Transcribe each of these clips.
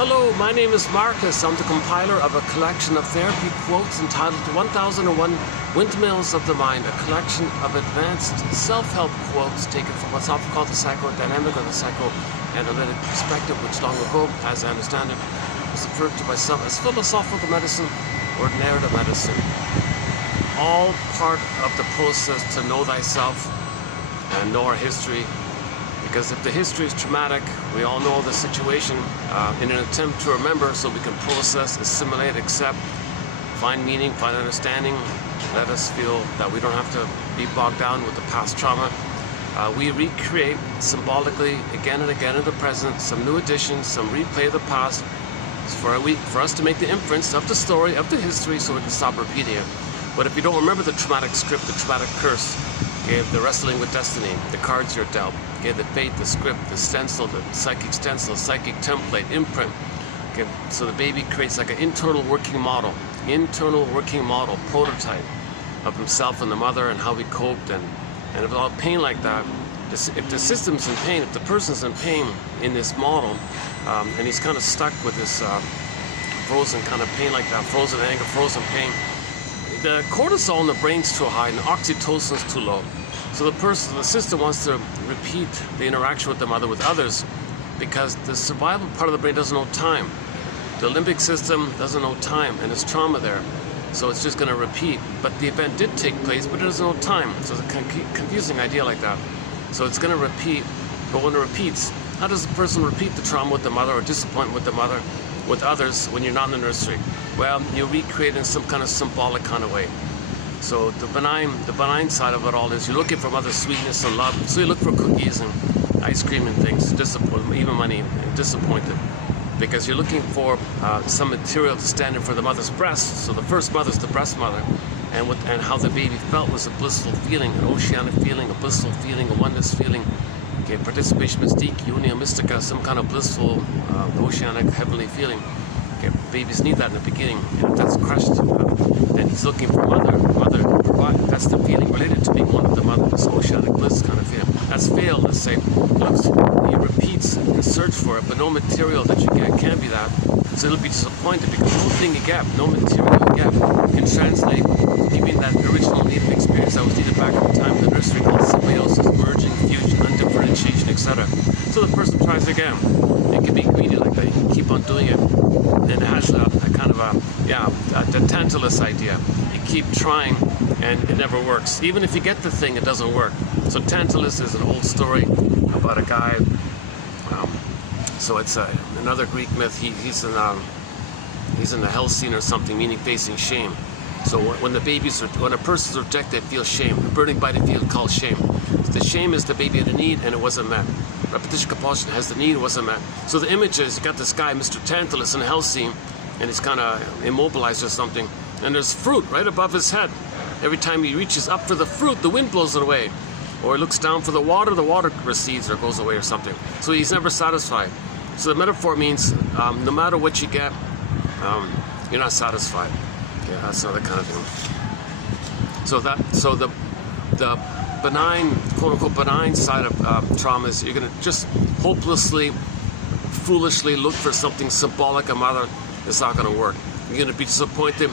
Hello, my name is Marcus. I'm the compiler of a collection of therapy quotes entitled 1001 Windmills of the Mind, a collection of advanced self-help quotes taken from what's often called the psychodynamic or the psychoanalytic perspective, which long ago, as I understand it, was referred to by some as philosophical medicine or narrative medicine. All part of the process to know thyself and know our history. Because if the history is traumatic, we all know the situation in an attempt to remember so we can process, assimilate, accept, find meaning, find understanding, let us feel that we don't have to be bogged down with the past trauma. We recreate symbolically again and again in the present, some new additions, some replay of the past for us to make the inference of the story, of the history, so we can stop repeating it. But if you don't remember the traumatic script, the traumatic curse, okay, the wrestling with destiny, the cards you're dealt, okay, the fate, the script, the stencil, the psychic template, imprint. Okay, so the baby creates like an internal working model, prototype of himself and the mother and how he coped, and without pain like that, if the system's in pain, if the person's in pain in this model, and he's kind of stuck with this frozen kind of pain like that, frozen anger, frozen pain, the cortisol in the brain's too high and the oxytocin's too low. So the system wants to repeat the interaction with the mother with others because the survival part of the brain doesn't know time. The limbic system doesn't know time, and there's trauma there. So it's just going to repeat. But the event did take place, but it doesn't know time. So it's a confusing idea like that. So it's going to repeat, but when it repeats, how does the person repeat the trauma with the mother or disappointment with the mother, with others when you're not in the nursery? Well, you recreate in some kind of symbolic kind of way. So the benign side of it all is you're looking for mother's sweetness and love. So you look for cookies and ice cream and things, disappointment, even money, and disappointed, because you're looking for some material to stand in for the mother's breast. So the first mother's the breast mother, and how the baby felt was a blissful feeling, an oceanic feeling, a blissful feeling, a oneness feeling. Okay, participation mystique, unia mystica, some kind of blissful, oceanic, heavenly feeling. Okay, babies need that in the beginning, and if that's crushed, then he's looking for mother to provide. That's the feeling related to being one with the mother, this oceanic bliss kind of feeling. That's failed, let's say. He repeats and search for it, but no material that you get can be that. So he'll be disappointed because no thing you get, no material you get, can translate to giving that original native experience that was needed back at the time in the nursery called symbiosis, merging, fusion, undifferentiation, etc. So the person tries again. It can be greedy like that. You can keep on doing it. And it has a kind of a Tantalus idea. You keep trying and it never works. Even if you get the thing, it doesn't work. So Tantalus is an old story about a guy. So it's another Greek myth. He's in the hell scene or something, meaning facing shame. So when a person's rejected, they feel shame. A burning bite they feel called shame. The shame is the baby had a need and it wasn't met. Repetition compulsion has the need, it wasn't met. So the image is, you got this guy, Mr. Tantalus, in a hell scene, and he's kind of immobilized or something, and there's fruit right above his head. Every time he reaches up for the fruit, the wind blows it away. Or he looks down for the water recedes or goes away or something. So he's never satisfied. So the metaphor means no matter what you get, you're not satisfied. Yeah, that's another kind of thing. So the benign, quote-unquote benign side of trauma is you're going to just hopelessly, foolishly look for something symbolic, a mother. It's not going to work. You're going to be disappointed,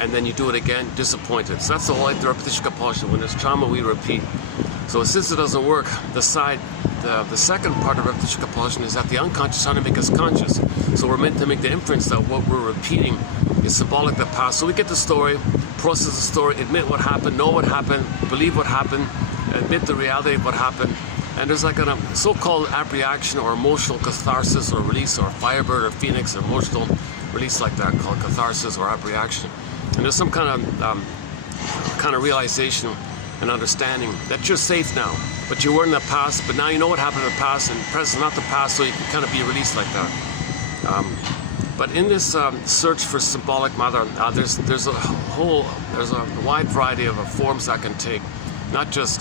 and then you do it again, disappointed. So that's the whole idea of repetition compulsion. When there's trauma, we repeat. So since it doesn't work, the second part of repetition compulsion is that the unconscious trying to make us conscious. So we're meant to make the inference that what we're repeating is symbolic of the past. So we get the story, process the story, admit what happened, know what happened, believe what happened, admit the reality of what happened. And there's like a so-called abreaction or emotional catharsis or release, or firebird or phoenix, or emotional release like that called catharsis or abreaction. And there's some kind of realization and understanding that you're safe now, but you were in the past, but now you know what happened in the past, and the present not the past, so you can kind of be released like that. But in this search for symbolic mother, there's a wide variety of forms that can take, not just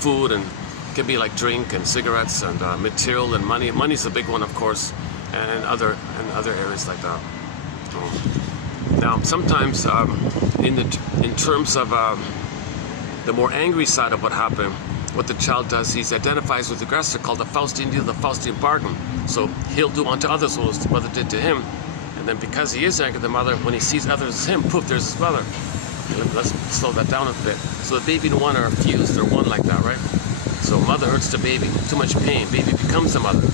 food, and it can be like drink and cigarettes and material and money. Money's a big one, of course, and other areas like that. Now, sometimes in terms of the more angry side of what happened, what the child does, he identifies with the aggressor, called the Faustian deal, the Faustian bargain. So he'll do unto others what his mother did to him. And then because he is angry at the mother, when he sees others as him, poof, there's his mother. Let's slow that down a bit. So the baby and one are fused, they're one like that, right? So mother hurts the baby, too much pain, baby becomes the mother.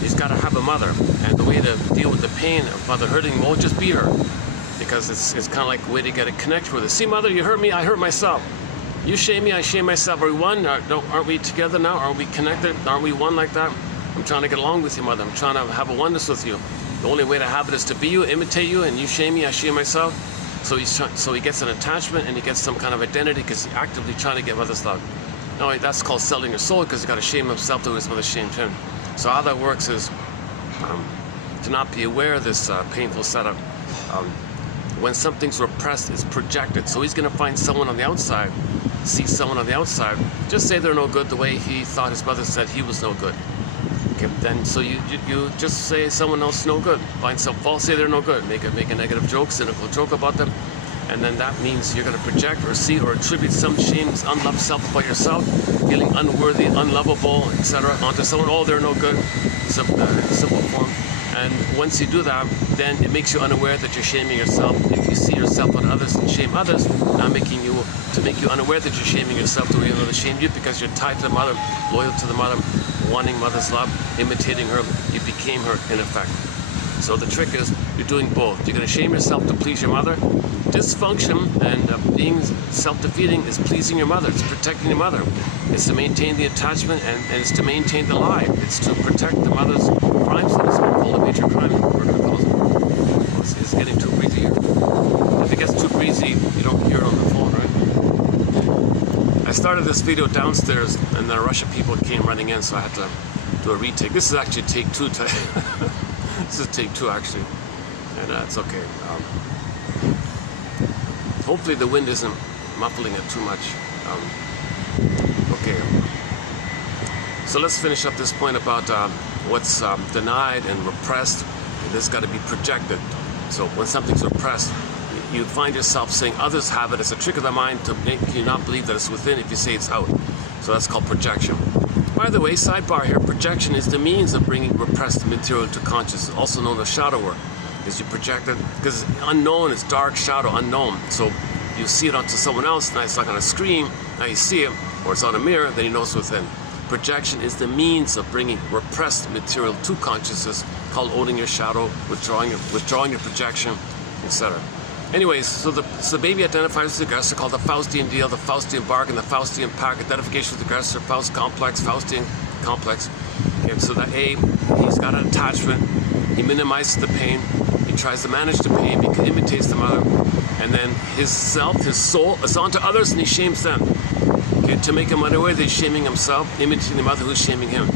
He's got to have a mother, and the way to deal with the pain of mother hurting him won't just be her, because it's kind of like a way to get a connection with her. See, mother, you hurt me, I hurt myself. You shame me, I shame myself. Are we one? Aren't we together now? Aren't we connected? Aren't we one like that? I'm trying to get along with you, mother. I'm trying to have a oneness with you. The only way to have it is to be you, imitate you, and you shame me, I shame myself. So he gets an attachment and he gets some kind of identity because he's actively trying to get mother's love. No, that's called selling your soul, because he's got to shame himself to his mother shamed him. So how that works is to not be aware of this painful setup. When something's repressed, it's projected. So he's going to find someone on the outside, see someone on the outside, just say they're no good the way he thought his mother said he was no good. Okay, then so you just say someone else is no good. Find some false, say they're no good. Make a negative joke, cynical joke about them. And then that means you're going to project or see or attribute some shamed, unloved self about yourself, feeling unworthy, unlovable, etc. onto someone. Oh, they're no good. Simple form. And once you do that, then it makes you unaware that you're shaming yourself. If you see yourself on others and shame others, now make you unaware that you're shaming yourself the way your mother shamed you, because you're tied to the mother, loyal to the mother, wanting mother's love, imitating her. You became her in effect. So the trick is you're doing both. You're going to shame yourself to please your mother. Dysfunction and being self-defeating is pleasing your mother. It's protecting your mother. It's to maintain the attachment, and it's to maintain the lie. It's to protect the mother's crimes. It's called a major crime. We're going to call it. It's getting too breezy here. If it gets too breezy, you don't hear it on the phone, right? I started this video downstairs, and then a rush of people came running in, so I had to do a retake. This is actually take two. This is take two, actually, and it's okay. Hopefully the wind isn't muffling it too much. Okay. So let's finish up this point about what's denied and repressed. This got to be projected. So when something's repressed, you find yourself saying others have it. It's a trick of the mind to make you not believe that it's within if you say it's out. So that's called projection. By the way, sidebar here, projection is the means of bringing repressed material to consciousness, also known as shadow work. Is you project it, because unknown is dark, shadow, unknown. So you see it onto someone else, now it's like on a screen, now you see it, or it's on a mirror, then you know it's within. Projection is the means of bringing repressed material to consciousness, called owning your shadow, withdrawing your projection, etc. Anyways, so the baby identifies with the aggressor, called the Faustian deal, the Faustian bargain, the Faustian pact, identification with the aggressor, Faust complex, Faustian complex. Okay, so that he's got an attachment, he minimizes the pain, he tries to manage the pain, he imitates the mother, and then his self, his soul, is onto others and he shames them. Okay, to make him unaware that he's shaming himself, imitating the mother who's shaming him.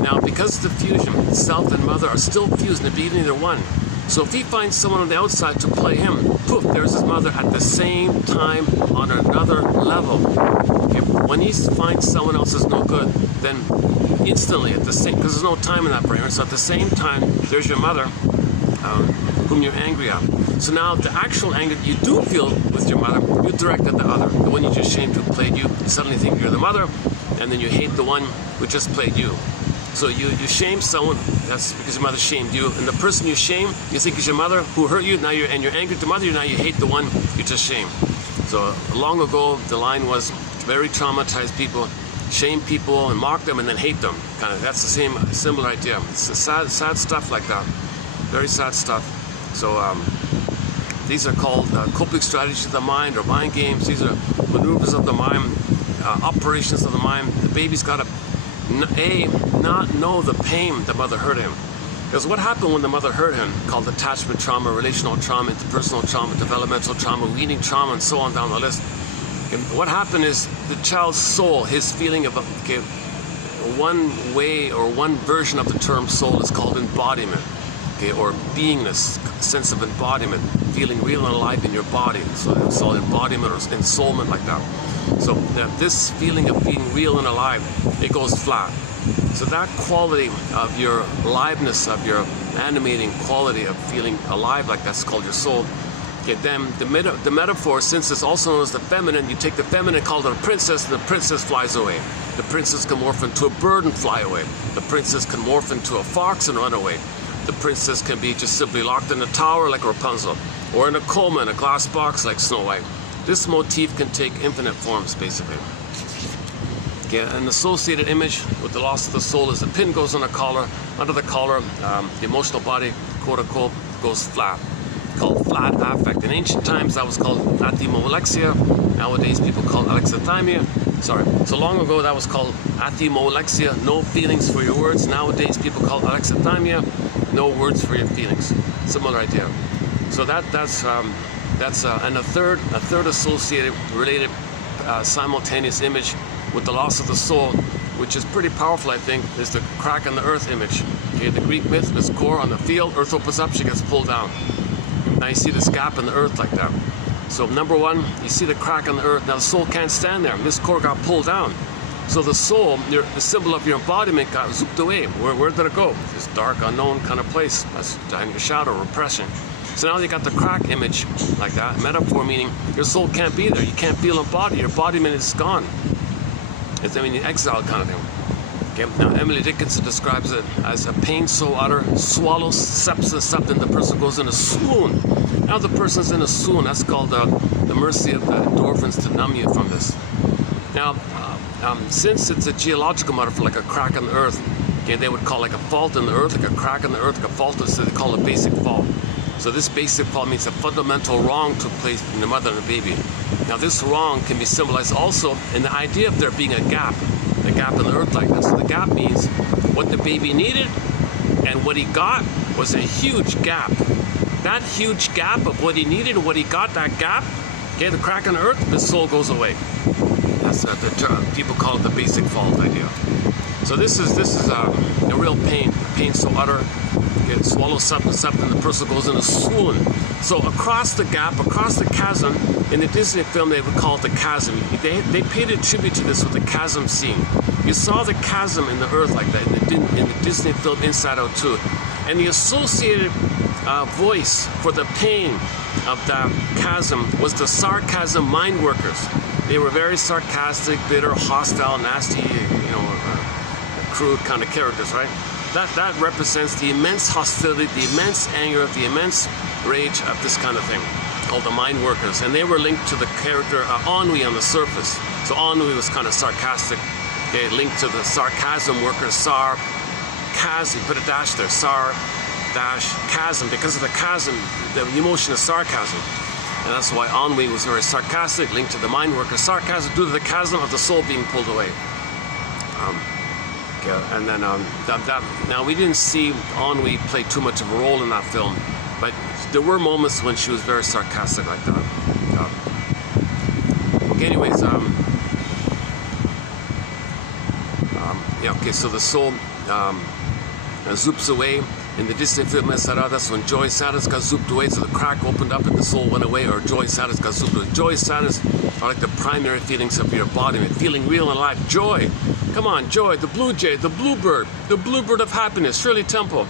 Now, because of the fusion, self and mother are still fused in the beginning, they're one. So if he finds someone on the outside to play him, poof, there's his mother at the same time on another level. Okay, when he finds someone else is no good, then instantly at the same, because there's no time in that brain, so at the same time, there's your mother, whom you're angry at. So now the actual anger you do feel with your mother, you direct at the other, the one you just shamed who played you. You suddenly think you're the mother, and then you hate the one who just played you. So you shame someone, that's because your mother shamed you, and the person you shame, you think is your mother who hurt you, and you're angry at the mother, now you hate the one you just shamed. So long ago, the line was very traumatized people, shame people and mock them and then hate them. Kind of, that's the same similar idea. It's sad stuff like that. Very sad stuff. So these are called coping strategies of the mind, or mind games. These are maneuvers of the mind, operations of the mind. The baby's got to not know the pain the mother hurt him. Because what happened when the mother hurt him, called attachment trauma, relational trauma, interpersonal trauma, developmental trauma, weaning trauma, and so on down the list. Okay, what happened is the child's soul, his feeling of, one way or one version of the term soul is called embodiment, okay, or beingness, sense of embodiment, feeling real and alive in your body. So it's called embodiment or ensoulment, like that. So this feeling of being real and alive, it goes flat. So that quality of your aliveness, of your animating quality of feeling alive, like that's called your soul, Okay, then the metaphor, since it's also known as the feminine, you take the feminine, call it a princess, and the princess flies away. The princess can morph into a bird and fly away. The princess can morph into a fox and run away. The princess can be just simply locked in a tower like Rapunzel, or in a coma in a glass box like Snow White. This motif can take infinite forms, basically. Okay, an associated image with the loss of the soul is a pin goes on the collar. Under the collar, the emotional body, quote unquote, goes flat. Called flat affect. In ancient times, that was called athymolexia. Nowadays, people call it alexithymia. Sorry. So long ago, that was called athymolexia, no feelings for your words. Nowadays, people call it alexithymia, no words for your feelings. Similar idea. So that's and a third associated, related, simultaneous image with the loss of the soul, which is pretty powerful, I think, is the crack in the earth image. Okay, the Greek myth is core on the field, earth opens up, she gets pulled down. Now you see this gap in the earth like that. So number one, you see the crack in the earth. Now the soul can't stand there. This core got pulled down. So the soul, the symbol of your embodiment, got zooped away. Where did it go? This dark, unknown kind of place. That's behind your shadow, repression. So now you got the crack image like that. Metaphor meaning your soul can't be there. You can't feel embodied. Your embodiment is gone. It's, I mean, exile kind of thing. Okay. Now Emily Dickinson describes it as a pain so utter, swallows sepsis, something, the person goes in a swoon. Now the person's in a swoon. That's called the mercy of the endorphins to numb you from this. Now, since it's a geological metaphor, like a crack in the earth, okay, they would call like a fault in the earth, like a crack in the earth, like a fault, so they call it a basic fault. So this basic fault means a fundamental wrong took place between the mother and the baby. Now this wrong can be symbolized also in the idea of there being a gap in the earth like this. So the gap means what the baby needed and what he got was a huge gap. That huge gap of what he needed and what he got, that gap, okay, the crack in the earth, the soul goes away. That's the term. People call it the basic fault idea. So this is a real pain so utter. It swallows something, the person goes in a swoon. So across the gap, across the chasm, in the Disney film they would call it the chasm. They paid a tribute to this with the chasm scene. You saw the chasm in the earth like that in the Disney film Inside Out 2. And the associated voice for the pain of that chasm was the sarcasm mind workers. They were very sarcastic, bitter, hostile, nasty, crude kind of characters, right? That represents the immense hostility, the immense anger, the immense rage of this kind of thing, called the mind workers. And they were linked to the character ennui on the surface. So ennui was kind of sarcastic. Okay, linked to the sarcasm workers, sarcasm, put a dash there, chasm, because of the chasm, the emotion of sarcasm. And that's why ennui was very sarcastic, linked to the mind workers, sarcasm due to the chasm of the soul being pulled away. And then now we didn't see ennui play too much of a role in that film, but there were moments when she was very sarcastic like that. Okay, anyways, okay, so the soul zoops away. In the Disney film, that's when joy and sadness got zooped away, so the crack opened up and the soul went away, or joy and sadness got zooped away. Joy and sadness are like the primary feelings of your embodiment, feeling real and alive. Joy, come on, joy, the blue jay, the bluebird of happiness, Shirley Temple.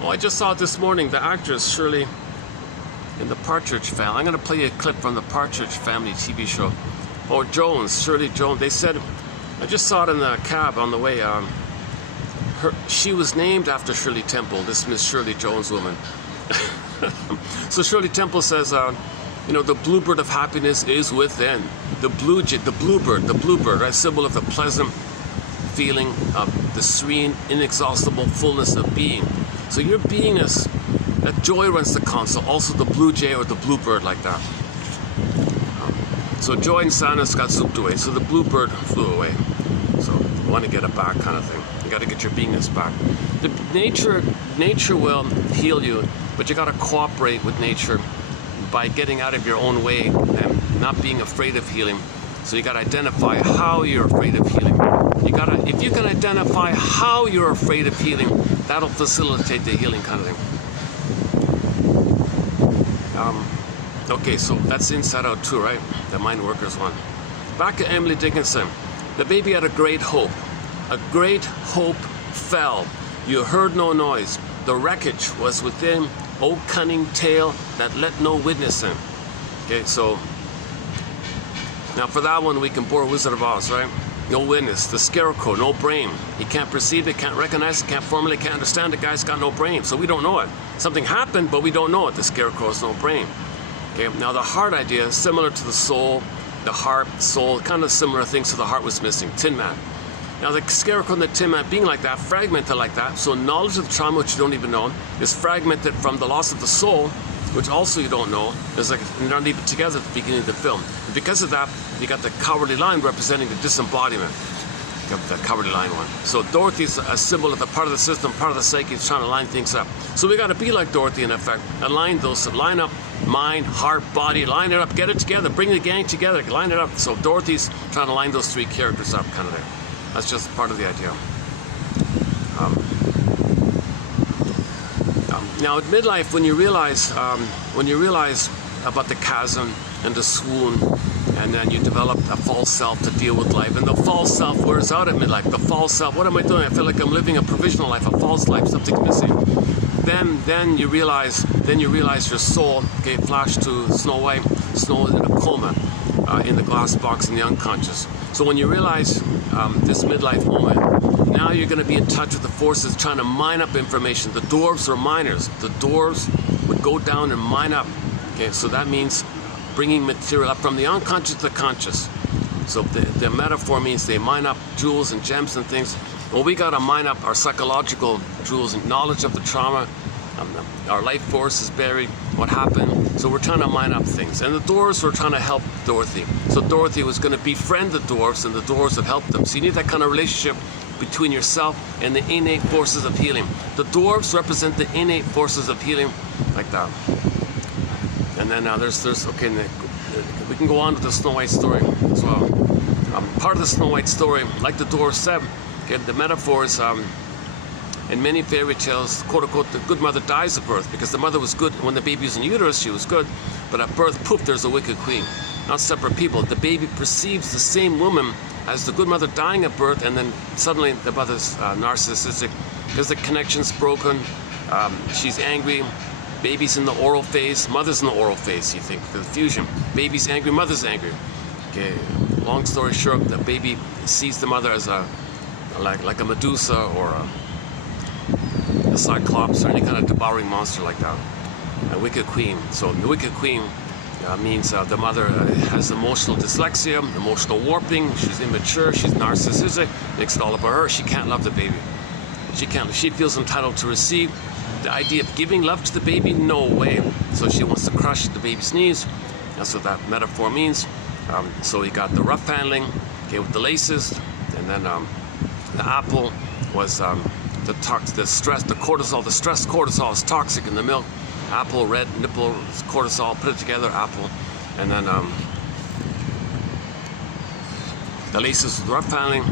Oh, I just saw it this morning, the actress Shirley in the Partridge Family. I'm going to play you a clip from the Partridge Family TV show. Oh, Jones, Shirley Jones, they said, I just saw it in the cab on the way, she was named after Shirley Temple, this Miss Shirley Jones woman. So Shirley Temple says, the bluebird of happiness is within. The bluebird, right? Symbol of the pleasant feeling of the serene, inexhaustible fullness of being. So your beingness, that joy runs the console, also the blue jay or the bluebird like that. So joy and sadness got zooped away, so the bluebird flew away. So you want to get it back kind of thing. You got to get your beingness back. The nature will heal you, but you got to cooperate with nature by getting out of your own way and not being afraid of healing. So you got to identify how you're afraid of healing. If you can identify how you're afraid of healing, that'll facilitate the healing kind of thing. Okay, so that's Inside Out 2, right? The Mind Workers one. Back to Emily Dickinson. The baby had a great hope. A great hope fell. You heard no noise. The wreckage was within, O cunning tale that let no witness in. Okay, so now for that one we can bore Wizard of Oz, right? No witness. The scarecrow, no brain. He can't perceive it, can't recognize it, can't formulate, can't understand it. The guy's got no brain, so we don't know it. Something happened, but we don't know it. The scarecrow has no brain. Okay, now the heart idea is similar to the soul, the heart, soul, kind of similar things, so the heart was missing. Tin Man. Now the scarecrow and the Tin Man being like that, fragmented like that, so knowledge of the trauma, which you don't even know, is fragmented from the loss of the soul, which also you don't know. It's like they're not even together at the beginning of the film. And because of that, you got the cowardly lion representing the disembodiment. You got the cowardly lion one. So Dorothy's a symbol of the part of the system, part of the psyche, is trying to line things up. So we got to be like Dorothy in effect, and line up mind, heart, body, line it up, get it together, bring the gang together, line it up. So Dorothy's trying to line those three characters up, kind of there. That's just part of the idea. Now at midlife, when you realize about the chasm and the swoon, and then you develop a false self to deal with life, and the false self wears out at midlife. The false self, what am I doing? I feel like I'm living a provisional life, a false life, something's missing. Then you realize your soul, okay, flash to Snow White, Snow in a coma, in the glass box in the unconscious. So when you realize this midlife moment, now you're going to be in touch with the forces trying to mine up information. The dwarves are miners. The dwarves would go down and mine up. Okay, so that means bringing material up from the unconscious to the conscious. So the metaphor means they mine up jewels and gems and things. Well, we got to mine up our psychological jewels and knowledge of the trauma. Our life force is buried, what happened. So we're trying to mine up things. And the dwarves were trying to help Dorothy. So Dorothy was going to befriend the dwarves, and the dwarves would help them. So you need that kind of relationship between yourself and the innate forces of healing. The dwarves represent the innate forces of healing, like that. And then now there's okay, we can go on to the Snow White story as well. Part of the Snow White story, like the dwarves said, okay, the metaphor is, in many fairy tales, quote unquote, the good mother dies at birth, because the mother was good when the baby was in uterus, she was good, but at birth, poof, there's a wicked queen. Not separate people. The baby perceives the same woman as the good mother dying at birth, and then suddenly the mother's narcissistic because the connection's broken. She's angry. Baby's in the oral phase. Mother's in the oral phase. You think the fusion. Baby's angry. Mother's angry. Okay. Long story short, the baby sees the mother as like a Medusa or a Cyclops or any kind of devouring monster like that. A wicked queen. So the wicked queen means the mother has emotional dyslexia, emotional warping, she's immature, she's narcissistic, makes it all about her. She can't love the baby. She feels entitled to receive. The idea of giving love to the baby, no way. So she wants to crush the baby's knees. That's what that metaphor means. So you got the rough handling, okay, with the laces, and then the apple was the stress, the cortisol, the stress cortisol is toxic in the milk. Apple, red nipple, cortisol, put it together, apple. And then the laces with rough handling.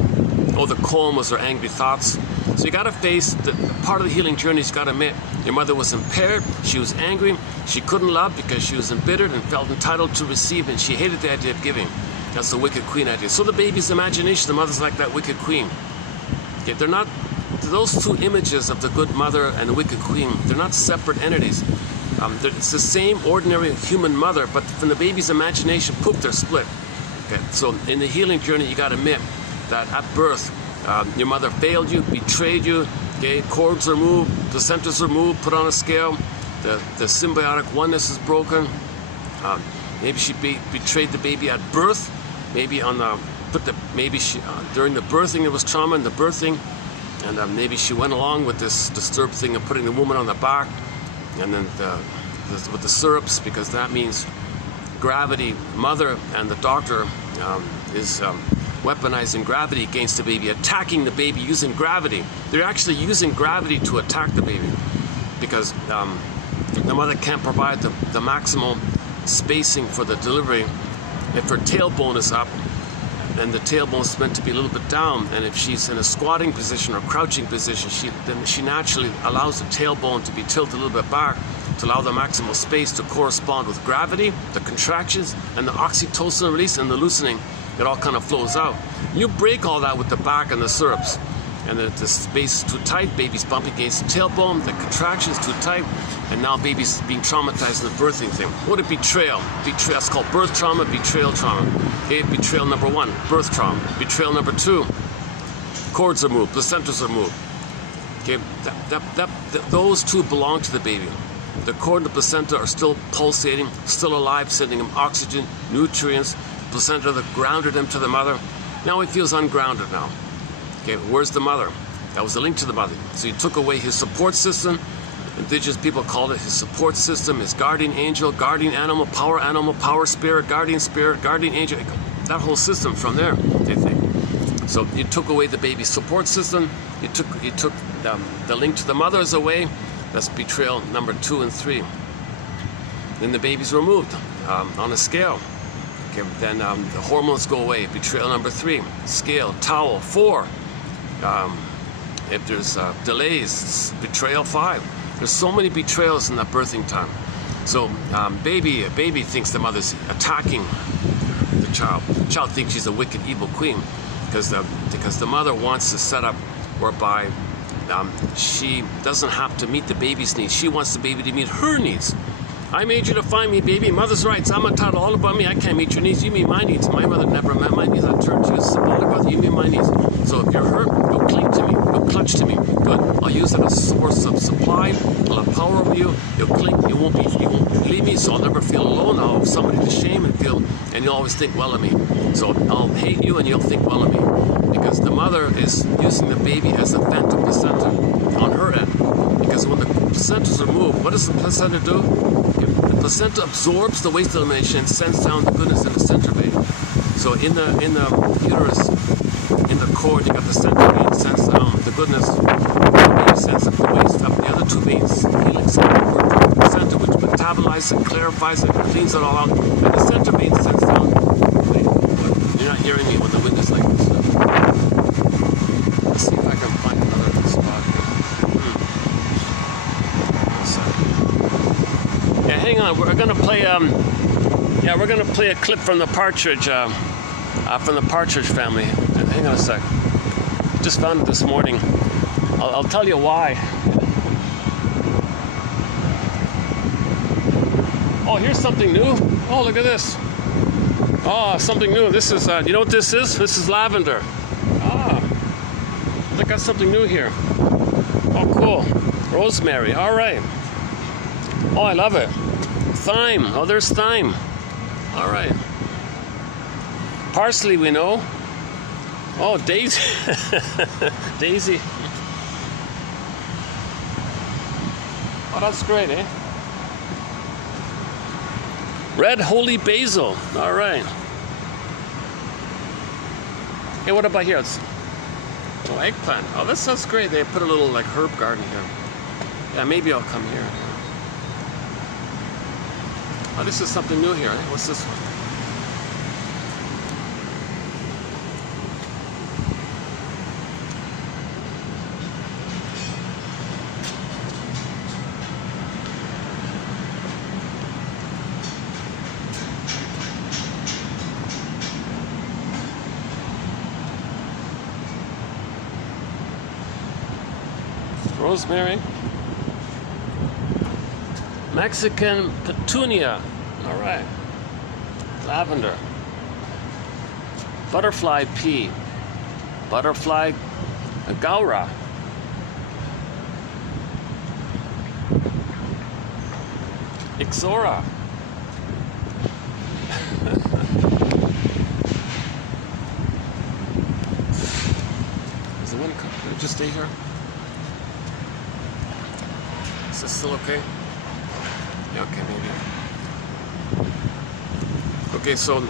Oh, the comb was her angry thoughts. So you gotta face the part of the healing journey. You gotta admit your mother was impaired, she was angry, she couldn't love because she was embittered and felt entitled to receive, and she hated the idea of giving. That's the wicked queen idea. So the baby's imagination, the mother's like that wicked queen. Okay, they're not, those two images of the good mother and the wicked queen, they're not separate entities. It's the same ordinary human mother, but from the baby's imagination, poof, they're split. Okay, so in the healing journey, you got to admit that at birth, your mother failed you, betrayed you. Okay, cords are moved, placentas are moved, put on a scale. The symbiotic oneness is broken. Maybe she betrayed the baby at birth. Maybe during the birthing there was trauma in the birthing, and maybe she went along with this disturbed thing of putting the woman on the back. And then with the syrups, because that means gravity. Mother and the doctor is weaponizing gravity against the baby, attacking the baby using gravity. They're actually using gravity to attack the baby, because the mother can't provide the maximal spacing for the delivery. If her tailbone is up, then the tailbone is meant to be a little bit down, and if she's in a squatting position or crouching position, then she naturally allows the tailbone to be tilted a little bit back to allow the maximal space to correspond with gravity, the contractions, and the oxytocin release and the loosening. It all kind of flows out. You break all that with the back and the syrups, and the space is too tight, baby's bumping against the tailbone, the contraction is too tight, and now baby's being traumatized in the birthing thing. What a betrayal. Betrayal, it's called birth trauma, betrayal trauma. Okay, betrayal number 1, birth trauma. Betrayal number 2, cords are moved, placentas are moved. Okay, those two belong to the baby. The cord and the placenta are still pulsating, still alive, sending him oxygen, nutrients. The placenta that grounded him to the mother. Now he feels ungrounded now. Okay, where's the mother? That was the link to the mother. So you took away his support system. Indigenous people called it his support system, his guardian angel, guardian animal, power spirit, guardian angel. That whole system from there, they think. So you took away the baby's support system. You took the link to the mothers away. That's betrayal number 2 and 3. Then the baby's removed on a scale. Okay, then the hormones go away. Betrayal number 3. Scale, towel, 4. If there's delays, betrayal 5. There's so many betrayals in that birthing time. So baby thinks the mother's attacking the child. The child thinks she's a wicked, evil queen because the mother wants to set up whereby she doesn't have to meet the baby's needs. She wants the baby to meet her needs. I made you to find me, baby. Mother's rights. I'm entitled all about me. I can't meet your needs. You meet my needs. My mother never met my needs. I turned to you as symbolic brother. You meet my needs. So if you're hurt, go cling to me. Go clutch to me. Good. I'll use it as a source of supply. I'll have power over you. You'll cling. You won't leave me. So I'll never feel alone. I'll have somebody to shame and you'll always think well of me. So I'll hate you and you'll think well of me. Because the mother is using the baby as a phantom placenta on her end. Because when the placentas are moved, what does the placenta do? The placenta absorbs the waste elimination and sends down the goodness in the center vein. So in the uterus, in the cord, you got the center vein sends down the goodness, the vein sends up the waste up the other 2 veins, helix and the placenta, which metabolizes and clarifies it, cleans it all out, and the center vein sends down. Wait, you're not hearing me when the wind is like this. Let's see if I can find another spot here. Yeah, hang on. We're gonna play. We're gonna play a clip from the partridge family. Hang on a sec. Just found it this morning. I'll tell you why. Oh, here's something new. Oh, look at this. Oh, something new. This is. You know what this is? This is lavender. Ah, I got something new here. Oh, cool. Rosemary. All right. Oh, I love it. Thyme. Oh, there's thyme. All right. Parsley, we know. Oh, daisy. Daisy. Oh, that's great, eh? Red holy basil. All right. Hey, what about here? Oh, eggplant. Oh, that's great. They put a little like herb garden here. Yeah, maybe I'll come here. Oh, this is something new here. What's this one? Rosemary. Mexican petunia. All right. Lavender. Butterfly pea. Butterfly gaura. Ixora. Is the wind just stay here? Is this still okay? Yeah, okay, maybe. Okay, so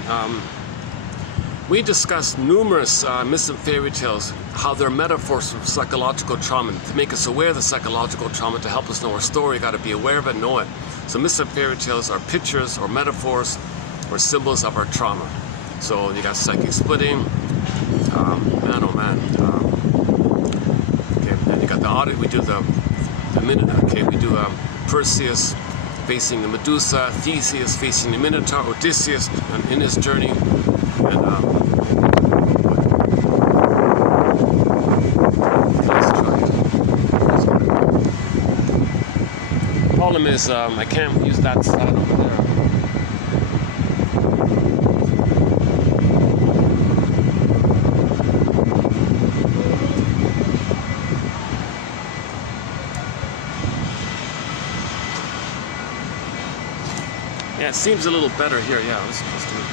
we discussed numerous myths and fairy tales, how they're metaphors for psychological trauma. To make us aware of the psychological trauma, to help us know our story, you got to be aware of it, know it. So myths and fairy tales are pictures or metaphors or symbols of our trauma. So you got psychic splitting, man oh man. Okay, then you got the audit. We do the minute. Okay, we do Perseus facing the Medusa, Theseus facing the Minotaur, Odysseus in his journey, and problem is I can't use that side over there. Yeah, it seems a little better here. Yeah, let's do it.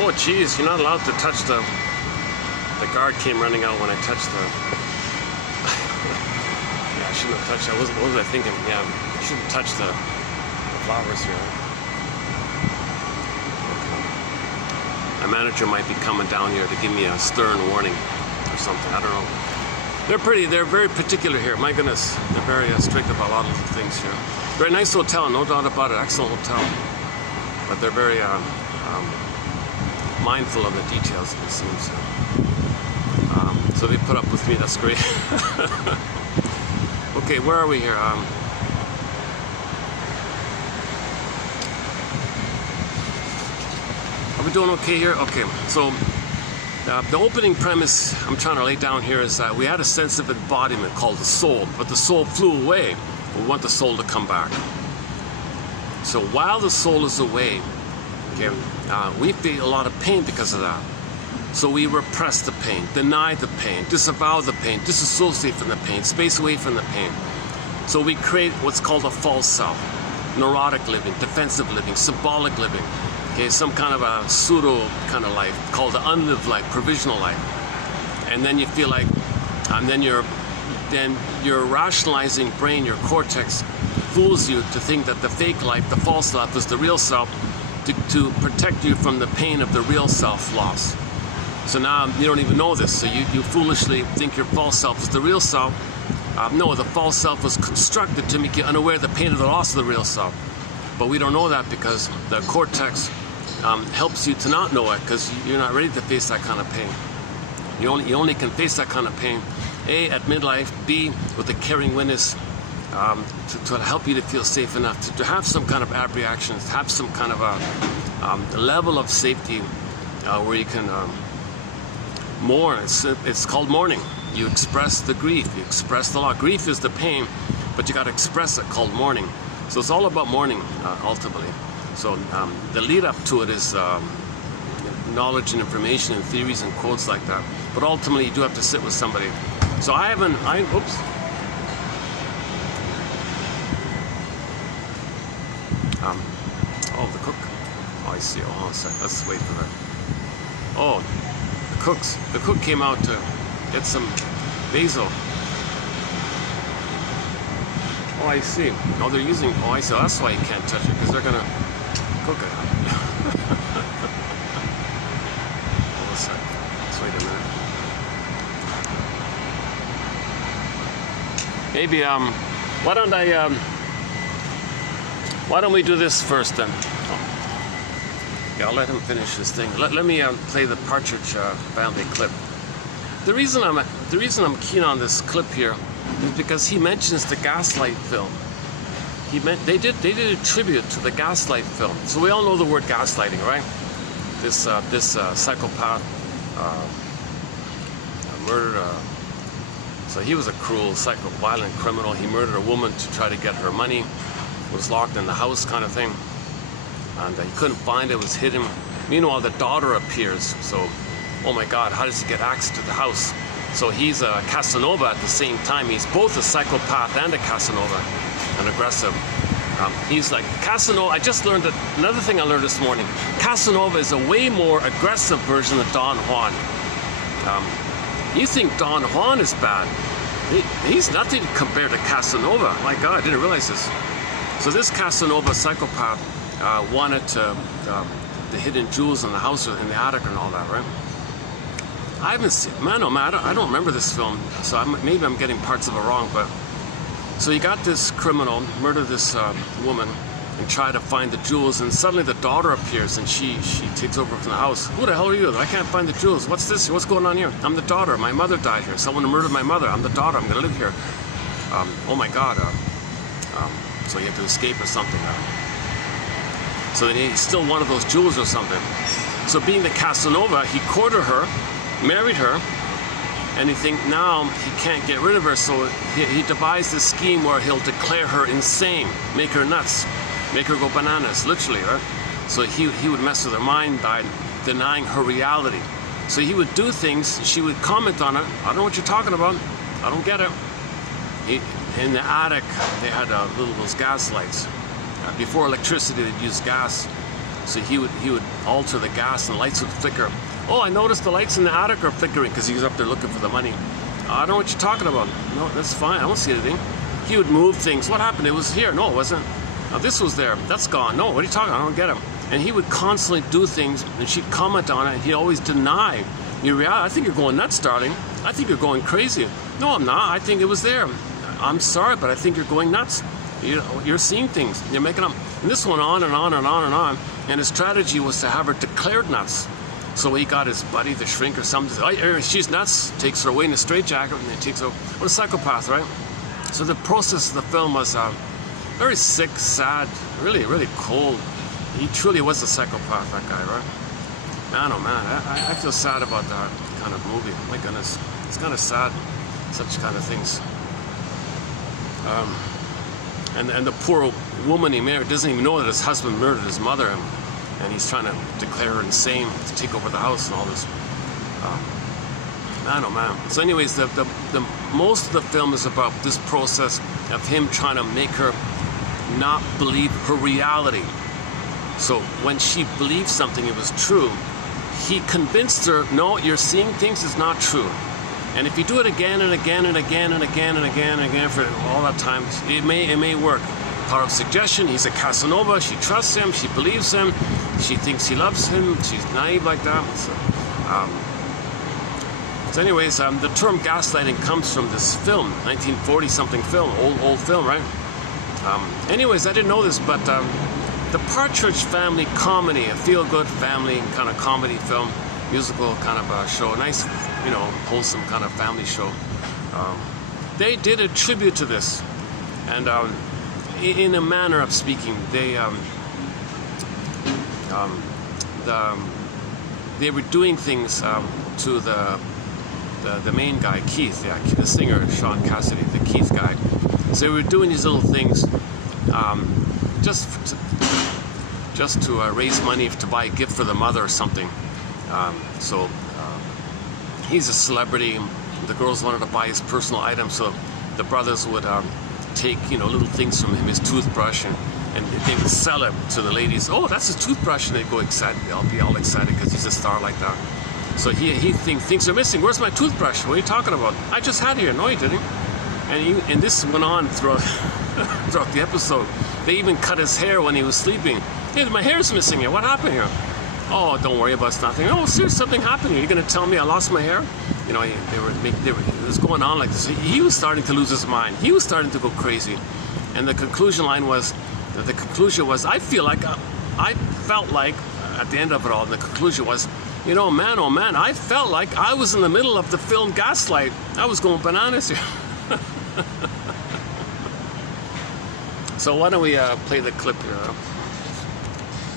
Oh geez, you're not allowed to touch the guard came running out when I touched the yeah, I shouldn't have touched that. What was I thinking? Yeah, I shouldn't touch the flowers here. Okay. My manager might be coming down here to give me a stern warning or something. I don't know. They're very particular here. My goodness, they're very strict about a lot of things here. Very nice hotel, no doubt about it. Excellent hotel, but they're very mindful of the details, it seems. So they put up with me. That's great. Okay, where are we here? Are we doing okay here? Okay, so the opening premise I'm trying to lay down here is that we had a sense of embodiment called the soul, but the soul flew away. We want the soul to come back. So while the soul is away, okay, we feel a lot of pain because of that. So we repress the pain, deny the pain, disavow the pain, disassociate from the pain, space away from the pain. So we create what's called a false self, neurotic living, defensive living, symbolic living, okay, some kind of a pseudo kind of life called the unlived life, provisional life. And then you feel like, then your rationalizing brain, your cortex, fools you to think that the fake life, the false self, is the real self, to protect you from the pain of the real self loss. So now you don't even know this, so you foolishly think your false self is the real self. No, the false self was constructed to make you unaware of the pain of the loss of the real self. But we don't know that because the cortex helps you to not know it, because you're not ready to face that kind of pain. You only can face that kind of pain, A, at midlife, B, with a caring witness, to help you to feel safe enough, to have some kind of abreaction, to have some kind of a level of safety where you can mourn. It's called mourning. You express the grief, you express the loss. Grief is the pain, but you got to express it, called mourning. So it's all about mourning, ultimately. So the lead up to it is knowledge and information and theories and quotes like that. But ultimately, you do have to sit with somebody. So oops. Oh, the cook. Oh, I see. Oh, let's wait for that. Oh, the cook came out to get some basil. Oh, I see. Oh, they're using. Oh, I see. That's why you can't touch it, because they're gonna cook it. Hold a sec. Let's wait a minute. Maybe why don't we do this first then? Oh. Yeah, I'll let him finish his thing. Let me play the Partridge Family clip. The reason I'm keen on this clip here is because he mentions the Gaslight film. They did a tribute to the Gaslight film. So we all know the word gaslighting, right? This psychopath murdered so he was a cruel, violent criminal. He murdered a woman to try to get her money. Was locked in the house, kind of thing, and he couldn't find it. Was hidden. Meanwhile, the daughter appears. So, oh my God, how does he get access to the house? So he's a Casanova at the same time. He's both a psychopath and a Casanova, an aggressive. He's like Casanova. I just learned that another thing I learned this morning. Casanova is a way more aggressive version of Don Juan. You think Don Juan is bad? He's nothing compared to Casanova. My God, I didn't realize this. So this Casanova psychopath wanted the hidden jewels in the house, in the attic and all that, right? I haven't seen, I don't remember this film, so maybe I'm getting parts of it wrong, but So you got this criminal murder this woman and try to find the jewels, and suddenly the daughter appears and she takes over from the house. Who the hell are you? I can't find the jewels. What's this? What's going on here? I'm the daughter. My mother died here. Someone murdered my mother. I'm the daughter. I'm gonna live here. Oh my God. So you have to escape or something. So he's still one of those jewels or something. So being the Casanova, he courted her, married her, and he think now he can't get rid of her, so he devised this scheme where he'll declare her insane, make her nuts, make her go bananas, literally, right? So he would mess with her mind by denying her reality. So he would do things, she would comment on it. I don't know what you're talking about. I don't get it. In the attic, they had those gas lights. Before electricity, they'd use gas. So he would alter the gas and the lights would flicker. Oh, I noticed the lights in the attic are flickering because he was up there looking for the money. I don't know what you're talking about. No, that's fine. I don't see anything. He would move things. What happened? It was here. No, it wasn't. Now, this was there. That's gone. No, what are you talking about? I don't get him. And he would constantly do things, and she'd comment on it, and he'd always deny. I think you're going nuts, darling. I think you're going crazy. No, I'm not. I think it was there. I'm sorry, but I think you're going nuts. You're seeing things. You're making them. And this went on and on and on and on. And his strategy was to have her declared nuts. So he got his buddy, the shrink or something. Oh, she's nuts. Takes her away in a straitjacket, and he takes her. What a psychopath, right? So the process of the film was very sick, sad, really, really cold. He truly was a psychopath, that guy, right? Man, oh man, I feel sad about that kind of movie. My goodness, it's kind of sad, such kind of things. And the poor woman he married doesn't even know that his husband murdered his mother, and he's trying to declare her insane to take over the house and all this. Man, oh man. So anyways, the most of the film is about this process of him trying to make her not believe her reality. So when she believed something, it was true, he convinced her, no, you're seeing things is not true. And if you do it again and again and again and again and again and again for all that time, it may work. Power of suggestion. He's a Casanova. She trusts him. She believes him. She thinks he loves him. She's naive like that. So anyways, the term gaslighting comes from this film, 1940-something film, old film, right? Anyways, I didn't know this, but the Partridge Family comedy, a feel-good family kind of comedy film, musical kind of show, nice, wholesome kind of family show. They did a tribute to this, and in a manner of speaking, they were doing things to the main guy, Keith, the singer, Sean Cassidy, the Keith guy. So they were doing these little things just to raise money to buy a gift for the mother or something. So he's a celebrity. The girls wanted to buy his personal items, so the brothers would take little things from him, his toothbrush, and they would sell it to the ladies. Oh, that's his toothbrush, and they'd go excited. They'll be all excited because he's a star like that. So he thinks they're missing. Where's my toothbrush? What are you talking about? I just had it here. No, you didn't. And this went on throughout throughout the episode. They even cut his hair when he was sleeping. Hey, my hair's missing here. What happened here? Oh, don't worry about nothing. Oh, seriously, something happened here. You're gonna tell me I lost my hair? It was going on like this. He was starting to lose his mind. He was starting to go crazy. And the conclusion was, I felt like, at the end of it all, the conclusion was, man, oh man, I felt like I was in the middle of the film Gaslight. I was going bananas here. So why don't we play the clip here?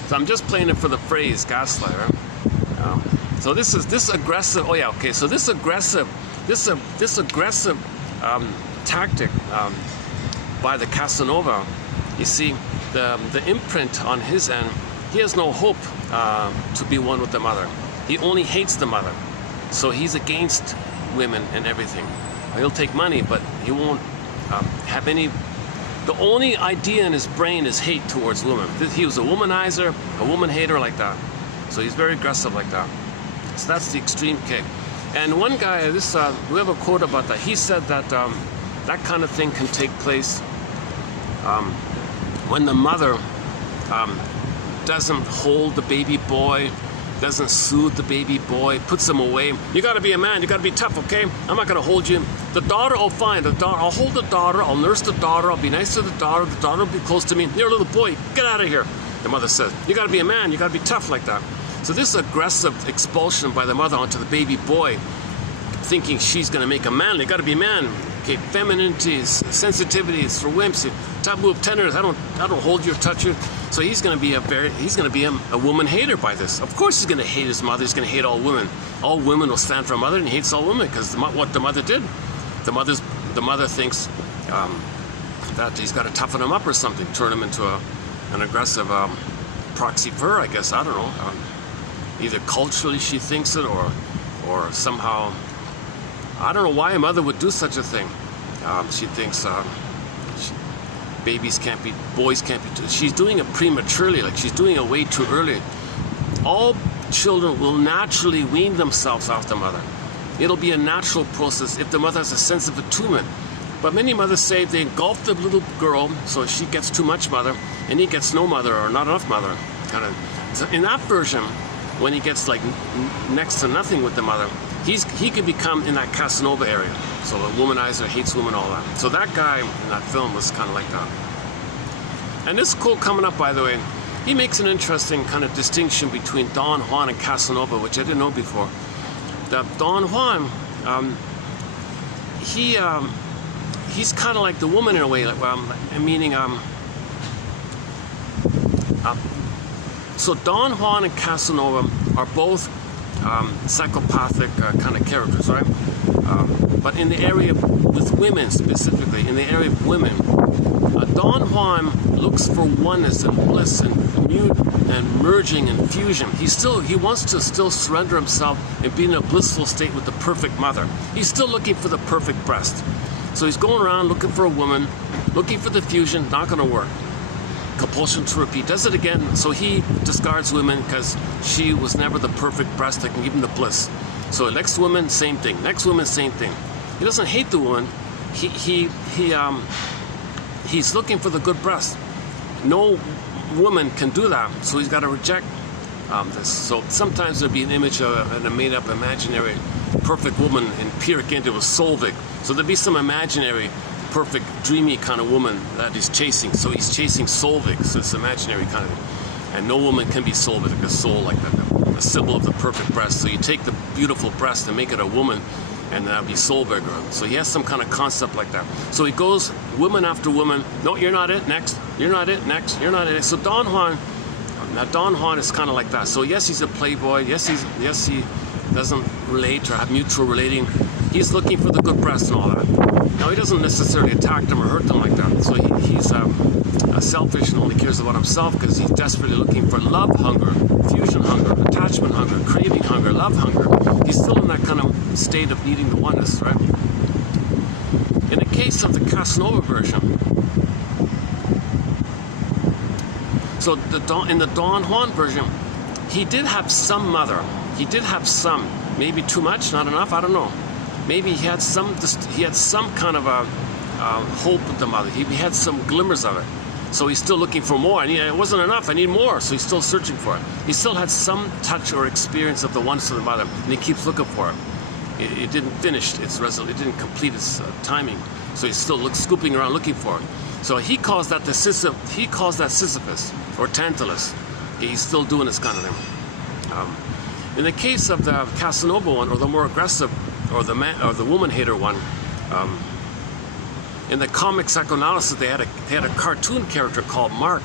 So I'm just playing it for the phrase gaslighter. So this aggressive. Oh yeah, okay. So this aggressive tactic by the Casanova. You see, the imprint on his end. He has no hope to be one with the mother. He only hates the mother. So he's against women and everything. He'll take money, but he won't have any. The only idea in his brain is hate towards women. He was a womanizer, a woman hater like that. So he's very aggressive like that. So that's the extreme kick. And one guy, we have a quote about that. He said that that kind of thing can take place when the mother doesn't hold the baby boy, doesn't soothe the baby boy, puts him away. You gotta be a man, you gotta be tough, okay? I'm not gonna hold you. The daughter, oh fine, I'll hold the daughter, I'll nurse the daughter, I'll be nice to the daughter will be close to me. You're a little boy, get out of here. The mother says, you gotta be a man, you gotta be tough like that. So this aggressive expulsion by the mother onto the baby boy, thinking she's gonna make a man, you gotta be a man. Okay, femininity, sensitivity is for wimps. Taboo of tenderness. I don't hold you or touch you. So he's going to be a woman hater by this. Of course, he's going to hate his mother. He's going to hate all women. All women will stand for a mother, and he hates all women because what the mother did. The mother thinks that he's got to toughen him up or something, turn him into an aggressive proxy for her, I guess. I don't know. Either culturally she thinks it, or somehow. I don't know why a mother would do such a thing. She thinks boys can't be. She's doing it prematurely, like she's doing it way too early. All children will naturally wean themselves off the mother. It'll be a natural process if the mother has a sense of attunement. But many mothers say they engulf the little girl, so she gets too much mother, and he gets no mother or not enough mother. Kind of. So in that version, when he gets like next to nothing with the mother, he could become in that Casanova area. So a womanizer, hates women, all that. So that guy in that film was kind of like that. And this quote coming up, by the way, he makes an interesting kind of distinction between Don Juan and Casanova, which I didn't know before. That Don Juan, he's kind of like the woman in a way, like, meaning, so Don Juan and Casanova are both psychopathic kind of characters, right? But in the area with women specifically, in the area of women, Don Juan looks for oneness and bliss and merging and fusion. He wants to still surrender himself and be in a blissful state with the perfect mother. He's still looking for the perfect breast. So he's going around looking for a woman, looking for the fusion, not going to work. Compulsion to repeat, does it again. So he discards women because she was never the perfect breast that can give him the bliss. So next woman, same thing. Next woman, same thing. He doesn't hate the woman. He's looking for the good breast. No woman can do that, so he's got to reject this. So sometimes there'll be an image of a made-up imaginary perfect woman in Pyrrhic India with Solvik. So there'll be some imaginary perfect dreamy kind of woman that he's chasing. So he's chasing Solvik, so it's imaginary kind of thing. And no woman can be Solvik, like a soul, like the symbol of the perfect breast. So you take the beautiful breast and make it a woman, and that'll be Solberger. So he has some kind of concept like that. So he goes woman after woman. No, you're not it. Next. You're not it. Next. You're not it. So Don Juan is kind of like that. So yes, he's a playboy. Yes, he doesn't relate or have mutual relating. He's looking for the good breast and all that. Now he doesn't necessarily attack them or hurt them like that. So he's selfish and only cares about himself because he's desperately looking for love hunger, fusion hunger, attachment hunger, craving hunger, love hunger. He's still in that kind of state of needing the oneness, right? In the case of the Casanova version, so in the Don Juan version, he did have some mother. He did have some, maybe too much, not enough, I don't know. Maybe he had some kind of a hope with the mother. He had some glimmers of it. So he's still looking for more. And it wasn't enough. I need more. So he's still searching for it. He still had some touch or experience of the oneness of the mother, and he keeps looking for it. It didn't finish its result. It didn't complete its timing. So he's still scooping around looking for it. So he calls that Sisyphus or Tantalus. He's still doing this kind of thing. In the case of the Casanova one, or the more aggressive, or the woman hater one, in the comic psychoanalysis, they had a cartoon character called Mark.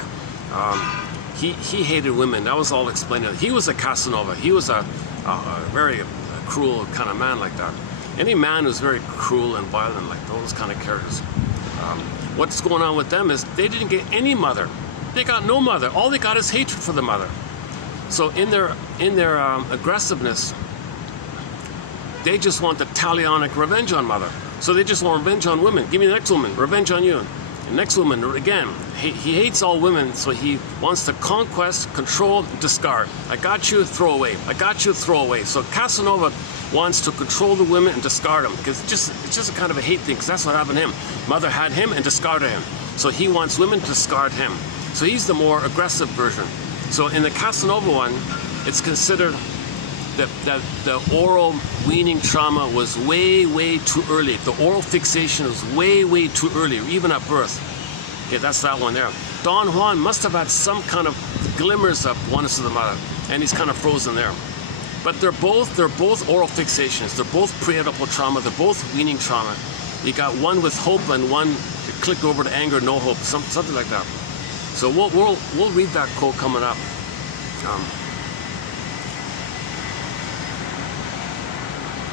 He hated women. That was all explained. He was a Casanova. He was a very cruel kind of man like that. Any man who's very cruel and violent, like those kind of characters. What's going on with them is they didn't get any mother. They got no mother. All they got is hatred for the mother. So in their aggressiveness, they just want the Talionic revenge on mother. So they just want revenge on women. Give me the next woman, revenge on you. And next woman, again, he hates all women, so he wants to conquest, control, discard. I got you, throw away. I got you, throw away. So Casanova wants to control the women and discard them, because it's just a kind of a hate thing, because that's what happened to him. Mother had him and discarded him. So he wants women to discard him. So he's the more aggressive version. So in the Casanova one, it's considered that the oral weaning trauma was way too early. The oral fixation was way too early, even at birth. Okay, that's that one there. Don Juan must have had some kind of glimmers of oneness of the mother, and he's kind of frozen there. But they're both oral fixations. They're both prenatal trauma. They're both weaning trauma. You got one with hope and one clicked over to anger, no hope, something like that. So we'll read that quote coming up.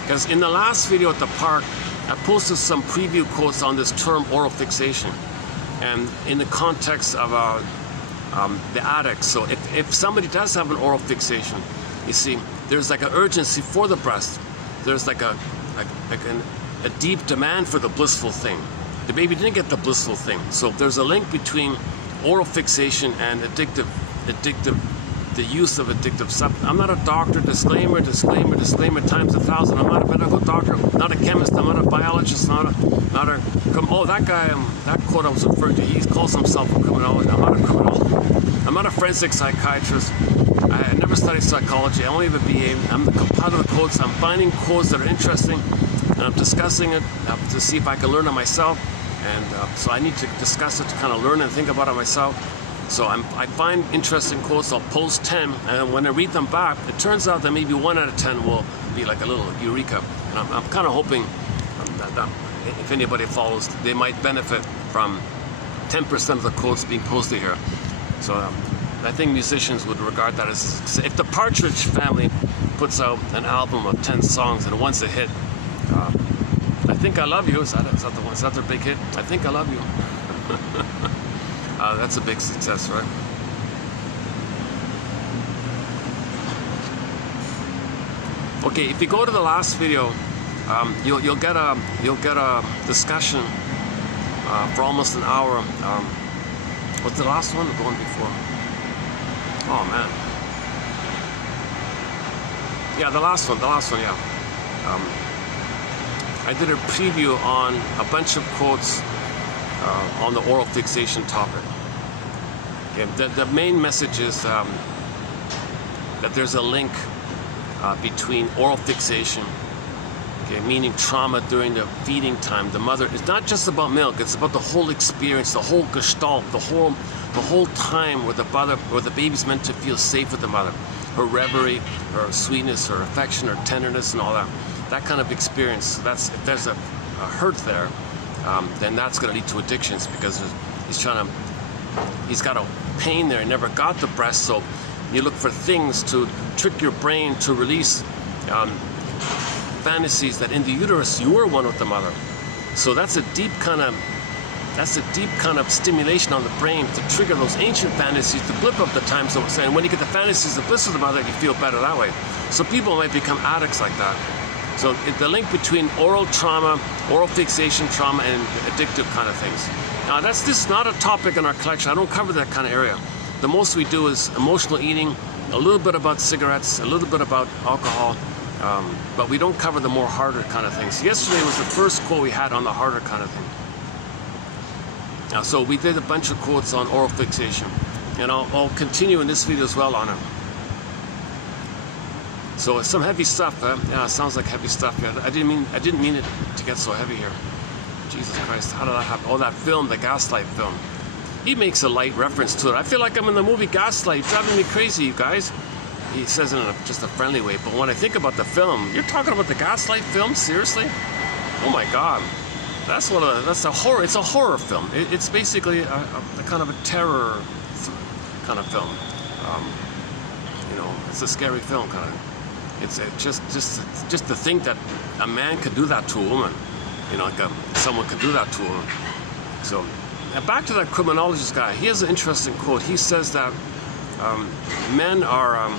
Because in the last video at the park, I posted some preview quotes on this term oral fixation, and in the context of the addict. So if somebody does have an oral fixation, you see, there's like an urgency for the breast. There's like a deep demand for the blissful thing. The baby didn't get the blissful thing. So there's a link between oral fixation and the use of addictive substance. I'm not a doctor, disclaimer times 1,000. I'm not a medical doctor, not a chemist, I'm not a biologist, oh, that guy, that quote I was referring to, he calls himself a criminologist. I'm not a criminologist. I'm not a forensic psychiatrist. I never studied psychology. I only have a BA. I'm the compiler of quotes. I'm finding quotes that are interesting, and I'm discussing it to see if I can learn it myself. And so I need to discuss it to kind of learn and think about it myself. So I find interesting quotes, I'll post 10, and when I read them back, it turns out that maybe 1 out of 10 will be like a little eureka. And I'm kind of hoping that if anybody follows, they might benefit from 10% of the quotes being posted here. So I think musicians would regard that as, if the Partridge Family puts out an album of 10 songs and once a hit, I Think I Love You, is that the one? Is that their big hit? I Think I Love You. That's a big success, right? Okay, if you go to the last video, you'll get a discussion for almost an hour. What's the last one? The one before? Oh man. Yeah, the last one. Yeah. I did a preview on a bunch of quotes on the oral fixation topic. Okay, the main message is that there's a link between oral fixation, okay, meaning trauma during the feeding time. The mother, it's not just about milk, it's about the whole experience, the whole gestalt, the whole time where the baby's meant to feel safe with the mother. Her reverie, her sweetness, her affection, her tenderness, and all that kind of experience. If there's a hurt there, then that's going to lead to addictions, because he's got a pain there. He never got the breast, so you look for things to trick your brain to release fantasies that in the uterus you were one with the mother. So that's a deep kind of stimulation on the brain to trigger those ancient fantasies to blip up the time. So saying when you get the fantasies of bliss of the mother, you feel better that way. So people might become addicts like that. So the link between oral trauma, oral fixation trauma, and addictive kind of things. Now this is not a topic in our collection. I don't cover that kind of area. The most we do is emotional eating, a little bit about cigarettes, a little bit about alcohol, but we don't cover the more harder kind of things. Yesterday was the first quote we had on the harder kind of thing. So we did a bunch of quotes on oral fixation, and I'll continue in this video as well on it. So it's some heavy stuff. Yeah, it sounds like heavy stuff. Yeah, I didn't mean it to get so heavy here. Jesus Christ, how did that happen? Oh, that film, the Gaslight film. He makes a light reference to it. I feel like I'm in the movie Gaslight. It's driving me crazy, you guys. He says it in just a friendly way, but when I think about the film, you're talking about the Gaslight film? Seriously? Oh my God. That's a horror. It's a horror film. It's basically a kind of a terror kind of film. It's a scary film kind of. It's just to think that a man could do that to a woman. Someone could do that to a woman. So, back to that criminologist guy. He has an interesting quote. He says that men are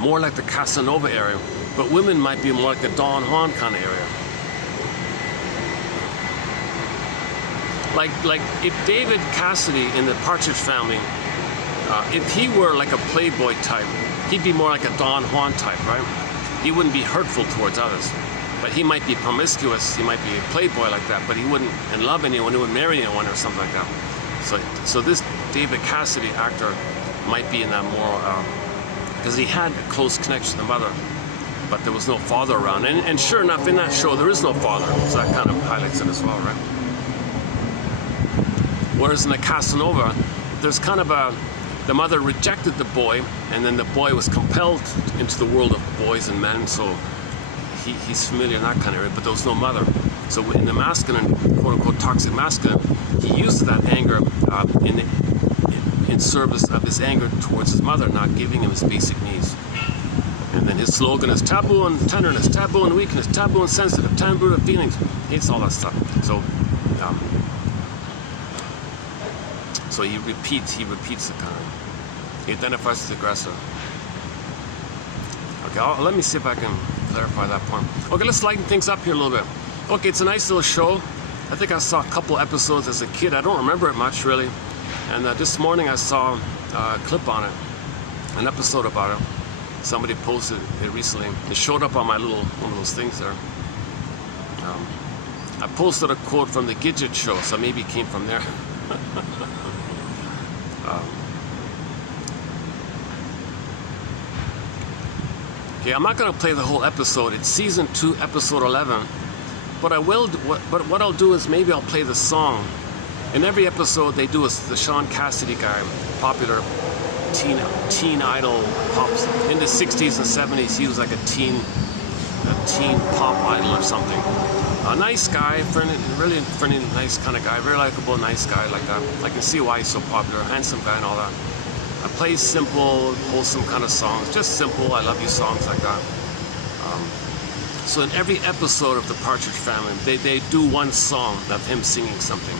more like the Casanova area, but women might be more like the Don Juan kind of area. Like if David Cassidy in the Partridge Family, if he were like a playboy type, he'd be more like a Don Juan type, right? He wouldn't be hurtful towards others. But he might be promiscuous, he might be a playboy like that, but he wouldn't love anyone, he wouldn't marry anyone or something like that. So this David Cassidy actor might be in that more because he had a close connection to the mother, but there was no father around. And sure enough, in that show, there is no father, so that kind of highlights it as well, right? Whereas in the Casanova, there's kind of the mother rejected the boy, and then the boy was compelled into the world of boys and men, so he's familiar in that kind of area, but there was no mother. So in the masculine, quote-unquote toxic masculine, he used that anger in service of his anger towards his mother, not giving him his basic needs. And then his slogan is taboo and tenderness, taboo and weakness, taboo and sensitive, taboo and feelings. He hates all that stuff. So he repeats the kind of. He identifies as aggressive. Okay, let me see if I can clarify that point. Okay, let's lighten things up here a little bit. Okay, it's a nice little show. I think I saw a couple episodes as a kid. I don't remember it much, really. And this morning I saw a clip on it, an episode about it. Somebody posted it recently. It showed up on my one of those things there. I posted a quote from the Gidget show, so maybe it came from there. Okay, I'm not going to play the whole episode. It's season 2, episode 11. But what I'll do is maybe I'll play the song. In every episode, they do the Sean Cassidy guy, popular teen idol pops. In the 60s and 70s, he was like a teen pop idol or something. A nice guy, really friendly, nice kind of guy, very likable, nice guy like that. I can see why he's so popular, handsome guy and all that. I play simple, wholesome kind of songs, just simple, I love you songs like that. So in every episode of the Partridge Family, they do one song of him singing something.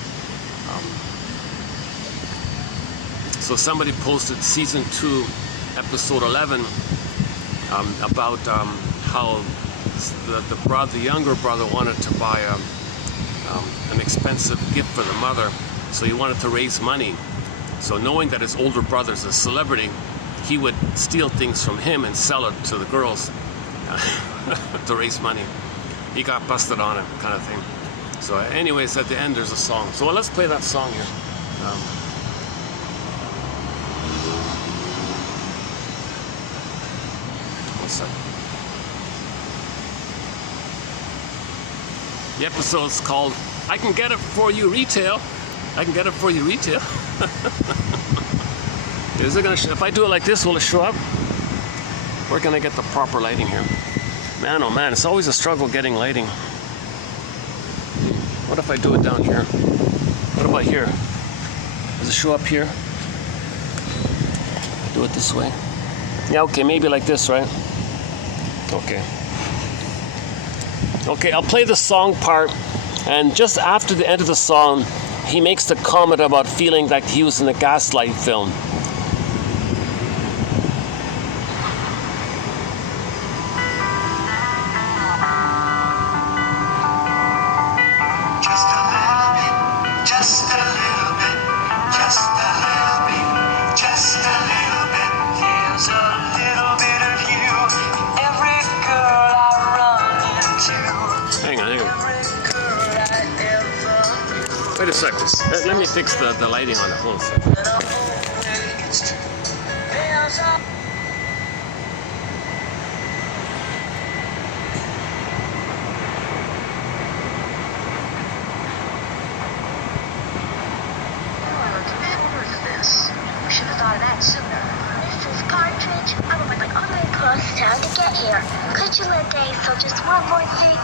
So somebody posted season 2, episode 11, about how the younger brother wanted to buy an expensive gift for the mother, so he wanted to raise money. So knowing that his older brother's a celebrity, he would steal things from him and sell it to the girls to raise money. He got busted on it, kind of thing. So anyways, at the end there's a song. So let's play that song here. One second. The episode's called I Can Get It For You Retail. I can get it for you retail. Is it gonna if I do it like this, will it show up? Where can I get the proper lighting here? Man, oh man, it's always a struggle getting lighting. What if I do it down here? What about here? Does it show up here? Do it this way. Yeah, okay, maybe like this, right? Okay. Okay, I'll play the song part, and just after the end of the song, he makes the comment about feeling like he was in a Gaslight film. Wait a second. Let me fix the lighting on it. Hold on a second. Mrs. Partridge, I went all the way across town to get here. Could you let Daisy just one more thing?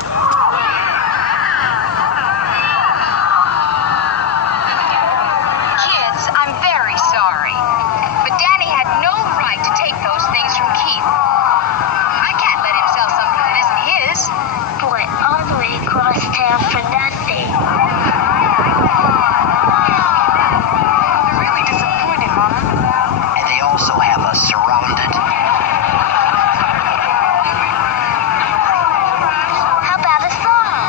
How about a song?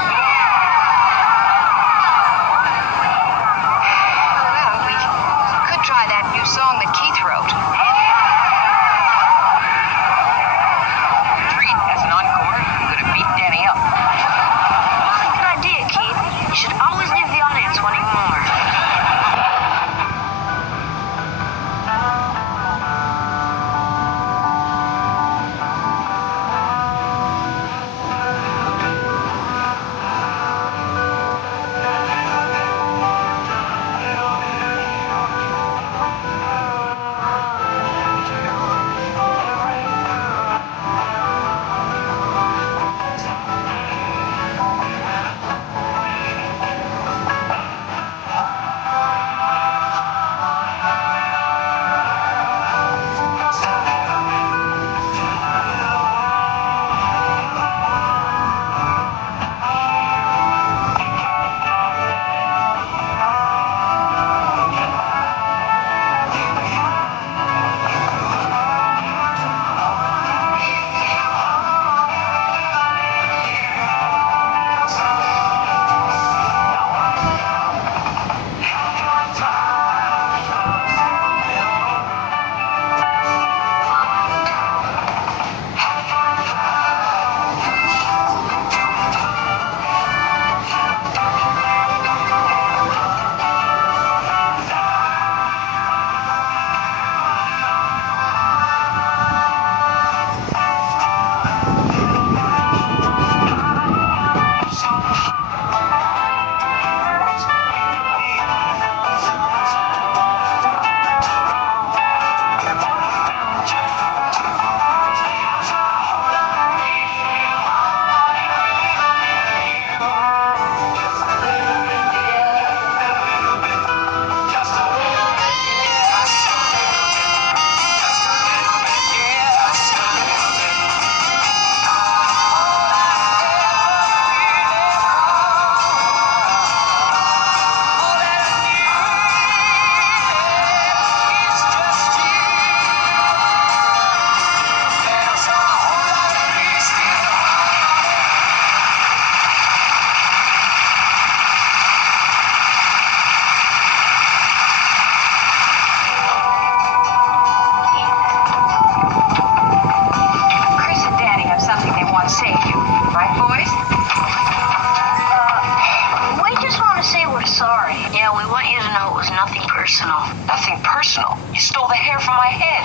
You stole the hair from my head.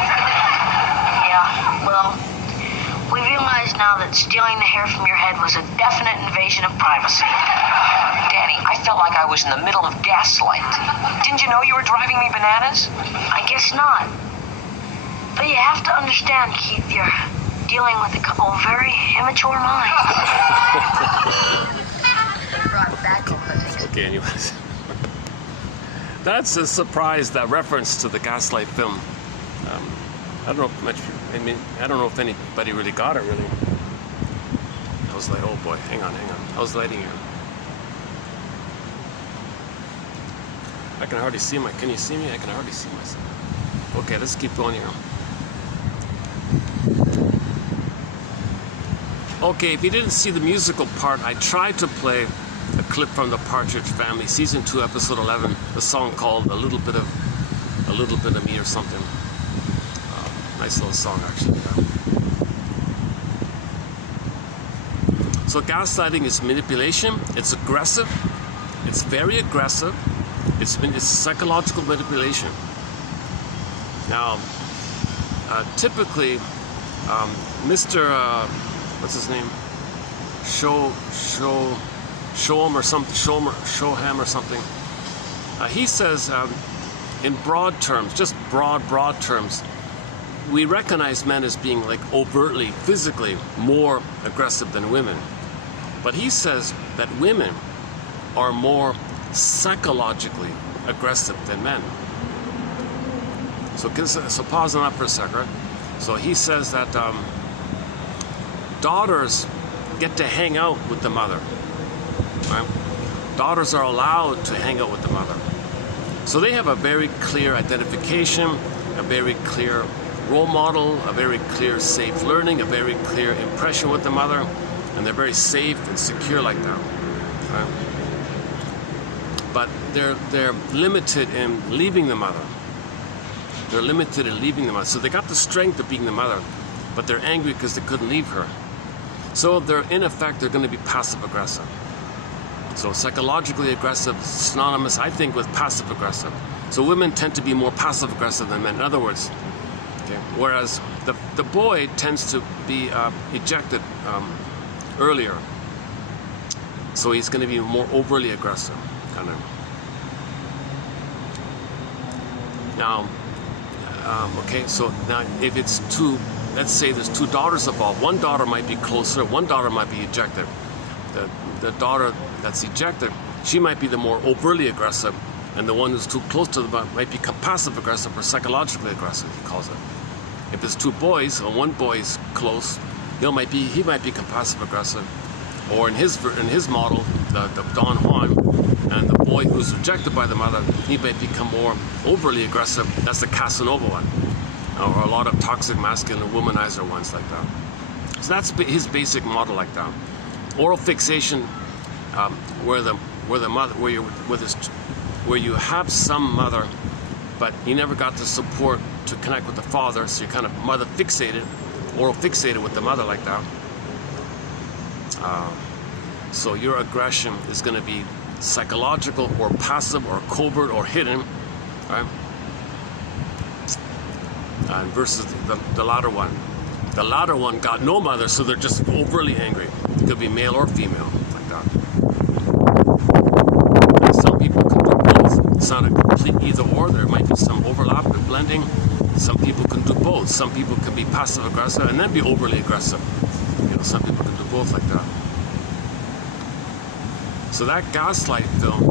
Yeah, well, we realize now that stealing the hair from your head was a definite invasion of privacy. Danny, I felt like I was in the middle of gaslight. Didn't you know you were driving me bananas? I guess not. But you have to understand, Keith, you're dealing with a couple of very immature minds. Okay, anyways. That's a surprise, that reference to the Gaslight film. I don't know if much, I don't know if anybody really got it, really. I was like, oh boy, hang on. I was lighting here. I can hardly see can you see me? I can hardly see myself. Okay, let's keep going here. Okay, if you didn't see the musical part, I tried to play a clip from the Partridge Family, season 2, episode 11, the song called A Little Bit of Me or something. Nice little song, actually. Yeah. So gaslighting is manipulation. It's aggressive. It's very aggressive. It's psychological manipulation. Now, typically, Mr. What's his name? Shoham or something. He says, in broad terms, just broad terms, we recognize men as being like overtly, physically more aggressive than women. But he says that women are more psychologically aggressive than men. So pause on that for a second. So he says that daughters get to hang out with the mother. Right? Daughters are allowed to hang out with the mother. So they have a very clear identification, a very clear role model, a very clear safe learning, a very clear impression with the mother, and they're very safe and secure like that. Right? But they're limited in leaving the mother. They're limited in leaving the mother. So they got the strength of being the mother, but they're angry because they couldn't leave her. So in effect, they're going to be passive aggressive. So psychologically aggressive is synonymous, I think, with passive aggressive. So women tend to be more passive aggressive than men. In other words, okay, whereas the boy tends to be ejected earlier. So he's going to be more overly aggressive, kind of. Now, okay, so now if it's two, let's say there's two daughters involved. One daughter might be closer, one daughter might be ejected. The daughter that's ejected, she might be the more overtly aggressive, and the one who's too close to them might become passive aggressive or psychologically aggressive, he calls it. If it's two boys, and one boy's close, he might become passive aggressive. Or in his model, the Don Juan, and the boy who's rejected by the mother, he might become more overly aggressive. That's the Casanova one, or a lot of toxic masculine and womanizer ones like that. So that's his basic model like that. Oral fixation, where you have some mother, but you never got the support to connect with the father, so you're kind of mother fixated, oral fixated with the mother like that. So your aggression is going to be psychological or passive or covert or hidden, right? Versus the latter one. The latter one got no mother, so they're just overly angry. It could be male or female, like that. And some people can do both. It's not a complete either or. There might be some overlap and blending. Some people can do both. Some people can be passive aggressive and then be overly aggressive. You know, some people can do both like that. So that Gaslight film,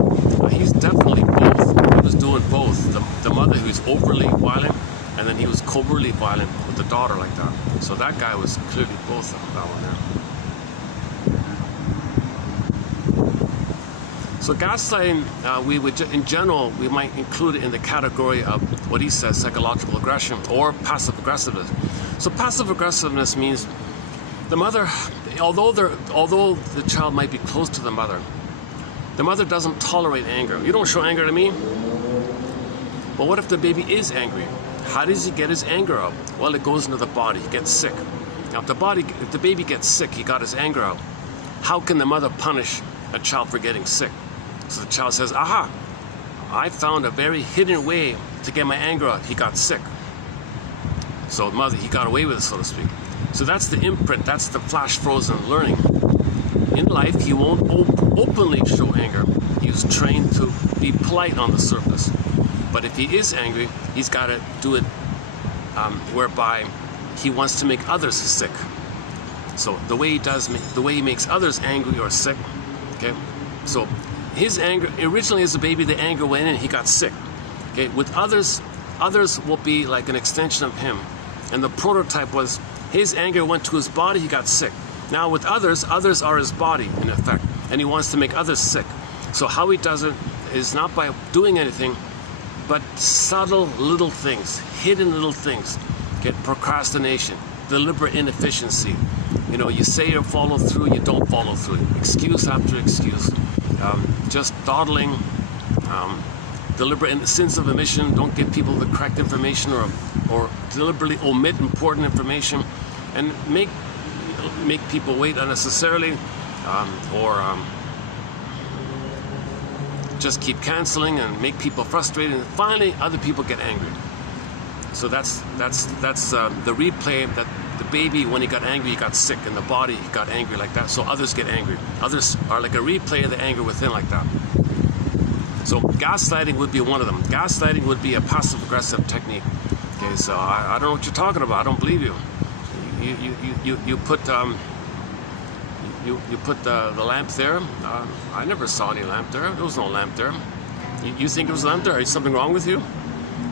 he's definitely both. He was doing both. The mother who's overly violent, and then he was covertly violent with the daughter like that. So that guy was clearly both of that one there. So gaslighting, we would, in general, we might include it in the category of what he says, psychological aggression or passive aggressiveness. So passive aggressiveness means the mother, although the child might be close to the mother doesn't tolerate anger. You don't show anger to me. But what if the baby is angry? How does he get his anger out? Well, it goes into the body. He gets sick. Now, if the baby gets sick, he got his anger out. How can the mother punish a child for getting sick? So the child says, aha, I found a very hidden way to get my anger out, he got sick. So mother, he got away with it, so to speak. So that's the imprint, that's the flash frozen learning. In life, he won't openly show anger. He's trained to be polite on the surface. But if he is angry, he's got to do it whereby he wants to make others sick. So the way he makes others angry or sick, okay? So his anger, originally as a baby, the anger went in, he got sick. Okay, with others will be like an extension of him. And the prototype was his anger went to his body, he got sick. Now with others are his body in effect, and he wants to make others sick. So how he does it is not by doing anything, but subtle little things, hidden little things. Get procrastination, deliberate inefficiency. You know, you say you follow through, you don't follow through. Excuse after excuse. Just dawdling, deliberate sins of omission. Don't give people the correct information, or deliberately omit important information, and make people wait unnecessarily, or just keep canceling and make people frustrated, and finally other people get angry. So that's the replay that the baby, when he got angry, he got sick, and the body, he got angry like that. So others get angry. Others are like a replay of the anger within like that. So gaslighting would be one of them. Gaslighting would be a passive-aggressive technique. Okay, so I don't know what you're talking about. I don't believe you. You put the lamp there. I never saw any lamp there. There was no lamp there. You think it was a lamp there? Is something wrong with you?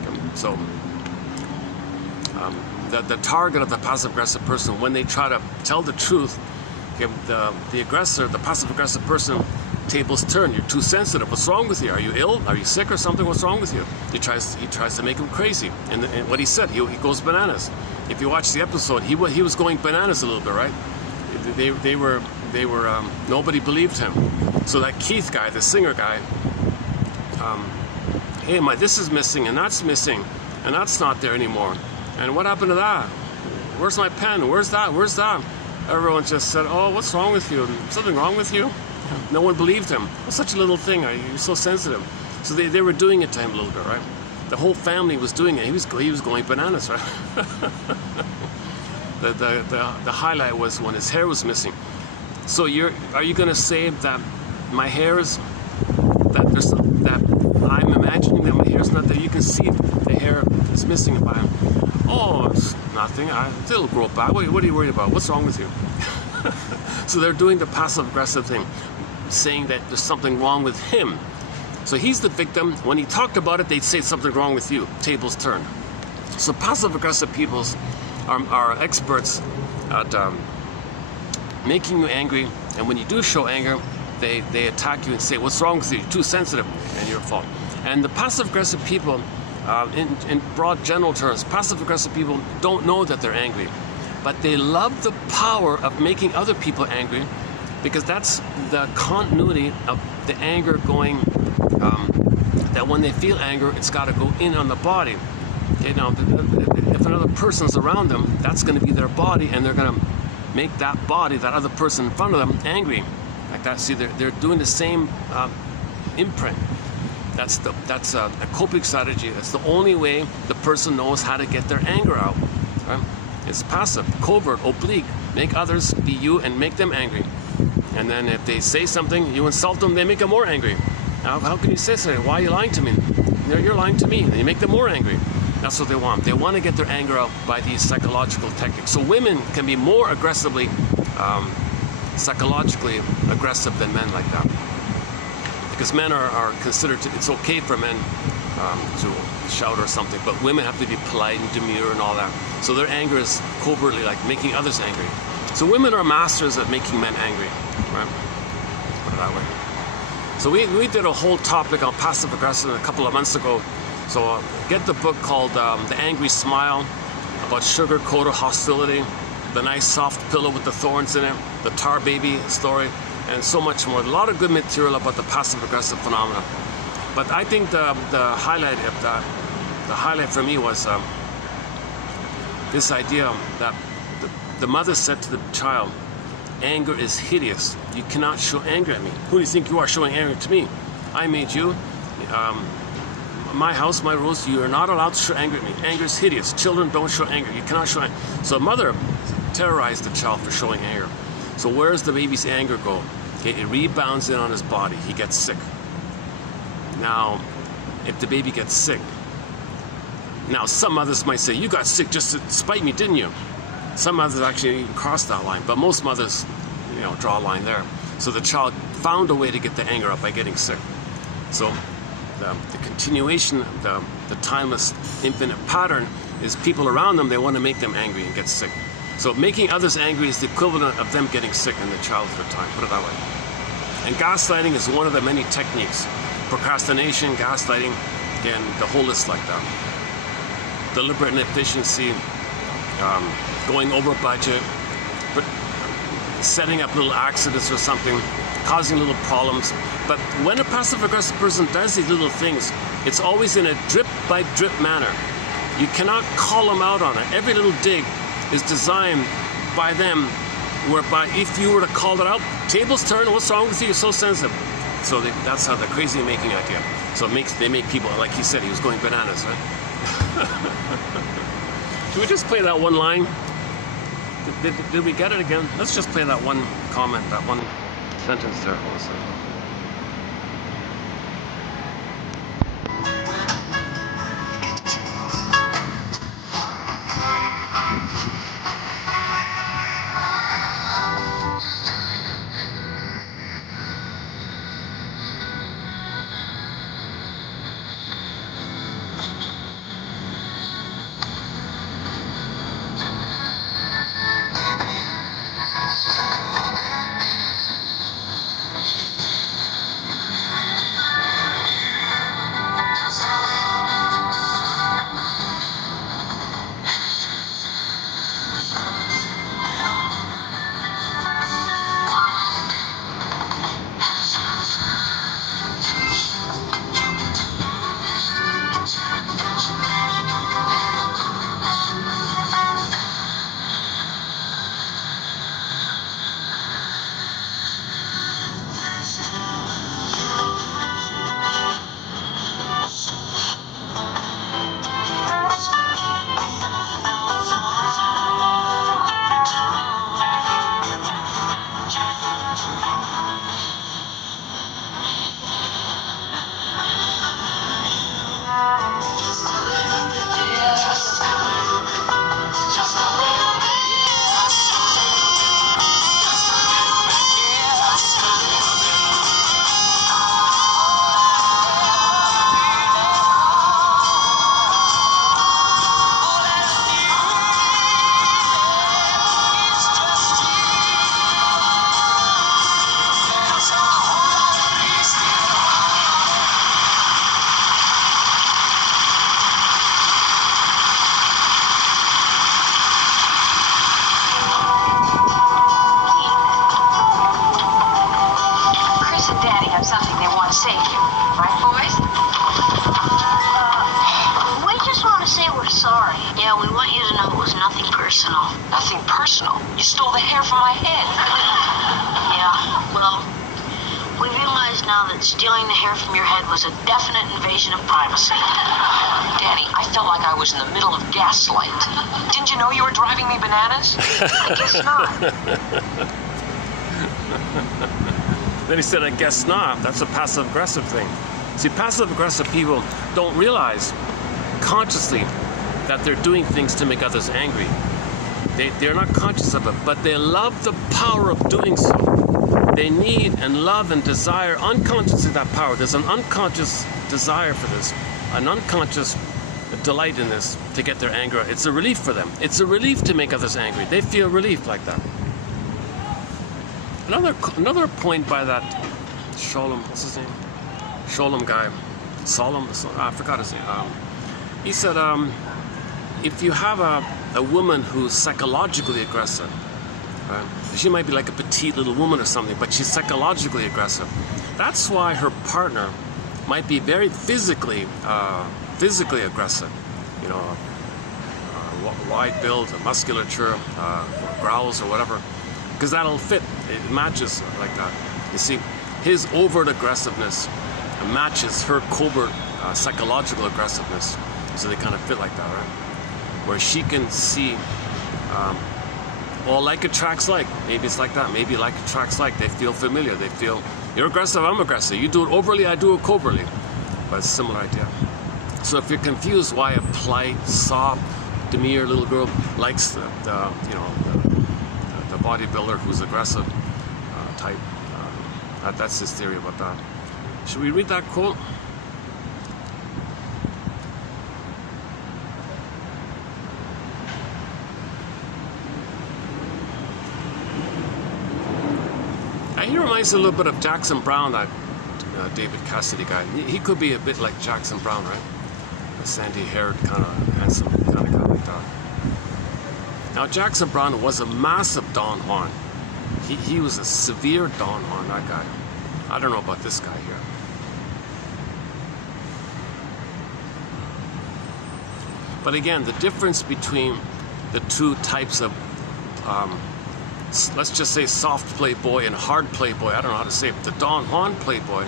Okay, so the target of the passive-aggressive person, when they try to tell the truth, okay, the aggressor, the passive-aggressive person, tables turn. You're too sensitive. What's wrong with you? Are you ill? Are you sick or something? What's wrong with you? He tries to make him crazy. And what he said, he goes bananas. If you watch the episode, he was going bananas a little bit, right? They were nobody believed him. So that Keith guy, the singer guy, hey, this is missing, and that's missing, and that's not there anymore. And what happened to that? Where's my pen? Where's that? Where's that? Everyone just said, oh, what's wrong with you? Something wrong with you? No one believed him. Well, such a little thing. You're so sensitive. So they were doing it to him a little bit, right? The whole family was doing it. He was going bananas, right? The highlight was when his hair was missing. So are you going to say that my hair is that I'm imagining that my hair's not there? You can see the hair is missing by him. Oh, it's nothing. It'll grow back. What are you worried about? What's wrong with you? So they're doing the passive-aggressive thing, saying that there's something wrong with him. So he's the victim. When he talked about it, they'd say something wrong with you. Tables turn. So passive-aggressive people are experts at making you angry, and when you do show anger, they attack you and say, what's wrong with you? You're too sensitive, and your fault. And the passive-aggressive people, in broad general terms, passive-aggressive people don't know that they're angry, but they love the power of making other people angry, because that's the continuity of the anger going, that when they feel anger, it's got to go in on the body. Okay, now, if another person's around them, that's going to be their body, and they're going to make that body, that other person in front of them, angry. Like that. See, they're doing the same imprint. That's a coping strategy. That's the only way the person knows how to get their anger out. Right? It's passive, covert, oblique. Make others be you and make them angry. And then if they say something, you insult them, they make them more angry. Now, how can you say something? Why are you lying to me? You're lying to me. And you make them more angry. That's what they want. They want to get their anger out by these psychological techniques. So women can be more aggressively, psychologically aggressive than men like that. Because men are considered it's okay for men to shout or something, but women have to be polite and demure and all that. So their anger is covertly like making others angry. So women are masters at making men angry, right? Put it that way. So we did a whole topic on passive aggression a couple of months ago. So get the book called The Angry Smile, about sugar-coated hostility, the nice soft pillow with the thorns in it, the tar baby story, and so much more. A lot of good material about the passive-aggressive phenomena. But I think the highlight of that, the highlight for me was this idea that the mother said to the child, anger is hideous. You cannot show anger at me. Who do you think you are showing anger to me? I made you. my house, my rules, you are not allowed to show anger at me. Anger is hideous. Children don't show anger. You cannot show anger. So a mother terrorized the child for showing anger. So where does the baby's anger go? Okay, it rebounds in on his body. He gets sick. Now, if the baby gets sick, now some mothers might say, you got sick just to spite me, didn't you? Some mothers actually even cross that line, but most mothers, draw a line there. So the child found a way to get the anger up by getting sick. So the continuation, the timeless, infinite pattern is people around them, they want to make them angry and get sick. So making others angry is the equivalent of them getting sick in the childhood time, put it that way. And gaslighting is one of the many techniques. Procrastination, gaslighting, again, the whole list like that. Deliberate inefficiency, going over budget, but setting up little accidents or something, causing little problems. But when a passive-aggressive person does these little things, it's always in a drip-by-drip manner. You cannot call them out on it. Every little dig is designed by them, whereby if you were to call it out, tables turn, what's wrong with you? You're so sensitive. So that's how the crazy making idea. So they make people, like he said, he was going bananas, right? Can we just play that one line? Did we get it again? Let's just play that one comment, that one sentence there. Nothing personal. You stole the hair from my head. Yeah, well, we realize now that stealing the hair from your head was a definite invasion of privacy. Danny, I felt like I was in the middle of gaslight. Didn't you know you were driving me bananas? I guess not. Then he said, I guess not. That's a passive-aggressive thing. See, passive-aggressive people don't realize consciously that they're doing things to make others angry. They're not conscious of it, but they love the power of doing so. They need and love and desire unconsciously that power. There's an unconscious desire for this, an unconscious delight in this to get their anger. It's a relief for them. It's a relief to make others angry. They feel relief like that. Another point by that Sholem, what's his name? Sholem guy, Solomon, I forgot his name. He said, if you have a woman who's psychologically aggressive, right? She might be like a petite little woman or something, but she's psychologically aggressive. That's why her partner might be very physically aggressive. You know, wide build, musculature, growls or whatever, because that'll fit. It matches like that. You see, his overt aggressiveness matches her covert psychological aggressiveness. So they kind of fit like that, right? Where she can see, well, like attracts like. Maybe it's like that. Maybe like attracts like. They feel familiar. They feel, you're aggressive, I'm aggressive. You do it overtly, I do it covertly. But it's a similar idea. So if you're confused why a polite, soft, demure little girl likes the bodybuilder who's aggressive type, that's his theory about that. Should we read that quote? He reminds me a little bit of Jackson Browne, that David Cassidy guy. He could be a bit like Jackson Browne, right? A sandy-haired, kind of handsome kind of guy like that. Now, Jackson Browne was a massive Don Juan. He was a severe Don Juan, that guy. I don't know about this guy here. But again, the difference between the two types of let's just say soft playboy and hard playboy. I don't know how to say it. The Don Juan playboy,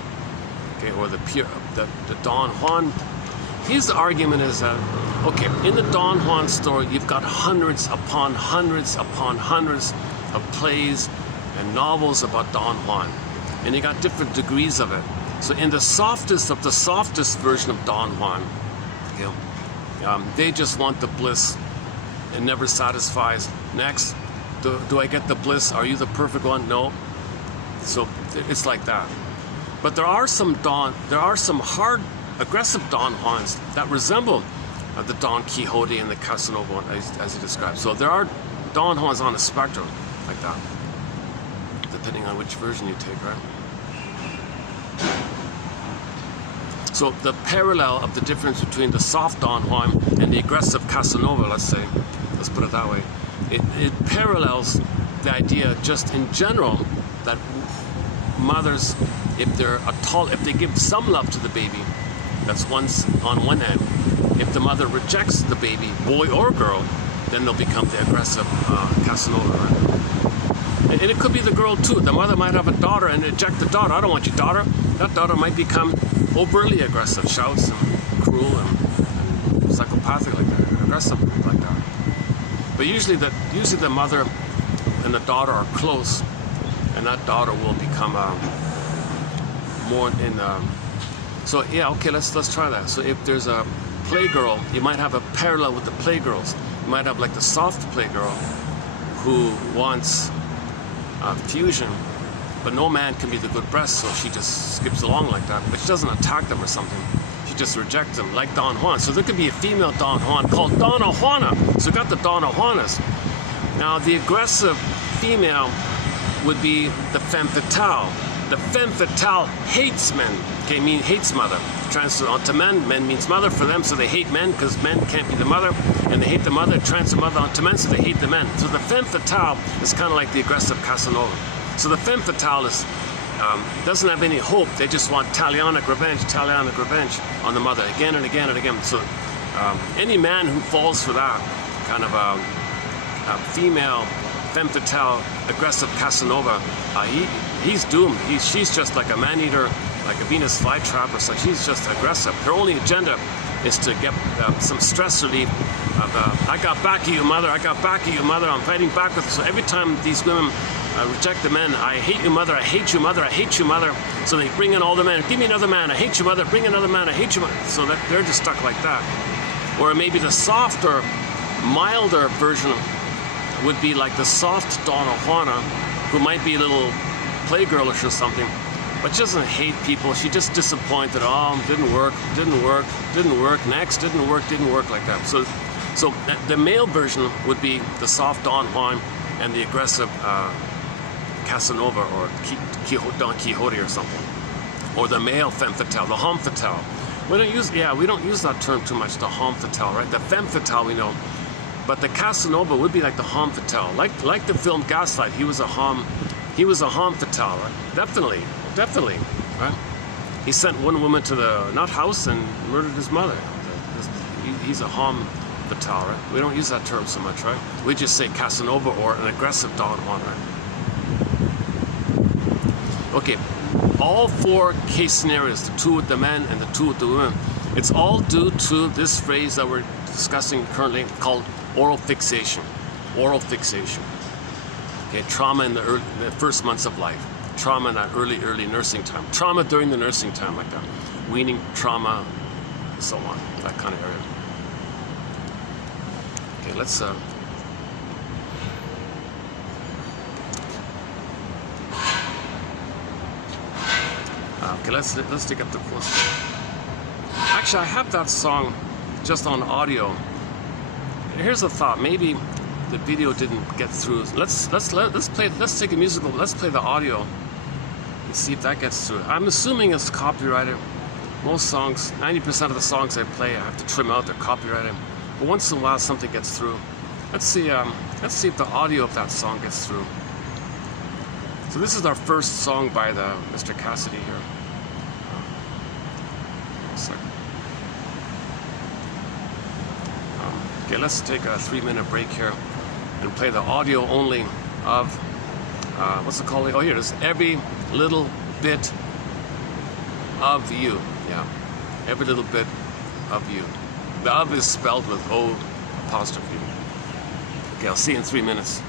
okay, or the Don Juan. His argument is that, okay, in the Don Juan story, you've got hundreds upon hundreds upon hundreds of plays and novels about Don Juan, and you got different degrees of it. So in the softest of the softest version of Don Juan, you know, they just want the bliss. It never satisfies. Next. Do I get the bliss? Are you the perfect one? No. So it's like that. But there are some hard, aggressive Don Juans that resemble the Don Quixote and the Casanova one, as he described. So there are Don Juans on the spectrum like that, depending on which version you take, right? So the parallel of the difference between the soft Don Juan and the aggressive Casanova, let's put it that way, it parallels the idea just in general that mothers, if they give some love to the baby, that's once on one end. If the mother rejects the baby, boy or girl, then they'll become the aggressive Casanova, right? And it could be the girl too. The mother might have a daughter and reject the daughter. I don't want your daughter. That daughter might become overtly aggressive, shouts and cruel and psychopathic like that, aggressive like that. But usually the mother and the daughter are close, and that daughter will become more in. So yeah, okay, let's try that. So if there's a playgirl, you might have a parallel with the playgirls. You might have like the soft playgirl who wants fusion, but no man can be the good breast, so she just skips along like that. But she doesn't attack them or something. She just rejects them, like Don Juan. So there could be a female Don Juan called Donna Juana. So you got the Donna Juanas. Now the aggressive female would be the femme fatale. The femme fatale hates men. Okay, hates mother. Transfer onto men. Men means mother for them, so they hate men because men can't be the mother, and they hate the mother. Transfer mother onto men, so they hate the men. So the femme fatale is kind of like the aggressive Casanova. So the femme fatale is doesn't have any hope. They just want talionic revenge on the mother again and again and again. So any man who falls for that kind of female femme fatale aggressive Casanova, he's doomed. She's just like a man-eater, like a Venus flytrap or something. She's just aggressive. Her only agenda is to get some stress relief. I got back at you, mother. I got back at you, mother. I'm fighting back with you. So every time these women reject the men, I hate you, mother. I hate you, mother. I hate you, mother. So they bring in all the men. Give me another man. I hate you, mother. Bring another man. I hate you, mother. So that they're just stuck like that. Or maybe the softer, milder version would be like the soft Donna Juana, who might be a little playgirlish or something, but she doesn't hate people. She just disappointed. Oh, didn't work, next, didn't work like that. So the male version would be the soft Don Juan and the aggressive Casanova or Don Quixote or something. Or the male femme fatale, the homme fatale. We don't use that term too much, the homme fatale, right? The femme fatale we know. But the Casanova would be like the homme fatale. Like the film Gaslight, he was a homme fatale, right? Definitely, right? He sent one woman to the house and murdered his mother. He's a homme fatale, right? We don't use that term so much, right? We just say Casanova or an aggressive Don Juan, right? Okay, all four case scenarios, the two with the men and the two with the women, It's all due to this phrase that we're discussing currently called oral fixation. Oral fixation. Okay, trauma in the first months of life. Trauma in that early nursing time. Trauma during the nursing time, like that. Weaning trauma, and so on. That kind of area. Okay, let's okay, let's take up the close. Actually, I have that song just on audio. Here's a thought. Maybe the video didn't get through. Let's take a musical. Let's play the audio and see if that gets through. I'm assuming it's copyrighted. Most songs, 90% of the songs I play, I have to trim out. They're copyrighted. But once in a while, something gets through. Let's see if the audio of that song gets through. So this is our first song by the Mr. Cassidy here. Okay, let's take a 3-minute break here and play the audio only of what's it called? Oh, here it is. Every little bit of you. Yeah, every little bit of you. The of is spelled with O apostrophe. Okay, I'll see you in 3 minutes.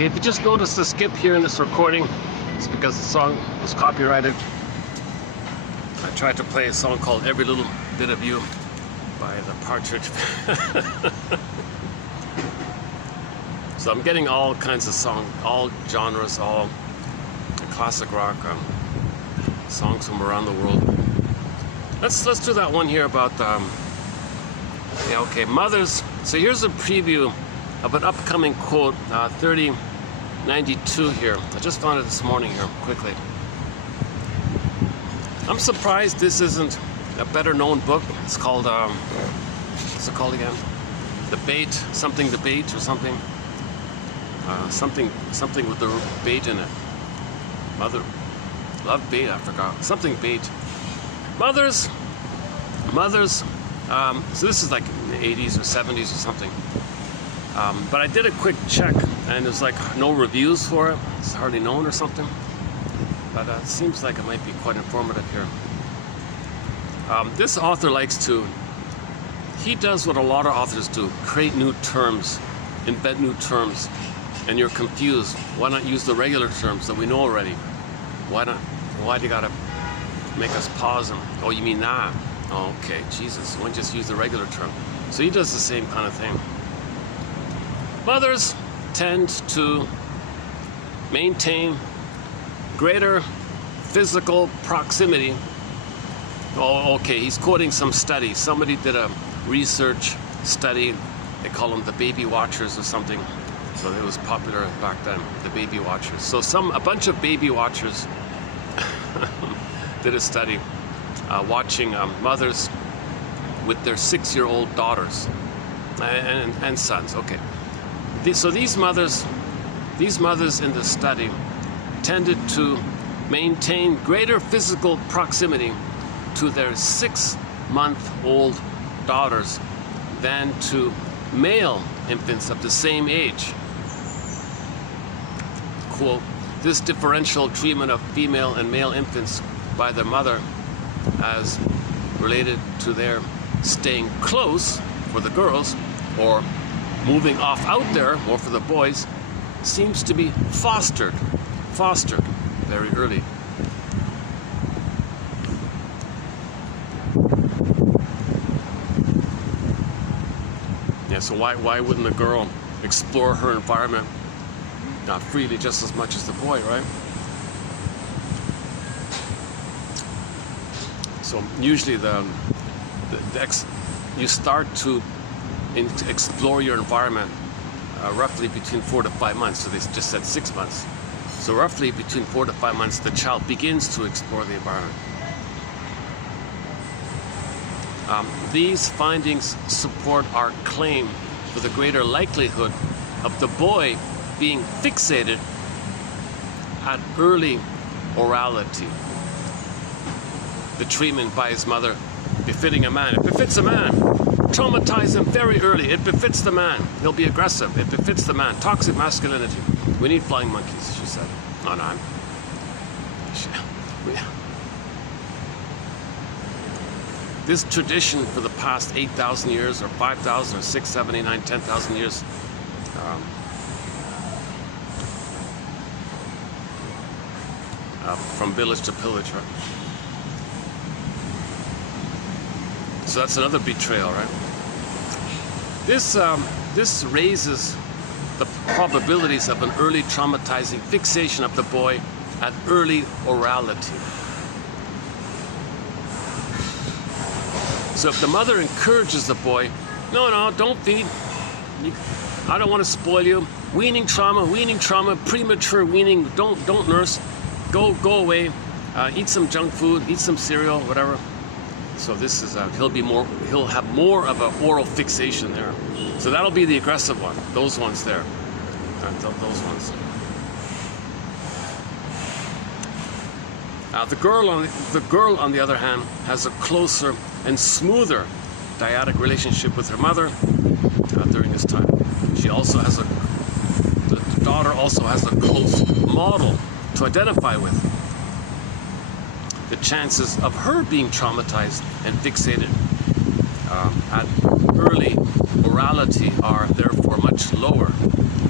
Okay, if you just notice the skip here in this recording, it's because the song was copyrighted. I tried to play a song called Every Little Bit of You by the Partridge. So I'm getting all kinds of songs, all genres, all classic rock songs from around the world. Let's do that one here about yeah, okay, mothers. So here's a preview of an upcoming quote, 3092 here. I just found it this morning here, quickly. I'm surprised this isn't a better known book. It's called, what's it called again? The Bait, something the Bait or something. Something with the bait in it. Mother, love bait, I forgot. Something bait. Mothers. So this is like in the 80s or 70s or something. But I did a quick check, and there's like no reviews for it. It's hardly known or something. But it seems like it might be quite informative here. This author likes to, he does what a lot of authors do, create new terms, embed new terms, and you're confused. Why not use the regular terms that we know already? Why do you gotta make us pause and, oh, you mean that? Oh, okay, Jesus, why don't you just use the regular term? So he does the same kind of thing. Mothers tend to maintain greater physical proximity. Oh, okay, he's quoting some study. Somebody did a research study. They call them the baby watchers or something. So it was popular back then, the baby watchers. So a bunch of baby watchers did a study watching mothers with their 6-year-old daughters and sons. Okay, so these mothers in the study tended to maintain greater physical proximity to their 6-month-old daughters than to male infants of the same age. Quote, this differential treatment of female and male infants by their mother as related to their staying close for the girls or moving off out there more for the boys seems to be fostered very early. Yeah, so why wouldn't the girl explore her environment freely just as much as the boy, right? So usually you start to explore your environment roughly between 4 to 5 months. So they just said 6 months. So roughly between 4 to 5 months, the child begins to explore the environment. These findings support our claim for the greater likelihood of the boy being fixated at early orality. The treatment by his mother befitting a man. It befits a man. Traumatize him very early. It befits the man. He'll be aggressive. It befits the man. Toxic masculinity. We need flying monkeys, she said. Oh, no. This tradition for the past 8,000 years, or 5,000, or 6, 7, 8, 9, 10,000 years, from village to pillage, right? So that's another betrayal, right? This raises the probabilities of an early traumatizing fixation of the boy at early orality. So if the mother encourages the boy, no, don't feed. I don't want to spoil you. Weaning trauma, premature weaning. Don't nurse. Go away. Eat some junk food. Eat some cereal, whatever. So this is he'll have more of an oral fixation there. So that'll be the aggressive one. Those ones there. Those ones. The girl on the other hand has a closer and smoother dyadic relationship with her mother during this time. The daughter also has a close model to identify with. The chances of her being traumatized and fixated at early orality are therefore much lower.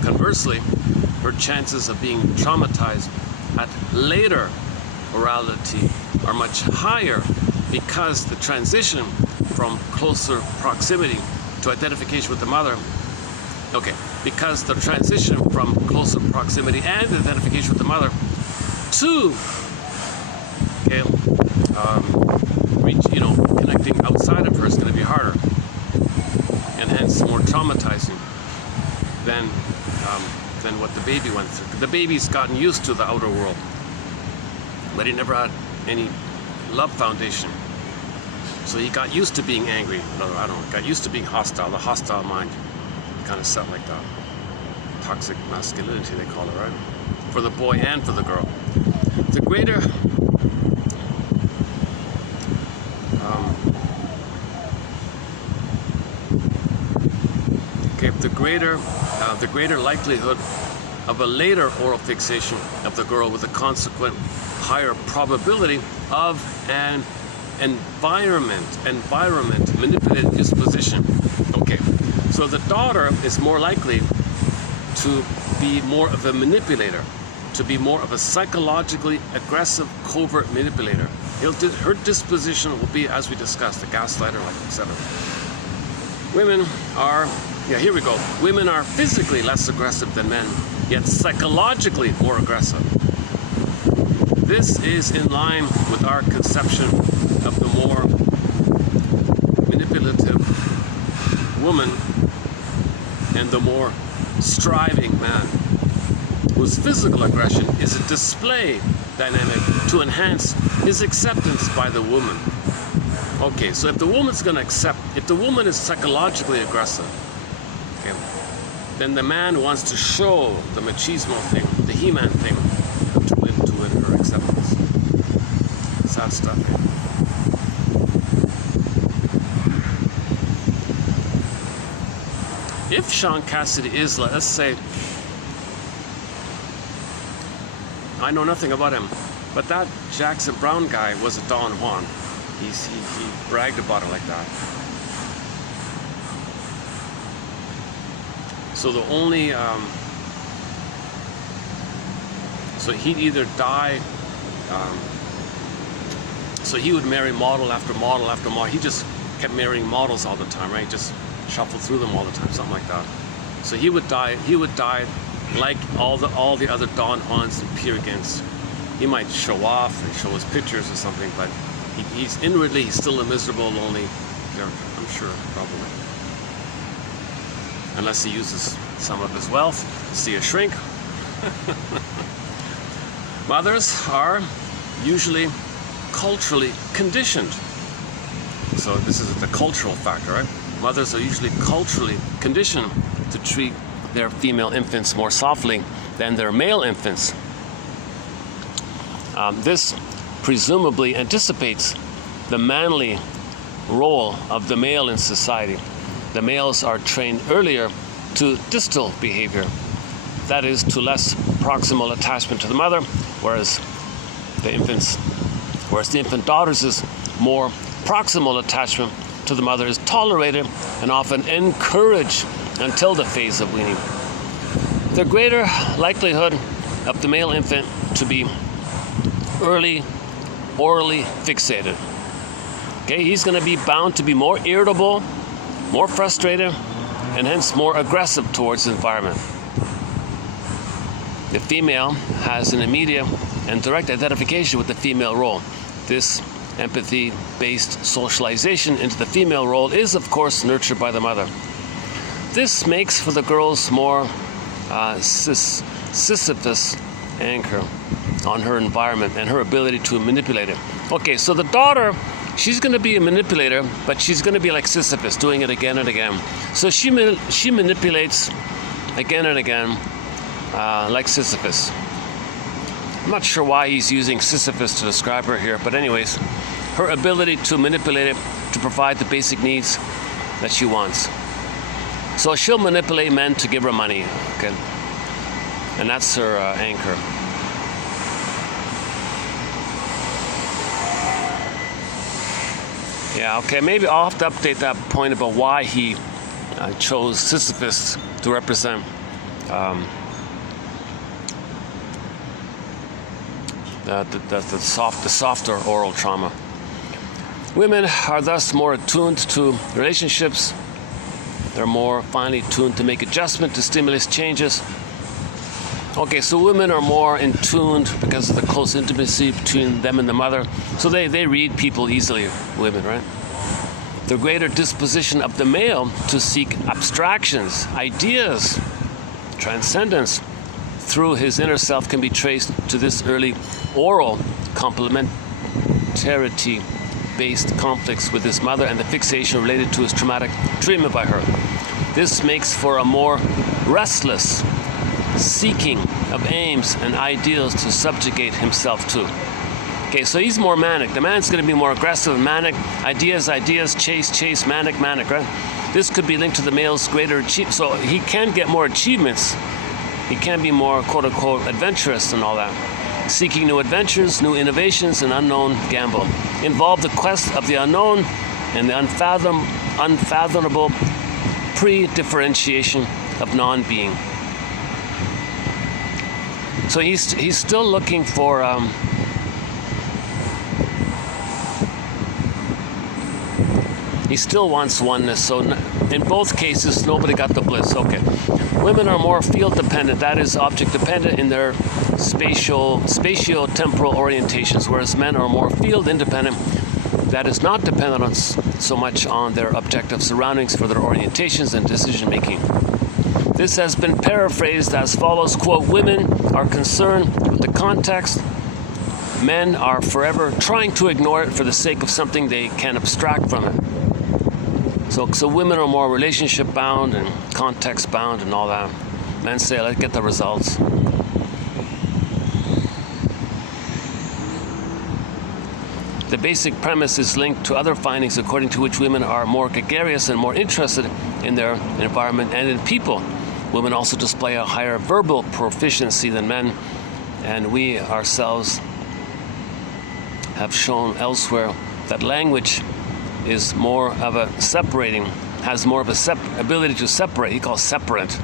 Conversely, her chances of being traumatized at later orality are much higher because the transition from closer proximity to identification with the mother, because the transition from closer proximity and identification with the mother to connecting outside of her is going to be harder and hence more traumatizing than what the baby went through. The baby's gotten used to the outer world, but he never had any love foundation. So he got used to being angry. I don't know, got used to being hostile, the hostile mind. Kind of set like that. Toxic masculinity, they call it, right? For the boy and for the girl. The greater the greater likelihood of a later oral fixation of the girl with a consequent higher probability of an environment manipulated disposition. Okay, so the daughter is more likely to be more of a manipulator, to be more of a psychologically aggressive, covert manipulator. Her disposition will be, as we discussed, a gaslighter, like etc. Women are, here we go. Women are physically less aggressive than men, yet psychologically more aggressive. This is in line with our conception of the more manipulative woman and the more striving man, whose physical aggression is a display dynamic to enhance his acceptance by the woman. Okay, so if the woman's going to accept, if the woman is psychologically aggressive, okay, then the man wants to show the machismo thing, the he-man thing, to win her acceptance. Sad stuff. If Sean Cassidy is, let's say, I know nothing about him, but that Jackson Brown guy was a Don Juan. He bragged about it like that. So the only, so he'd either die, so he would marry model after model after model. He just kept marrying models all the time, right? Just shuffled through them all the time, something like that. So he would die like all the other Don Juans and peer against. He might show off and show his pictures or something, but he's inwardly, he's still a miserable, lonely character, I'm sure, probably. Unless he uses some of his wealth to see a shrink. Mothers are usually culturally conditioned. So this is the cultural factor, right? Mothers are usually culturally conditioned to treat their female infants more softly than their male infants. This presumably anticipates the manly role of the male in society. The males are trained earlier to distal behavior, that is, to less proximal attachment to the mother, whereas the infant daughter's more proximal attachment to the mother is tolerated and often encouraged until the phase of weaning. The greater likelihood of the male infant to be early orally fixated. Okay, he's going to be bound to be more irritable, more frustrated, and hence more aggressive towards the environment. The female has an immediate and direct identification with the female role. This empathy-based socialization into the female role is, of course, nurtured by the mother. This makes for the girl's more Sisyphus anchor on her environment and her ability to manipulate it. Okay, so the daughter, she's going to be a manipulator, but she's going to be like Sisyphus, doing it again and again. So she manipulates again and again, like Sisyphus. I'm not sure why he's using Sisyphus to describe her here, but anyways, her ability to manipulate it to provide the basic needs that she wants. So she'll manipulate men to give her money, okay? And that's her anchor. Yeah, okay, maybe I'll have to update that point about why he chose Sisyphus to represent the softer oral trauma. Women are thus more attuned to relationships. They're more finely tuned to make adjustment to stimulus changes. Okay, so women are more in tuned because of the close intimacy between them and the mother. So they read people easily, women, right? The greater disposition of the male to seek abstractions, ideas, transcendence through his inner self can be traced to this early oral complementarity complementarity-based conflicts with his mother and the fixation related to his traumatic treatment by her. This makes for a more restless seeking of aims and ideals to subjugate himself to. Okay, so he's more manic. The man's going to be more aggressive and manic. Ideas, chase, manic, right? This could be linked to the male's greater achievement. So he can get more achievements. He can be more, quote-unquote, adventurous and all that. Seeking new adventures, new innovations, and unknown gamble. Involve the quest of the unknown and the unfathomable pre-differentiation of non-being. So he's still looking for he still wants oneness. So in both cases, nobody got the bliss. Okay. Women are more field dependent, that is object dependent in their spatio-temporal orientations, whereas men are more field independent, that is not dependent on so much on their objective surroundings for their orientations and decision making. This has been paraphrased as follows, quote, women are concerned with the context. Men are forever trying to ignore it for the sake of something they can abstract from it. So women are more relationship bound and context bound and all that. Men say, let's get the results. The basic premise is linked to other findings according to which women are more gregarious and more interested in their environment and in people. Women also display a higher verbal proficiency than men, and we ourselves have shown elsewhere that language is more of a separating, has more of a ability to separate. He calls separate.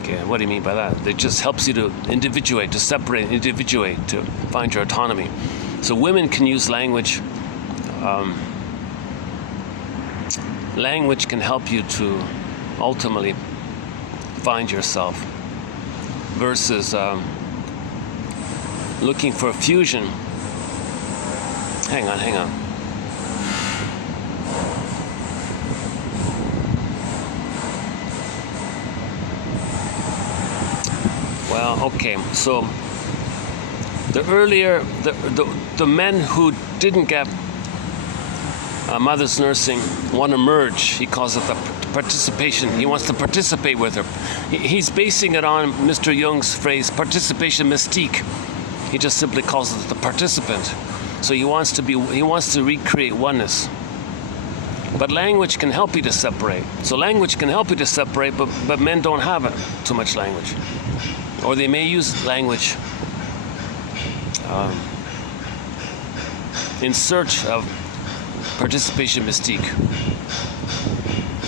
Okay, what do you mean by that? It just helps you to individuate, to separate, individuate, to find your autonomy. So women can use language. Language can help you to ultimately find yourself versus looking for fusion. Hang on. Well, okay, so the men who didn't get mother's nursing want to merge. He calls it the participation. He wants to participate with her. He's basing it on Mr. Jung's phrase, participation mystique. He just simply calls it the participant. So he wants to recreate oneness. But language can help you to separate. So language can help you to separate, but men don't have too much language. Or they may use language in search of participation mystique.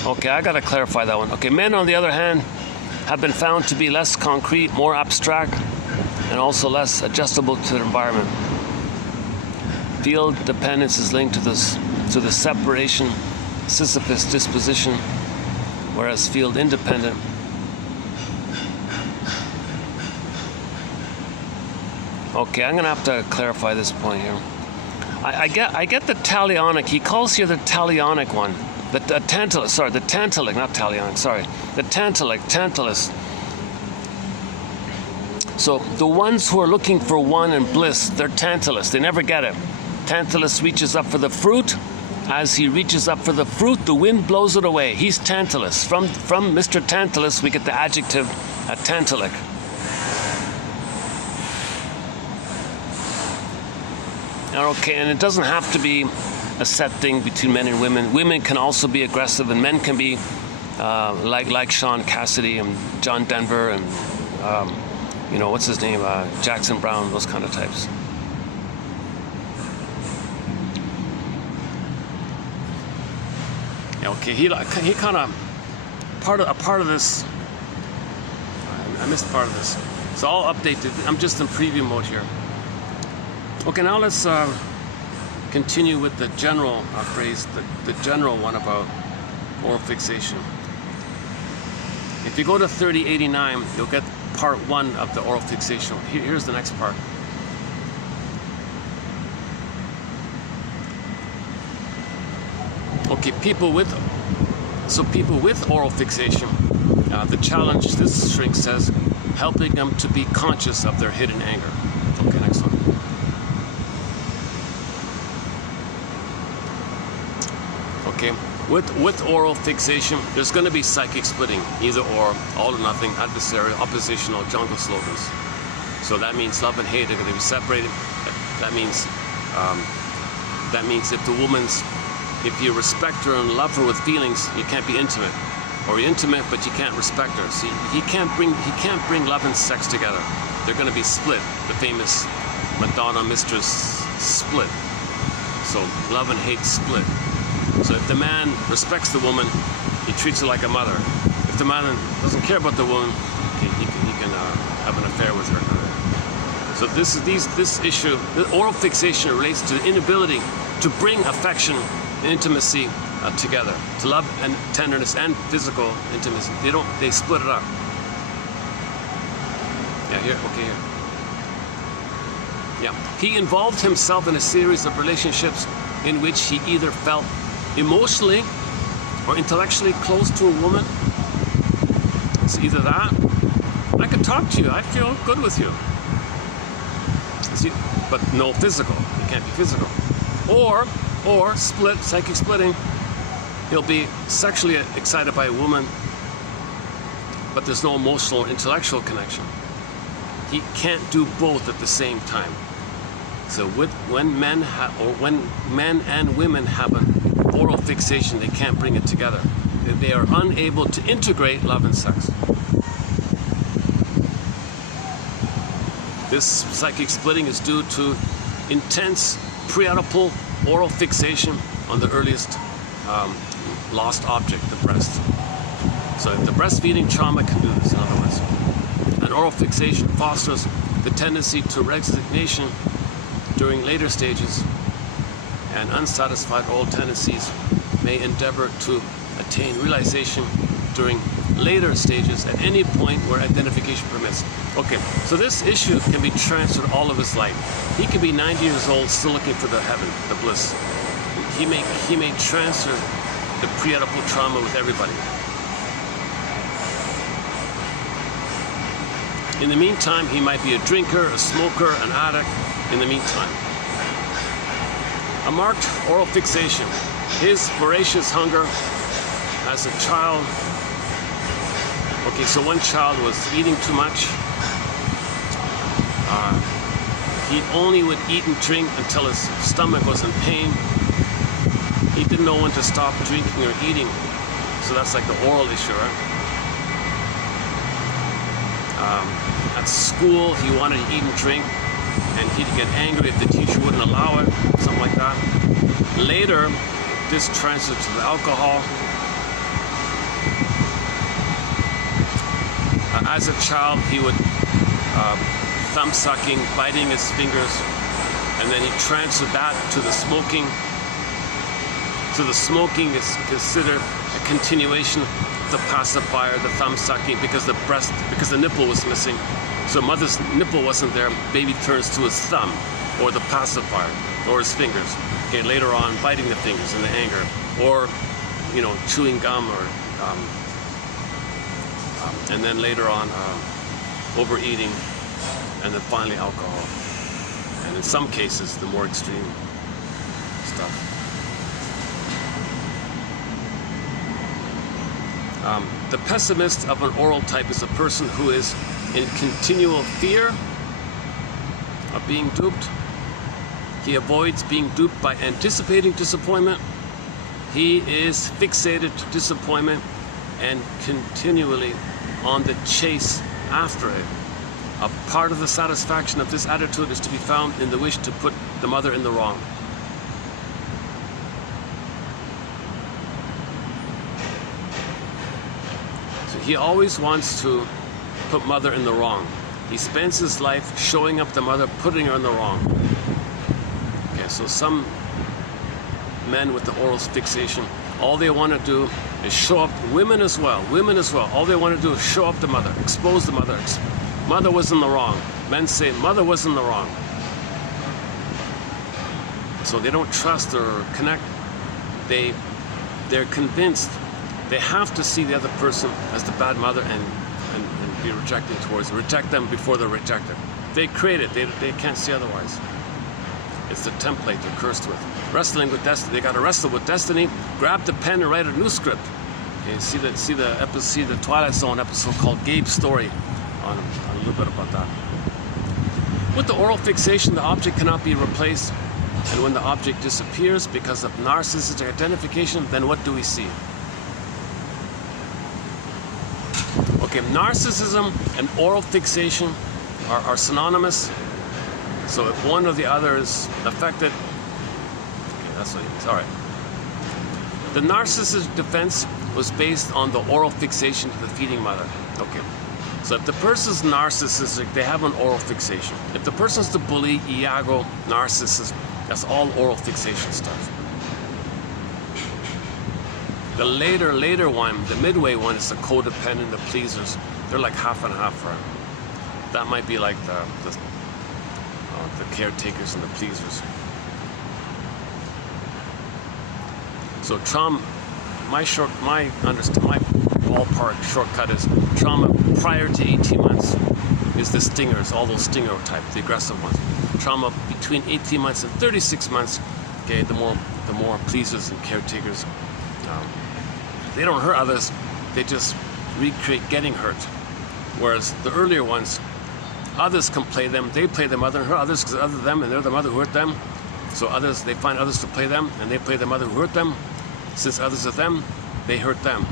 Okay, I gotta clarify that one. Okay, men on the other hand have been found to be less concrete, more abstract, and also less adjustable to their environment. Field dependence is linked to the separation, Sisyphus disposition, whereas field independent okay, I'm gonna have to clarify this point here. I get the talionic. He calls here the talionic one, the tantalic. Sorry, the tantalic, not talionic. Sorry, the tantalus. So the ones who are looking for one and bliss, they're Tantalus. They never get it. Tantalus reaches up for the fruit. As he reaches up for the fruit, the wind blows it away. He's Tantalus. From Mr. Tantalus, we get the adjective tantalic. Okay, and it doesn't have to be a set thing between men and women. Women can also be aggressive, and men can be like Sean Cassidy and John Denver and what's his name, Jackson Brown, those kind of types. Okay, he kind of part of this. I missed part of this, so I'll update it. I'm just in preview mode here. Okay, now let's continue with the general phrase, the general one about oral fixation. If you go to 3089, you'll get part 1 of the oral fixation. Here's the next part. Okay, people with oral fixation, the challenge, this shrink says, helping them to be conscious of their hidden anger. Okay, next one. Okay, with oral fixation, there's going to be psychic splitting, either or, all or nothing, adversarial, oppositional, jungle slogans. So that means love and hate are going to be separated. That means if you respect her and love her with feelings, you can't be intimate. Or you're intimate, but you can't respect her. See, he can't bring love and sex together. They're going to be split. The famous Madonna mistress split. So love and hate split. So if the man respects the woman, he treats her like a mother. If the man doesn't care about the woman, he can have an affair with her. So this issue, the oral fixation relates to the inability to bring affection and intimacy together, to love and tenderness and physical intimacy. They split it up. Yeah, here, okay, here. Yeah, he involved himself in a series of relationships in which he either felt emotionally or intellectually close to a woman. It's either that, I could talk to you, I feel good with you. See, but no physical, it can't be physical. Or split, psychic splitting, he'll be sexually excited by a woman, but there's no emotional or intellectual connection. He can't do both at the same time. So when men and women have an oral fixation, they can't bring it together. They are unable to integrate love and sex. This psychic splitting is due to intense preoidal oral fixation on the earliest lost object, the breast. So the breastfeeding trauma can do this, in other words. And oral fixation fosters the tendency to resignation during later stages, and unsatisfied oral tendencies may endeavor to attain realization during later stages at any point where identification permits. Okay, so this issue can be transferred all of his life. He could be 90 years old still looking for the heaven, the bliss. He may transfer the pre-Oedipal trauma with everybody. In the meantime, he might be a drinker, a smoker, an addict. In the meantime, a marked oral fixation. His voracious hunger as a child. Okay, so one child was eating too much. He only would eat and drink until his stomach was in pain. He didn't know when to stop drinking or eating. So that's like the oral issue, right? At school, he wanted to eat and drink, and he'd get angry if the teacher wouldn't allow it, something like that. Later, this transferred to the alcohol. As a child, he would thumb sucking, biting his fingers, and then he transferred that to the smoking. So the smoking is considered a continuation of the pacifier, the thumb sucking, because the nipple was missing. So mother's nipple wasn't there, baby turns to his thumb, or the pacifier, or his fingers. Okay, later on, biting the fingers in the anger, or, chewing gum, or, and then later on, overeating, and then finally alcohol. And in some cases, the more extreme stuff. The pessimist of an oral type is a person who is in continual fear of being duped. He avoids being duped by anticipating disappointment. He is fixated to disappointment and continually on the chase after it. A part of the satisfaction of this attitude is to be found in the wish to put the mother in the wrong. So he always wants to put mother in the wrong. He spends his life showing up the mother, putting her in the wrong. Okay, so some men with the oral fixation, all they want to do is show up, women as well, all they want to do is show up the mother, expose the mother. Mother was in the wrong. Men say mother was in the wrong. So they don't trust or connect. They're convinced they have to see the other person as the bad mother and be rejecting towards, reject them before they're rejected. They create it, they can't see otherwise. It's the template they're cursed with. Wrestling with destiny. They got to wrestle with destiny. Grab the pen and write a new script. Okay, see the Twilight Zone episode called Gabe's Story on a little bit about that. With the oral fixation, the object cannot be replaced, and when the object disappears because of narcissistic identification, then what do we see? Okay, narcissism and oral fixation are synonymous. So if one or the other is affected, okay, that's what it is. All right. The narcissistic defense was based on the oral fixation to the feeding mother. Okay. So if the person's narcissistic, they have an oral fixation. If the person's the bully, Iago, narcissist, that's all oral fixation stuff. The later one, the midway one, is the codependent, the pleasers. They're like half and half, right? That might be like the caretakers and the pleasers. So trauma, my ballpark shortcut is trauma prior to 18 months is the stingers, all those stinger type, the aggressive ones. Trauma between 18 months and 36 months, okay, the more pleasers and caretakers. They don't hurt others, they just recreate getting hurt. Whereas the earlier ones, others can play them, they play the mother and hurt others because they're other them and they're the mother who hurt them. So others, they find others to play them and they play the mother who hurt them. Since others are them, they hurt them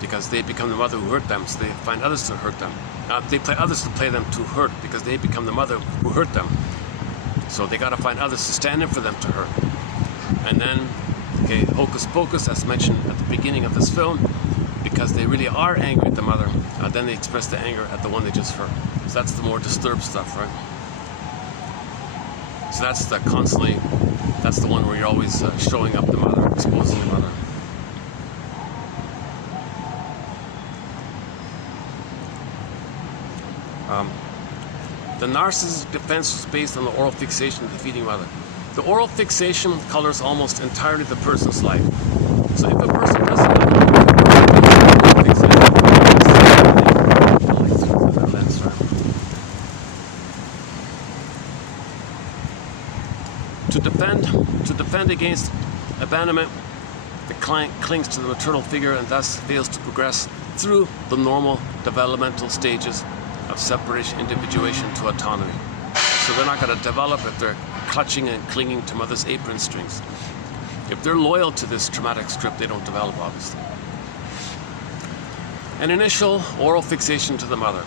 because they become the mother who hurt them, so they find others to hurt them. They play others to play them to hurt because they become the mother who hurt them. So they gotta find others to stand in for them to hurt. And then, okay, hocus pocus, as mentioned at the beginning of this film, because they really are angry at the mother, then they express the anger at the one they just hurt. So that's the more disturbed stuff, right? So that's the constantly, that's the one where you're always showing up the mother, exposing the mother. The narcissistic defense was based on the oral fixation of the feeding mother. The oral fixation colors almost entirely the person's life. So if a person doesn't have oral fixation, to defend against abandonment, the client clings to the maternal figure and thus fails to progress through the normal developmental stages of separation, individuation to autonomy. So they're not going to develop if they're clutching and clinging to mother's apron strings. If they're loyal to this traumatic script, they don't develop, obviously. An initial oral fixation to the mother.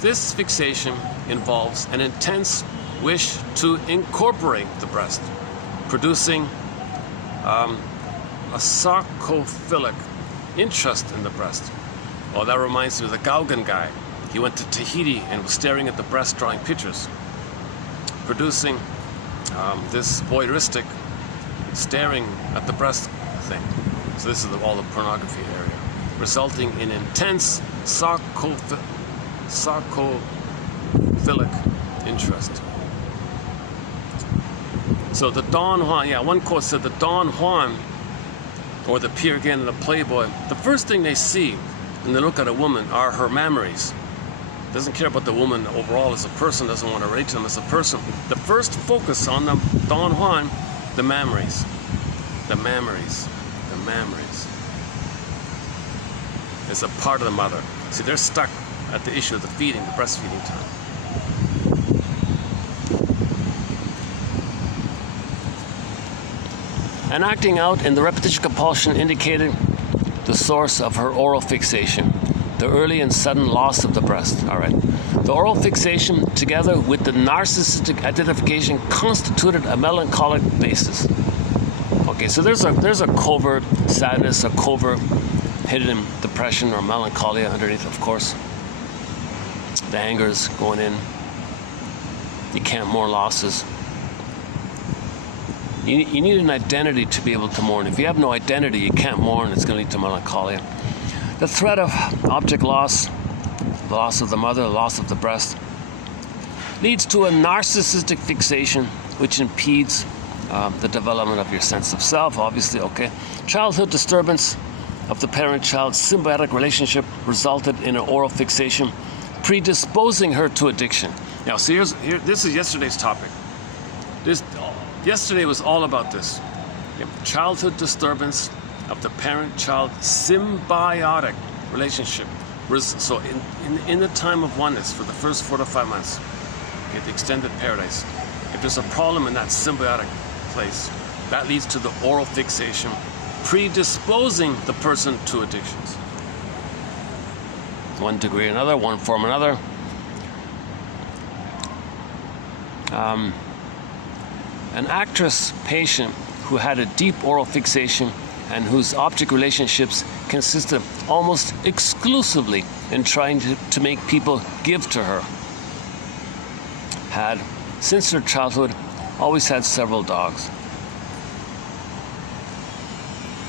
This fixation involves an intense wish to incorporate the breast, producing a sarcophilic interest in the breast. Well, that reminds me of the Gauguin guy. He went to Tahiti and was staring at the breast, drawing pictures, producing this voyeuristic staring at the breast thing. So this is all the pornography area, resulting in intense sarcophilic interest. So the Don Juan, one quote said the Don Juan, or the Peer Gynt and the Playboy, the first thing they see when they look at a woman are her mammaries. Doesn't care about the woman overall as a person, doesn't want to relate to them as a person. The first focus on the Don Juan, the mammaries. The mammaries. The mammaries. It's a part of the mother. See, they're stuck at the issue of the feeding, the breastfeeding time. And acting out in the repetition compulsion indicated the source of her oral fixation, the early and sudden loss of the breast. All right. The oral fixation, together with the narcissistic identification, constituted a melancholic basis. Okay, so there's a covert sadness, a covert hidden depression or melancholia underneath, of course. The anger is going in. You can't mourn losses. You need an identity to be able to mourn. If you have no identity, you can't mourn. It's going to lead to melancholia. The threat of object loss, the loss of the mother, the loss of the breast, leads to a narcissistic fixation, which impedes the development of your sense of self, obviously, okay. Childhood disturbance of the parent-child symbiotic relationship resulted in an oral fixation, predisposing her to addiction. Now, see, this is yesterday's topic. Yesterday was all about this. Childhood disturbance of the parent-child symbiotic relationship. So in the time of oneness, for the first 4 to 5 months, the extended paradise, if there's a problem in that symbiotic place, that leads to the oral fixation, predisposing the person to addictions. One degree or another, one form or another. An actress patient who had a deep oral fixation and whose object relationships consisted almost exclusively in trying to make people give to her, had, since her childhood, always had several dogs.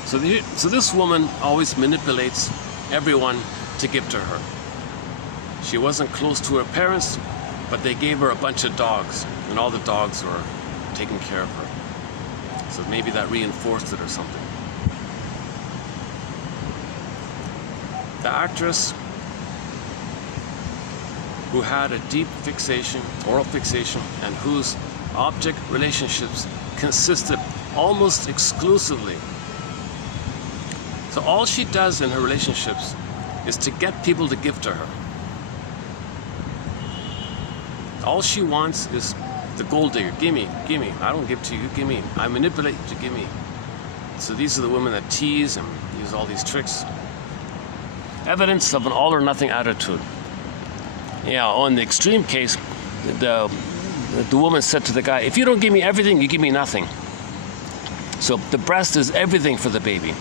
So this woman always manipulates everyone to give to her. She wasn't close to her parents, but they gave her a bunch of dogs, and all the dogs were taking care of her. So maybe that reinforced it or something. The actress who had a deep fixation, oral fixation, and whose object relationships consisted almost exclusively. So all she does in her relationships is to get people to give to her. All she wants is the gold digger. Gimme, gimme. I don't give to you, gimme. I manipulate you to gimme. So these are the women that tease and use all these tricks. Evidence of an all or nothing attitude. Yeah, on the extreme case, the woman said to the guy, if you don't give me everything, you give me nothing. So the breast is everything for the baby.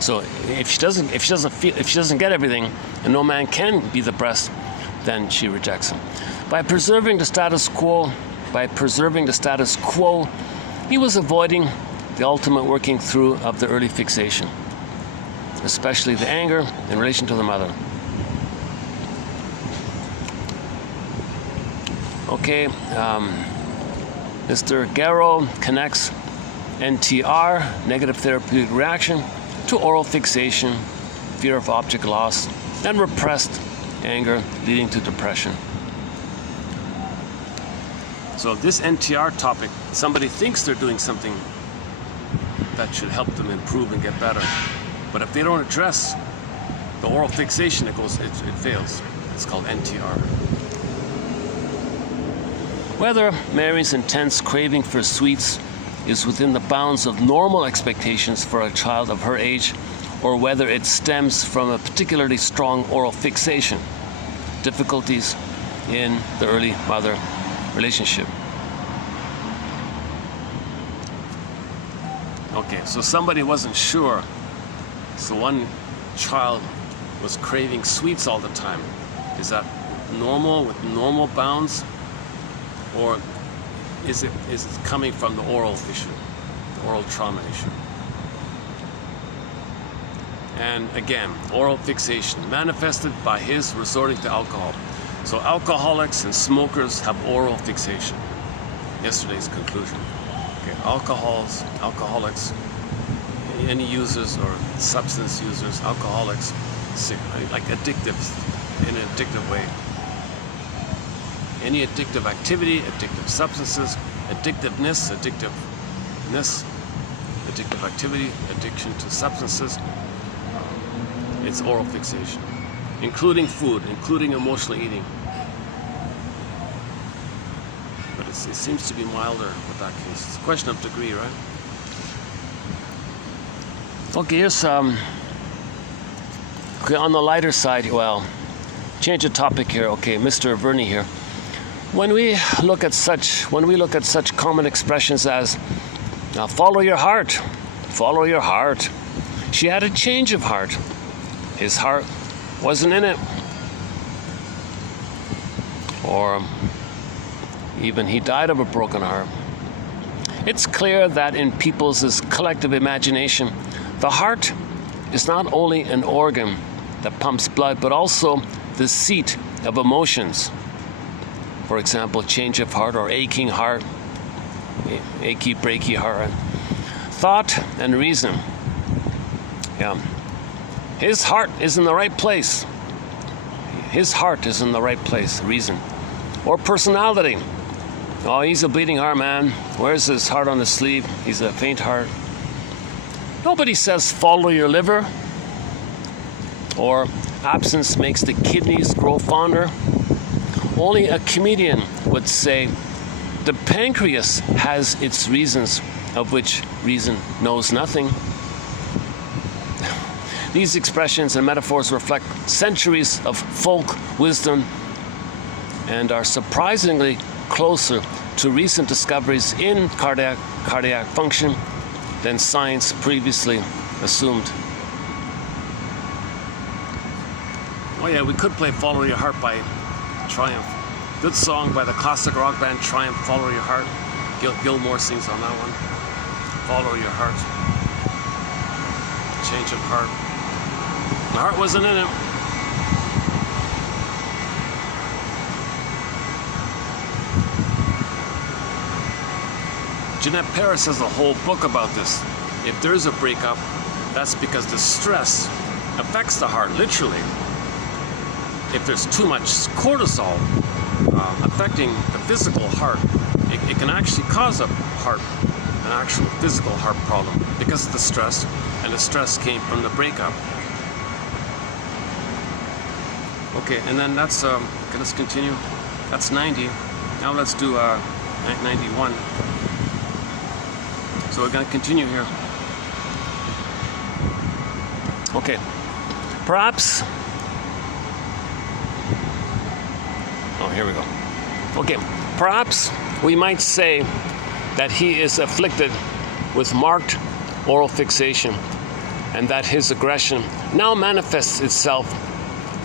So if she doesn't get everything, and no man can be the breast, then she rejects him. By preserving the status quo, he was avoiding the ultimate working through of the early fixation, especially the anger in relation to the mother. Okay, Mr. Garrow connects NTR, negative therapeutic reaction, to oral fixation, fear of object loss, and repressed anger leading to depression. So this NTR topic, somebody thinks they're doing something that should help them improve and get better. But if they don't address the oral fixation, it fails. It's called NTR. Whether Mary's intense craving for sweets is within the bounds of normal expectations for a child of her age, or whether it stems from a particularly strong oral fixation, difficulties in the early mother relationship. Okay, so somebody wasn't sure. So one child was craving sweets all the time. Is that normal, with normal bounds? Or is it coming from the oral issue, the oral trauma issue? And again, oral fixation manifested by his resorting to alcohol. So alcoholics and smokers have oral fixation. Yesterday's conclusion. Okay, alcoholics, any users or substance users, alcoholics, like addictive, in an addictive way. Any addictive activity, addictive substances, addictive activity, addiction to substances, it's oral fixation, including food, including emotional eating. But it seems to be milder with that case. It's a question of degree, right? Okay, here's okay, on the lighter side, well, change the topic here. Okay, Mr. Verney here. When we look at such common expressions as follow your heart, she had a change of heart. His heart wasn't in it. Or even he died of a broken heart. It's clear that in people's collective imagination, the heart is not only an organ that pumps blood, but also the seat of emotions. For example, change of heart or aching heart, achy, breaky heart. Thought and reason. Yeah. His heart is in the right place. His heart is in the right place, reason. Or personality. Oh, he's a bleeding heart, man. Wears his heart on his sleeve. He's a faint heart. Nobody says follow your liver, or absence makes the kidneys grow fonder. Only a comedian would say the pancreas has its reasons, of which reason knows nothing. These expressions and metaphors reflect centuries of folk wisdom and are surprisingly closer to recent discoveries in cardiac function than science previously assumed. Oh yeah, we could play Follow Your Heart by Triumph. Good song by the classic rock band Triumph, Follow Your Heart. Gilmore sings on that one. Follow your heart. Change of heart. My heart wasn't in it. Jeanette Paris has a whole book about this. If there's a breakup, that's because the stress affects the heart, literally. If there's too much cortisol affecting the physical heart, it can actually cause an actual physical heart problem because of the stress, and the stress came from the breakup. Okay, and then that's, okay, let's continue. That's 90. Now let's do 91. So we're going to continue here. Okay, perhaps. Oh, here we go. Okay, perhaps we might say that he is afflicted with marked oral fixation, and that his aggression now manifests itself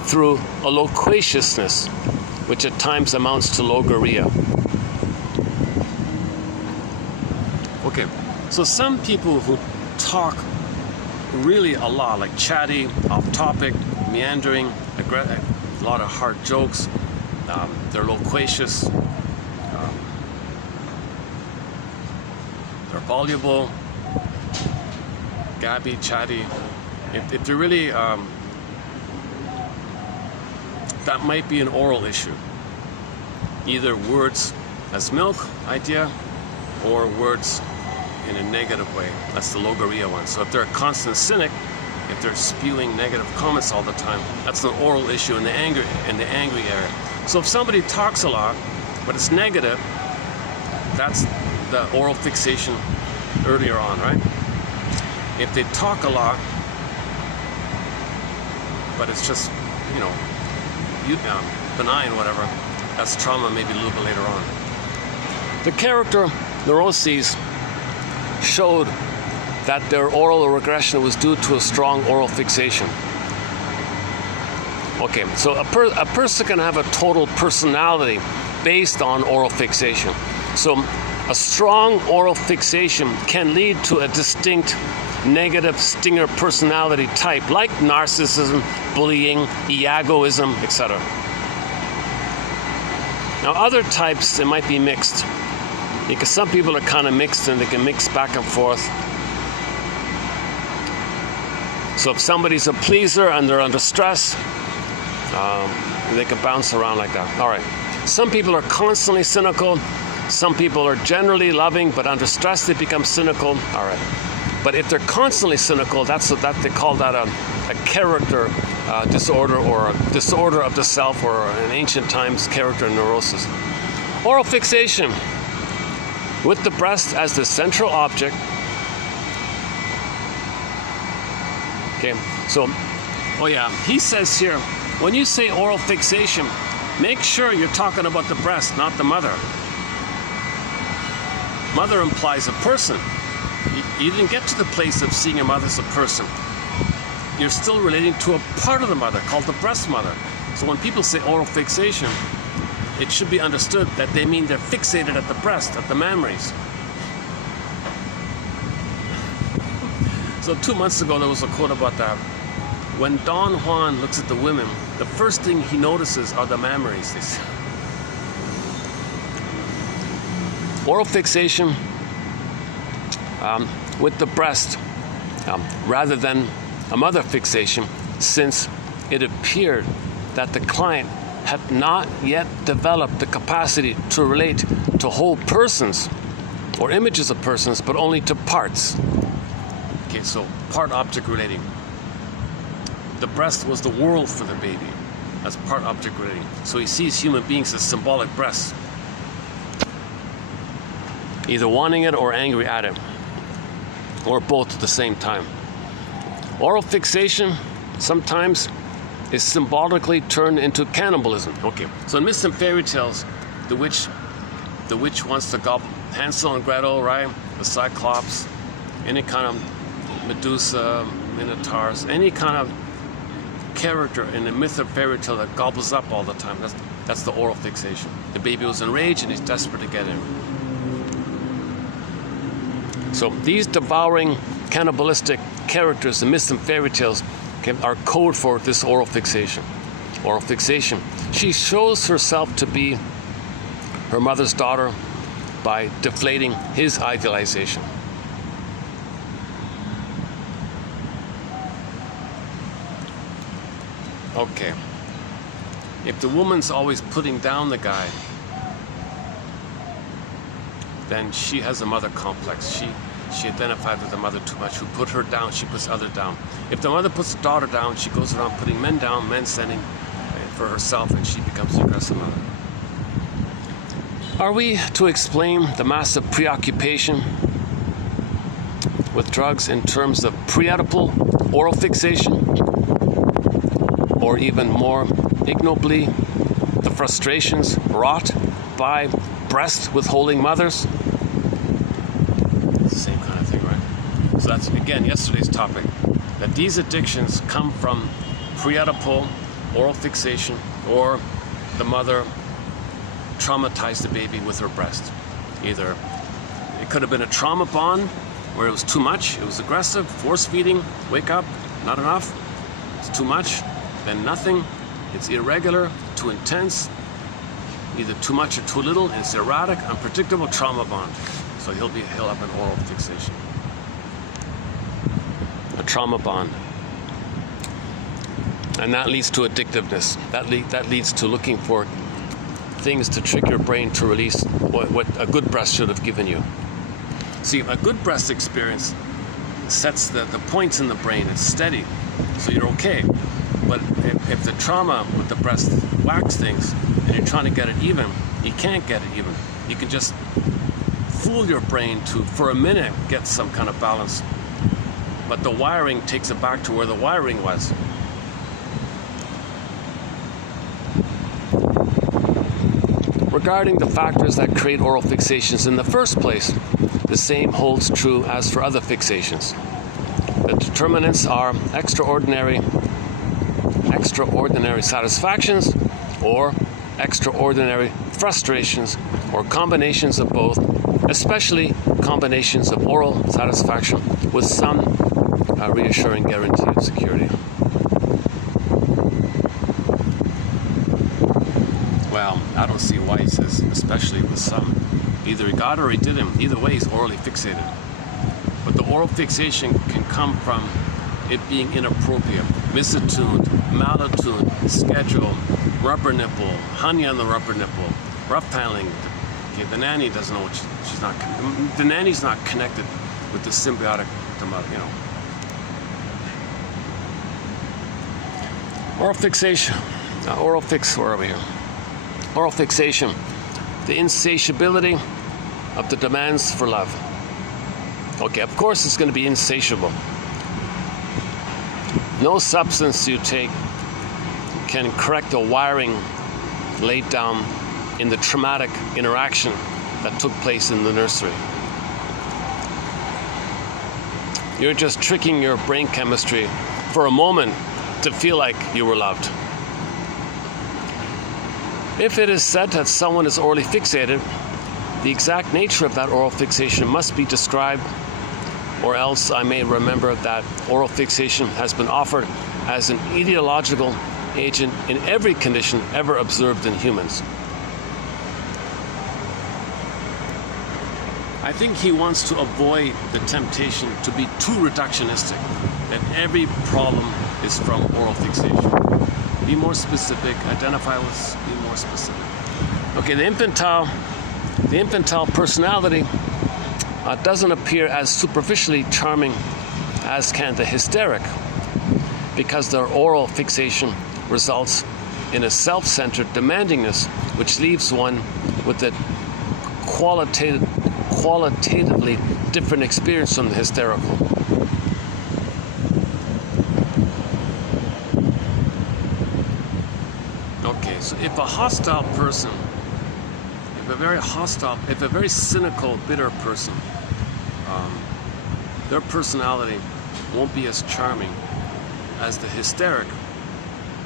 through a loquaciousness, which at times amounts to logorrhea. Okay, so some people who talk really a lot, like chatty, off-topic, meandering, a lot of hard jokes, they're loquacious, they're voluble, gabby, chatty. If they're really, that might be an oral issue. Either words as milk idea, or words in a negative way. That's the logorrhea one. So if they're a constant cynic, if they're spewing negative comments all the time, that's an oral issue in the angry area. So if somebody talks a lot, but it's negative, that's the oral fixation earlier on, right? If they talk a lot, but it's just, benign, whatever, that's trauma maybe a little bit later on. The character neuroses showed that their oral regression was due to a strong oral fixation. Okay, so a person can have a total personality based on oral fixation. So a strong oral fixation can lead to a distinct negative stinger personality type, like narcissism, bullying, egoism, etc. Now other types, it might be mixed, because some people are kind of mixed and they can mix back and forth. So if somebody's a pleaser and they're under stress, they can bounce around like that. All right. Some people are constantly cynical. Some people are generally loving, but under stress they become cynical. All right. But if they're constantly cynical, they call that a character disorder, or a disorder of the self, or in ancient times, character neurosis. Oral fixation, with the breast as the central object. Okay, so, oh yeah, he says here, when you say oral fixation, make sure you're talking about the breast, not the mother. Mother implies a person. You didn't get to the place of seeing your mother as a person. You're still relating to a part of the mother called the breast mother. So when people say oral fixation, it should be understood that they mean they're fixated at the breast, at the mammaries. So 2 months ago there was a quote about that. When Don Juan looks at the women, the first thing he notices are the mammaries. Oral fixation with the breast rather than a mother fixation, since it appeared that the client had not yet developed the capacity to relate to whole persons or images of persons, but only to parts. Okay, so part object relating. The breast was the world for the baby. That's part object relating. So he sees human beings as symbolic breasts, either wanting it or angry at it, or both at the same time. Oral fixation sometimes is symbolically turned into cannibalism. Okay, so in myths and fairy tales, the witch wants to gobble Hansel and Gretel, right? The Cyclops, any kind of Medusa, Minotaurs, any kind of character in a myth or fairy tale that gobbles up all the time. That's the oral fixation. The baby was enraged and he's desperate to get in. So these devouring, cannibalistic characters in myths and fairy tales are code for this oral fixation. Oral fixation. She shows herself to be her mother's daughter by deflating his idealization. Okay. If the woman's always putting down the guy, then she has a mother complex. She identified with the mother too much. Who put her down, she puts other down. If the mother puts the daughter down, she goes around putting men down, men sending for herself, and she becomes the aggressive mother. Are we to explain the massive preoccupation with drugs in terms of pre-Oedipal oral fixation? Or even more ignobly, the frustrations wrought by breast withholding mothers? It's the same kind of thing, right? So that's, again, yesterday's topic, that these addictions come from pre-Oedipal oral fixation, or the mother traumatized the baby with her breast. Either it could have been a trauma bond where it was too much, it was aggressive, force feeding, wake up, not enough, it's too much, then nothing, it's irregular, too intense, either too much or too little, and it's erratic, unpredictable trauma bond. So he'll have an oral fixation. A trauma bond. And that leads to addictiveness. That leads to looking for things to trick your brain to release what a good breast should have given you. See, a good breast experience sets the points in the brain. It's steady, so you're okay. But if the trauma with the breast whacks things and you're trying to get it even, you can't get it even. You can just fool your brain to, for a minute, get some kind of balance. But the wiring takes it back to where the wiring was. Regarding the factors that create oral fixations in the first place, the same holds true as for other fixations. The determinants are extraordinary satisfactions or extraordinary frustrations, or combinations of both, especially combinations of oral satisfaction with some reassuring guarantee of security. Well, I don't see why he says especially with some. Either he got it or he didn't. Either way, he's orally fixated. But the oral fixation can come from it being inappropriate, misattuned, malattuned, scheduled, rubber nipple, honey on the rubber nipple, rough handling. Okay, the nanny doesn't know what she's not. The nanny's not connected with the symbiotic, you know. Oral fixation. Where are we here? Oral fixation. The insatiability of the demands for love. Okay, of course it's going to be insatiable. No substance you take can correct the wiring laid down in the traumatic interaction that took place in the nursery. You're just tricking your brain chemistry for a moment to feel like you were loved. If it is said that someone is orally fixated, the exact nature of that oral fixation must be described, or else I may remember that oral fixation has been offered as an etiological agent in every condition ever observed in humans. I think he wants to avoid the temptation to be too reductionistic, that every problem is from oral fixation. Be more specific. Identify with. Be more specific. Okay, the infantile personality doesn't appear as superficially charming as can the hysteric, because their oral fixation results in a self-centered demandingness, which leaves one with a qualitatively different experience from the hysterical. Okay, so if a hostile person, if a very cynical, bitter person, their personality won't be as charming as the hysteric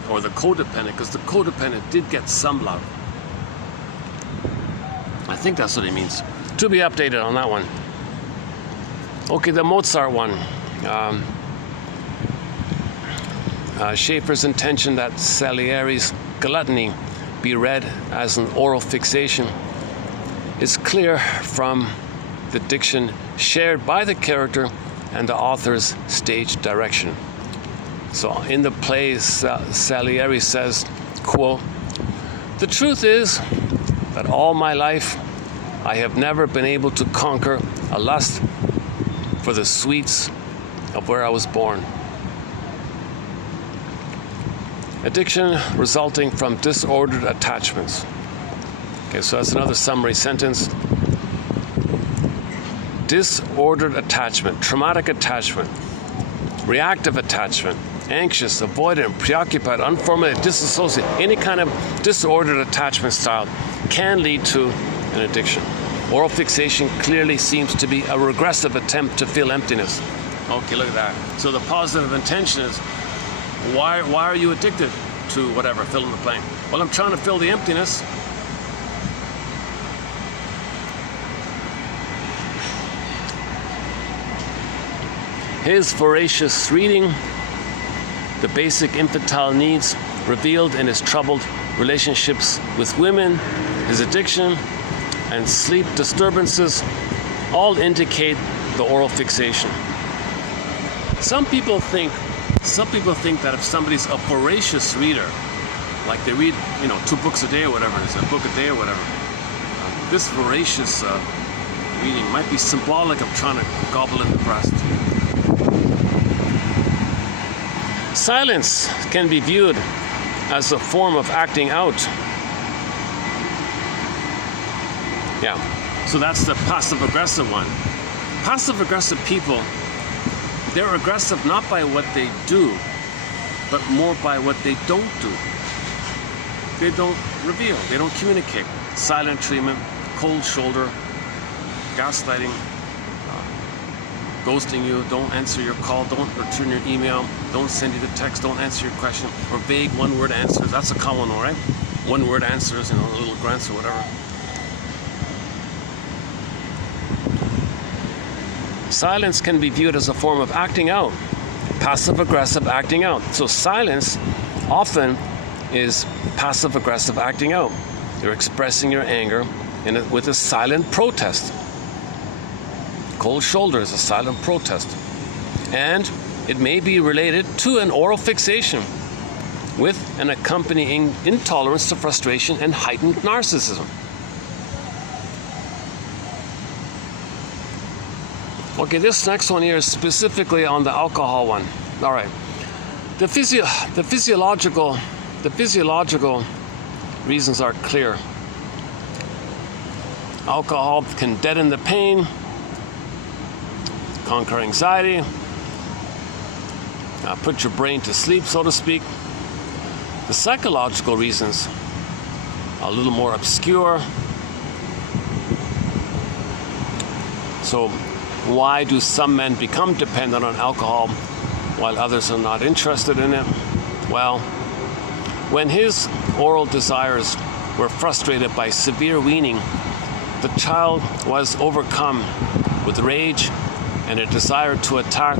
or the codependent, because the codependent did get some love. I think that's what he means. To be updated on that one. Okay, the Mozart one. Schaeffer's intention that Salieri's gluttony be read as an oral fixation is clear from the diction shared by the character and the author's stage direction. So in the play, Salieri says, quote, "The truth is that all my life I have never been able to conquer a lust for the sweets of where I was born. Addiction resulting from disordered attachments." Okay, so that's another summary sentence. Disordered attachment, traumatic attachment, reactive attachment, anxious, avoidant, preoccupied, unformulated, disassociated, any kind of disordered attachment style can lead to an addiction. Oral fixation clearly seems to be a regressive attempt to fill emptiness. Okay, look at that. So the positive intention is, why are you addicted to whatever, fill in the blank? Well, I'm trying to fill the emptiness. His voracious reading, the basic infantile needs revealed in his troubled relationships with women, his addiction, and sleep disturbances all indicate the oral fixation. Some people think that if somebody's a voracious reader, like they read, 2 books a day or whatever it is, a book a day or whatever, this voracious reading might be symbolic of trying to gobble in the breast. Silence can be viewed as a form of acting out. Yeah, so that's the passive-aggressive one. Passive-aggressive people, they're aggressive not by what they do, but more by what they don't do. They don't reveal, they don't communicate. Silent treatment, cold shoulder, gaslighting, ghosting you, don't answer your call, don't return your email, don't send you the text, don't answer your question, or vague one-word answers. That's a common one, right? One-word answers, little grunts or whatever. Silence can be viewed as a form of acting out, passive-aggressive acting out. So silence often is passive-aggressive acting out. You're expressing your anger with a silent protest. Cold shoulder is a silent protest. And it may be related to an oral fixation with an accompanying intolerance to frustration and heightened narcissism. Okay, this next one here is specifically on the alcohol one. All right. The physiological reasons are clear. Alcohol can deaden the pain, conquer anxiety, put your brain to sleep, so to speak. The psychological reasons are a little more obscure. So, why do some men become dependent on alcohol while others are not interested in it? Well, when his oral desires were frustrated by severe weaning, the child was overcome with rage and a desire to attack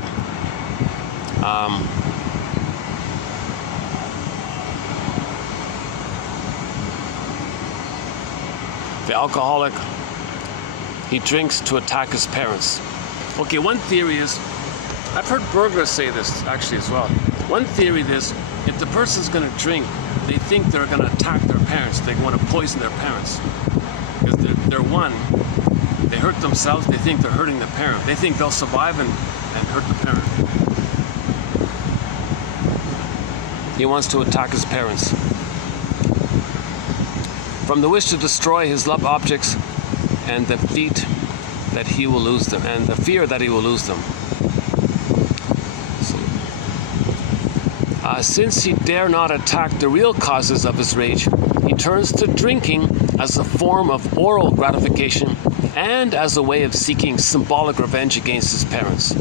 the alcoholic. He drinks to attack his parents. Okay, one theory is, I've heard burglars say this actually as well. One theory is, if the person's going to drink, they think they're going to attack their parents. They want to poison their parents. Because they're one. They hurt themselves, they think they're hurting the parent. They think they'll survive and hurt the parent. He wants to attack his parents. From the wish to destroy his loved objects and the fear that he will lose them. Since he dare not attack the real causes of his rage, he turns to drinking as a form of oral gratification and as a way of seeking symbolic revenge against his parents.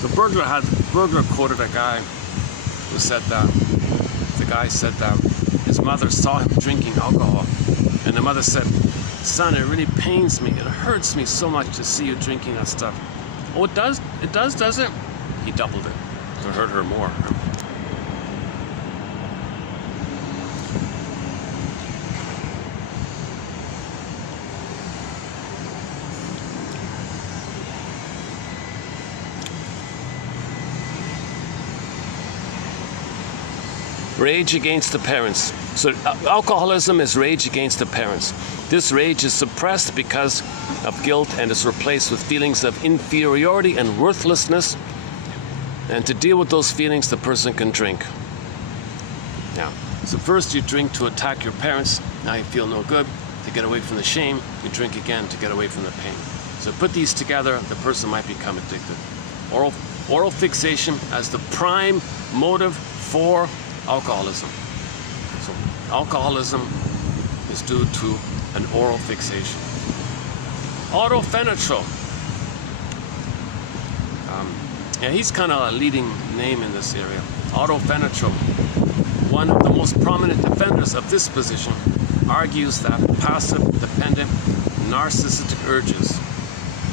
The Burglar quoted a guy who said that the guy said that his mother saw him drinking alcohol, and the mother said, "Son, it really pains me. It hurts me so much to see you drinking that stuff." "Oh, it does? It does it?" He doubled it. It hurt her more. Rage against the parents. So alcoholism is rage against the parents. This rage is suppressed because of guilt and is replaced with feelings of inferiority and worthlessness. And to deal with those feelings, the person can drink. Now, so first you drink to attack your parents. Now you feel no good. To get away from the shame, you drink again to get away from the pain. So put these together, the person might become addicted. Oral fixation as the prime motive for alcoholism. So alcoholism is due to an oral fixation. Autofenetral. Yeah, he's kind of a leading name in this area. Autofenetral, one of the most prominent defenders of this position, argues that passive, dependent, narcissistic urges,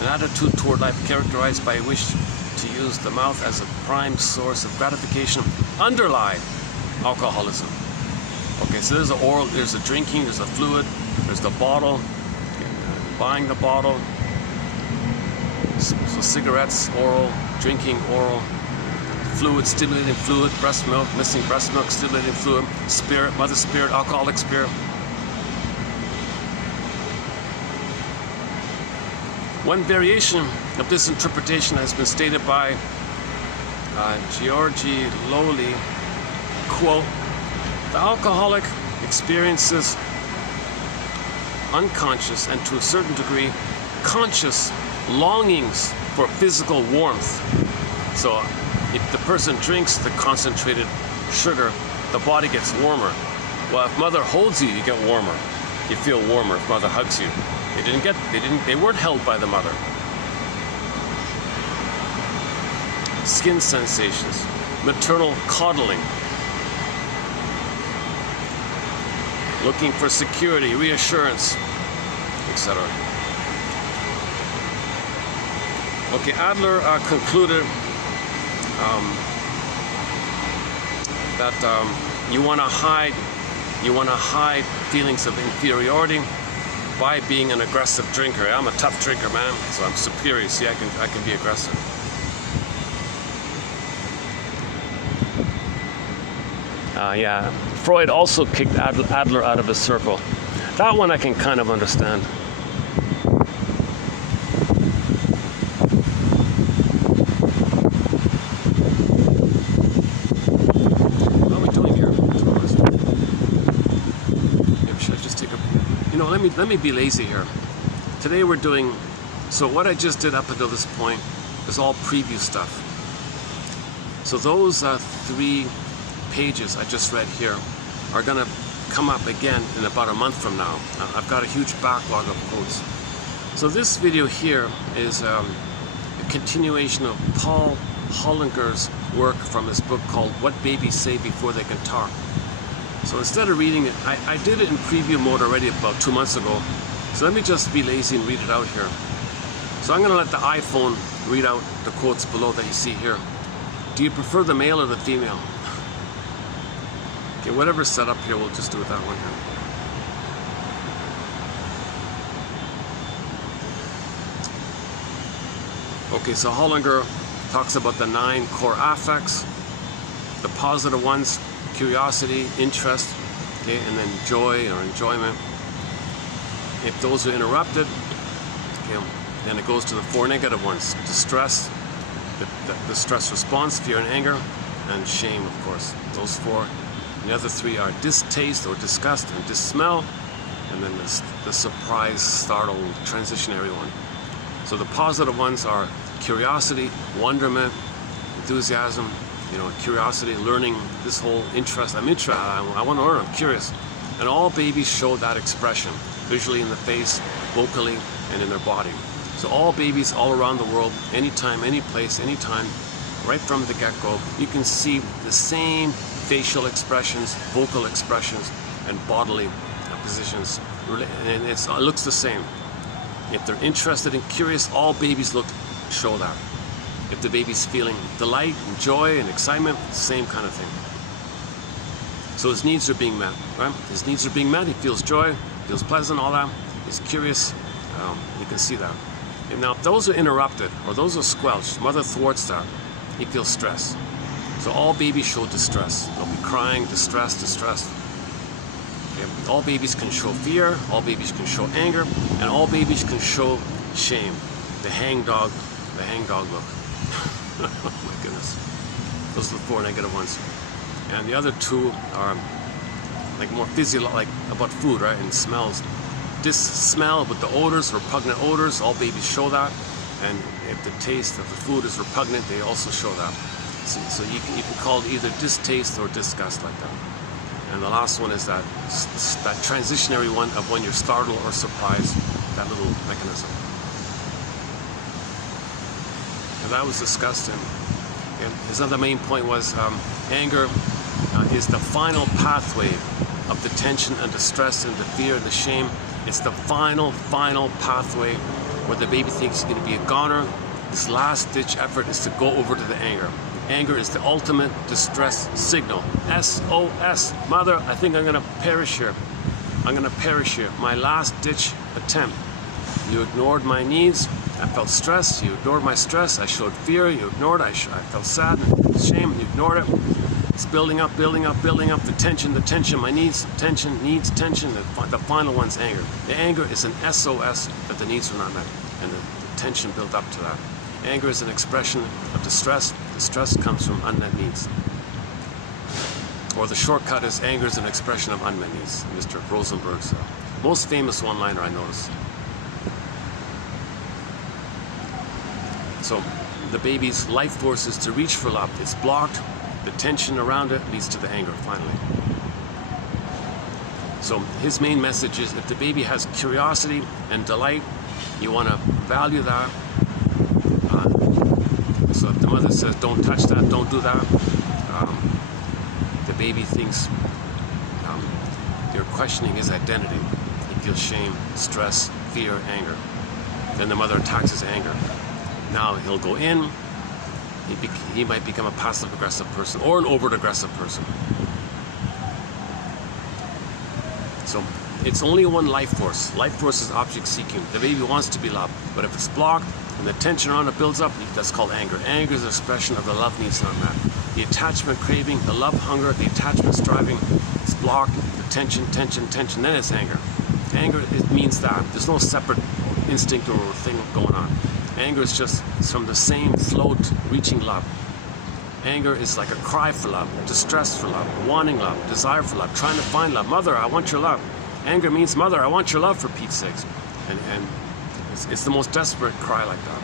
an attitude toward life characterized by a wish to use the mouth as a prime source of gratification, underlie alcoholism. Okay, so there's the oral, there's the drinking, there's the fluid, there's the bottle, buying the bottle. So cigarettes, oral, drinking, oral, fluid, stimulating fluid, breast milk, missing breast milk, stimulating fluid, spirit, mother spirit, alcoholic spirit. One variation of this interpretation has been stated by Georgi Lowley, quote, "The alcoholic experiences unconscious and to a certain degree conscious longings for physical warmth." So if the person drinks the concentrated sugar, the body gets warmer. Well, if mother holds you, you get warmer. You feel warmer if mother hugs you. They weren't held by the mother. Skin sensations, maternal coddling, looking for security, reassurance, etc. Okay, Adler concluded that you want to hide feelings of inferiority by being an aggressive drinker. I'm a tough drinker, man, so I'm superior. See, I can be aggressive. Yeah, Freud also kicked Adler out of his circle. That one I can kind of understand. What are we doing here? Maybe should I just take a... let me be lazy here. Today we're doing... So what I just did up until this point is all preview stuff. So those 3 pages I just read here are going to come up again in about a month from now. I've got a huge backlog of quotes. So this video here is a continuation of Paul Hollinger's work from his book called What Babies Say Before They Can Talk. So instead of reading it, I did it in preview mode already about 2 months ago. So let me just be lazy and read it out here. So I'm going to let the iPhone read out the quotes below that you see here. Do you prefer the male or the female? Okay, whatever's set up here, we'll just do it that one here. Okay, so Hollinger talks about the 9 core affects. The positive ones, curiosity, interest, okay, and then joy or enjoyment. If those are interrupted, okay, then it goes to the 4 negative ones: distress, the stress response, fear and anger, and shame, of course. Those 4. And the other 3 are distaste or disgust and dissmell, and then the surprise, startled, transitionary one. So the positive ones are curiosity, wonderment, enthusiasm, curiosity, learning, this whole interest. I'm interested, I want to learn, I'm curious. And all babies show that expression, visually in the face, vocally, and in their body. So all babies all around the world, anytime, any place, anytime, right from the get-go, you can see the same facial expressions, vocal expressions, and bodily positions, and it looks the same. If they're interested and curious, all babies show that. If the baby's feeling delight and joy and excitement, same kind of thing. So his needs are being met, right? His needs are being met. He feels joy, feels pleasant, all that. He's curious. You can see that. And now, if those are interrupted or those are squelched, mother thwarts that. He feels stress. So all babies show distress. They'll be crying, distressed. Okay. All babies can show fear. All babies can show anger, and all babies can show shame. The hangdog look. Oh my goodness. Those are the 4 negative ones. And the other 2 are like more physiological, like about food, right? And smells. Dissmell with the odors, repugnant odors, all babies show that. And if the taste of the food is repugnant, they also show that. So you can call it either distaste or disgust, like that. And the last one is that transitionary one of when you're startled or surprised, that little mechanism. And that was discussed. And his other main point was anger is the final pathway of the tension and the stress and the fear and the shame. It's the final pathway where the baby thinks he's going to be a goner. This last-ditch effort is to go over to the anger. Anger is the ultimate distress signal. SOS. Mother, I think I'm going to perish here. I'm going to perish here. My last-ditch attempt. You ignored my needs. I felt stress. You ignored my stress. I showed fear. You ignored. I felt sad and shame. You ignored it. It's building up. The tension. My needs, tension. The final one's anger. The anger is an SOS that the needs were not met, and the tension built up to that. Anger is an expression of distress. Distress comes from unmet needs. Or the shortcut is anger is an expression of unmet needs. Mr. Rosenberg's most famous one-liner, I noticed. So the baby's life force is to reach for love. It's blocked. The tension around it leads to the anger, finally. So his main message is if the baby has curiosity and delight, you want to value that. So if the mother says, don't touch that, don't do that, the baby thinks you're questioning his identity. He feels shame, stress, fear, anger. Then the mother attacks his anger. Now he'll go in, he might become a passive-aggressive person or an overt-aggressive person. So it's only one life force. Life force is object seeking. The baby wants to be loved, but if it's blocked and the tension around it builds up, that's called anger. Anger is an expression of the love needs not met. The attachment craving, the love hunger, the attachment striving, it's blocked, the tension, then it's anger. Anger, it means that. There's no separate instinct or thing going on. Anger is just from the same flow to reaching love. Anger is like a cry for love, distress for love, wanting love, desire for love, trying to find love. Mother, I want your love. Anger means, mother, I want your love, for Pete's sakes. And it's the most desperate cry like that.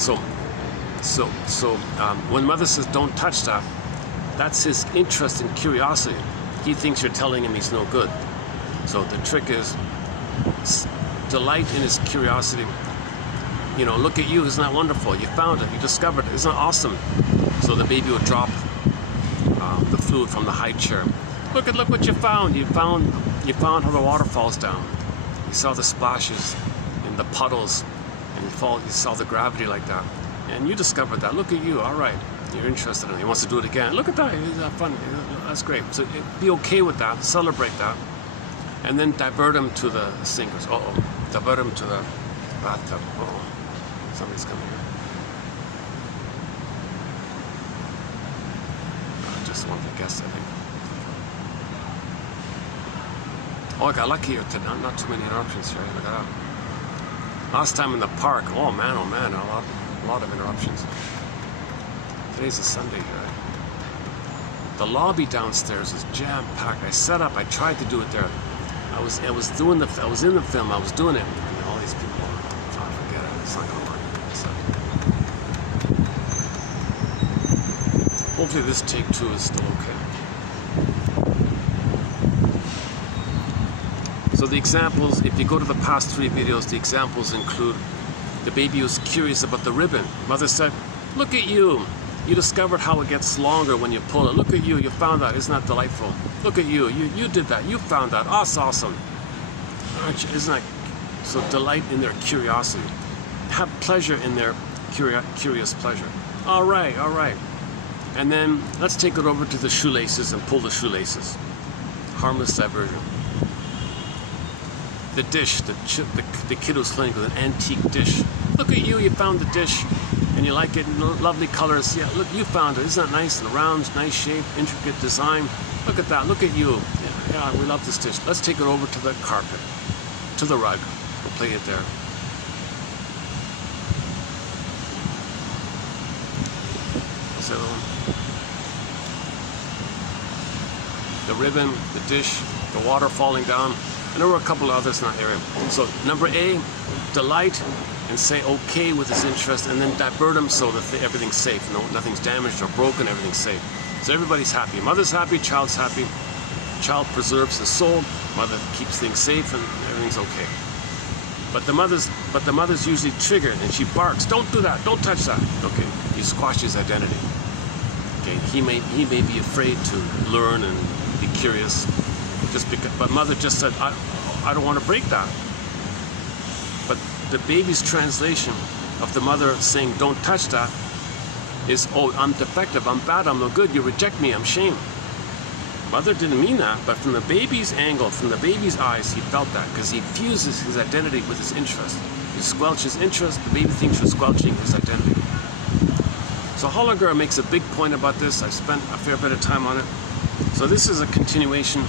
So when mother says, don't touch that, that's his interest and curiosity. He thinks you're telling him he's no good. So the trick is delight in his curiosity. You know, look at you, isn't that wonderful? You found it, you discovered it, isn't that awesome? So the baby would drop the food from the high chair. Look what you found. You found how the water falls down. You saw the splashes in the puddles, and you saw the gravity like that. And you discovered that. Look at you, all right. You're interested in it. He wants to do it again. Look at that, isn't that fun? That's great. So be okay with that, celebrate that, and then divert him to the sinkers. Divert him to the bathtub. Somebody's coming here. next one of the guests, I think. Oh, I got lucky here today. Not too many interruptions here. Look at that. Last time in the park, oh man, a lot of interruptions. Today's a Sunday here. The lobby downstairs is jam-packed. I set up. I tried to do it there. I was in the film. I was doing it, and all these people. Oh, forget it. It's not gonna work. So, hopefully, this take 2 is still okay. So the examples, if you go to the past 3 videos, the examples include the baby was curious about the ribbon. Mother said, "Look at you. You discovered how it gets longer when you pull it. Look at you. You found that. Isn't that delightful? Look at you. You did that. You found that. Oh, that's awesome. Aren't you? Isn't that so? Delight in their curiosity. Have pleasure in their curious pleasure. All right. And then let's take it over to the shoelaces and pull the shoelaces. Harmless diversion. The dish, the kid was playing with an antique dish. Look at you, you found the dish, and you like it, lovely colors. Yeah, look, you found it. Isn't that nice? And round, nice shape, intricate design. Look at that, look at you. Yeah, we love this dish. Let's take it over to the carpet, to the rug. We'll play it there. What's the other one? The ribbon, the dish, the water falling down. And there were a couple of others in that area. So number A, delight and say okay with his interest, and then divert him so that everything's safe. No, nothing's damaged or broken, everything's safe. So everybody's happy. Mother's happy, child's happy. Child preserves his soul. Mother keeps things safe, and everything's okay. But the mother's usually triggered, and she barks. Don't do that. Don't touch that. Okay, you squash his identity. Okay, he may be afraid to learn and be curious. But mother just said, I don't want to break that. But the baby's translation of the mother saying, don't touch that, is, oh, I'm defective, I'm bad, I'm no good, you reject me, I'm shame. Mother didn't mean that, but from the baby's angle, from the baby's eyes, he felt that, because he fuses his identity with his interest. He squelches interest, the baby thinks you're squelching his identity. So Hollinger makes a big point about this. I've spent a fair bit of time on it. So this is a continuation.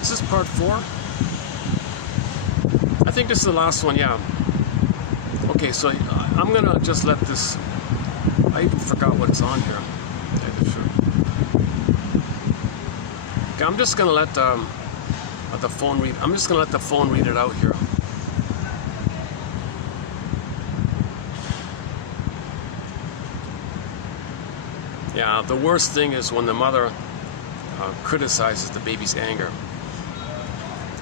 Is this part 4? I think this is the last one, yeah. Okay, so I'm gonna just let this, I even forgot what's on here. Okay, I'm just gonna let the phone read, I'm just gonna let the phone read it out here. Yeah, the worst thing is when the mother criticizes the baby's anger.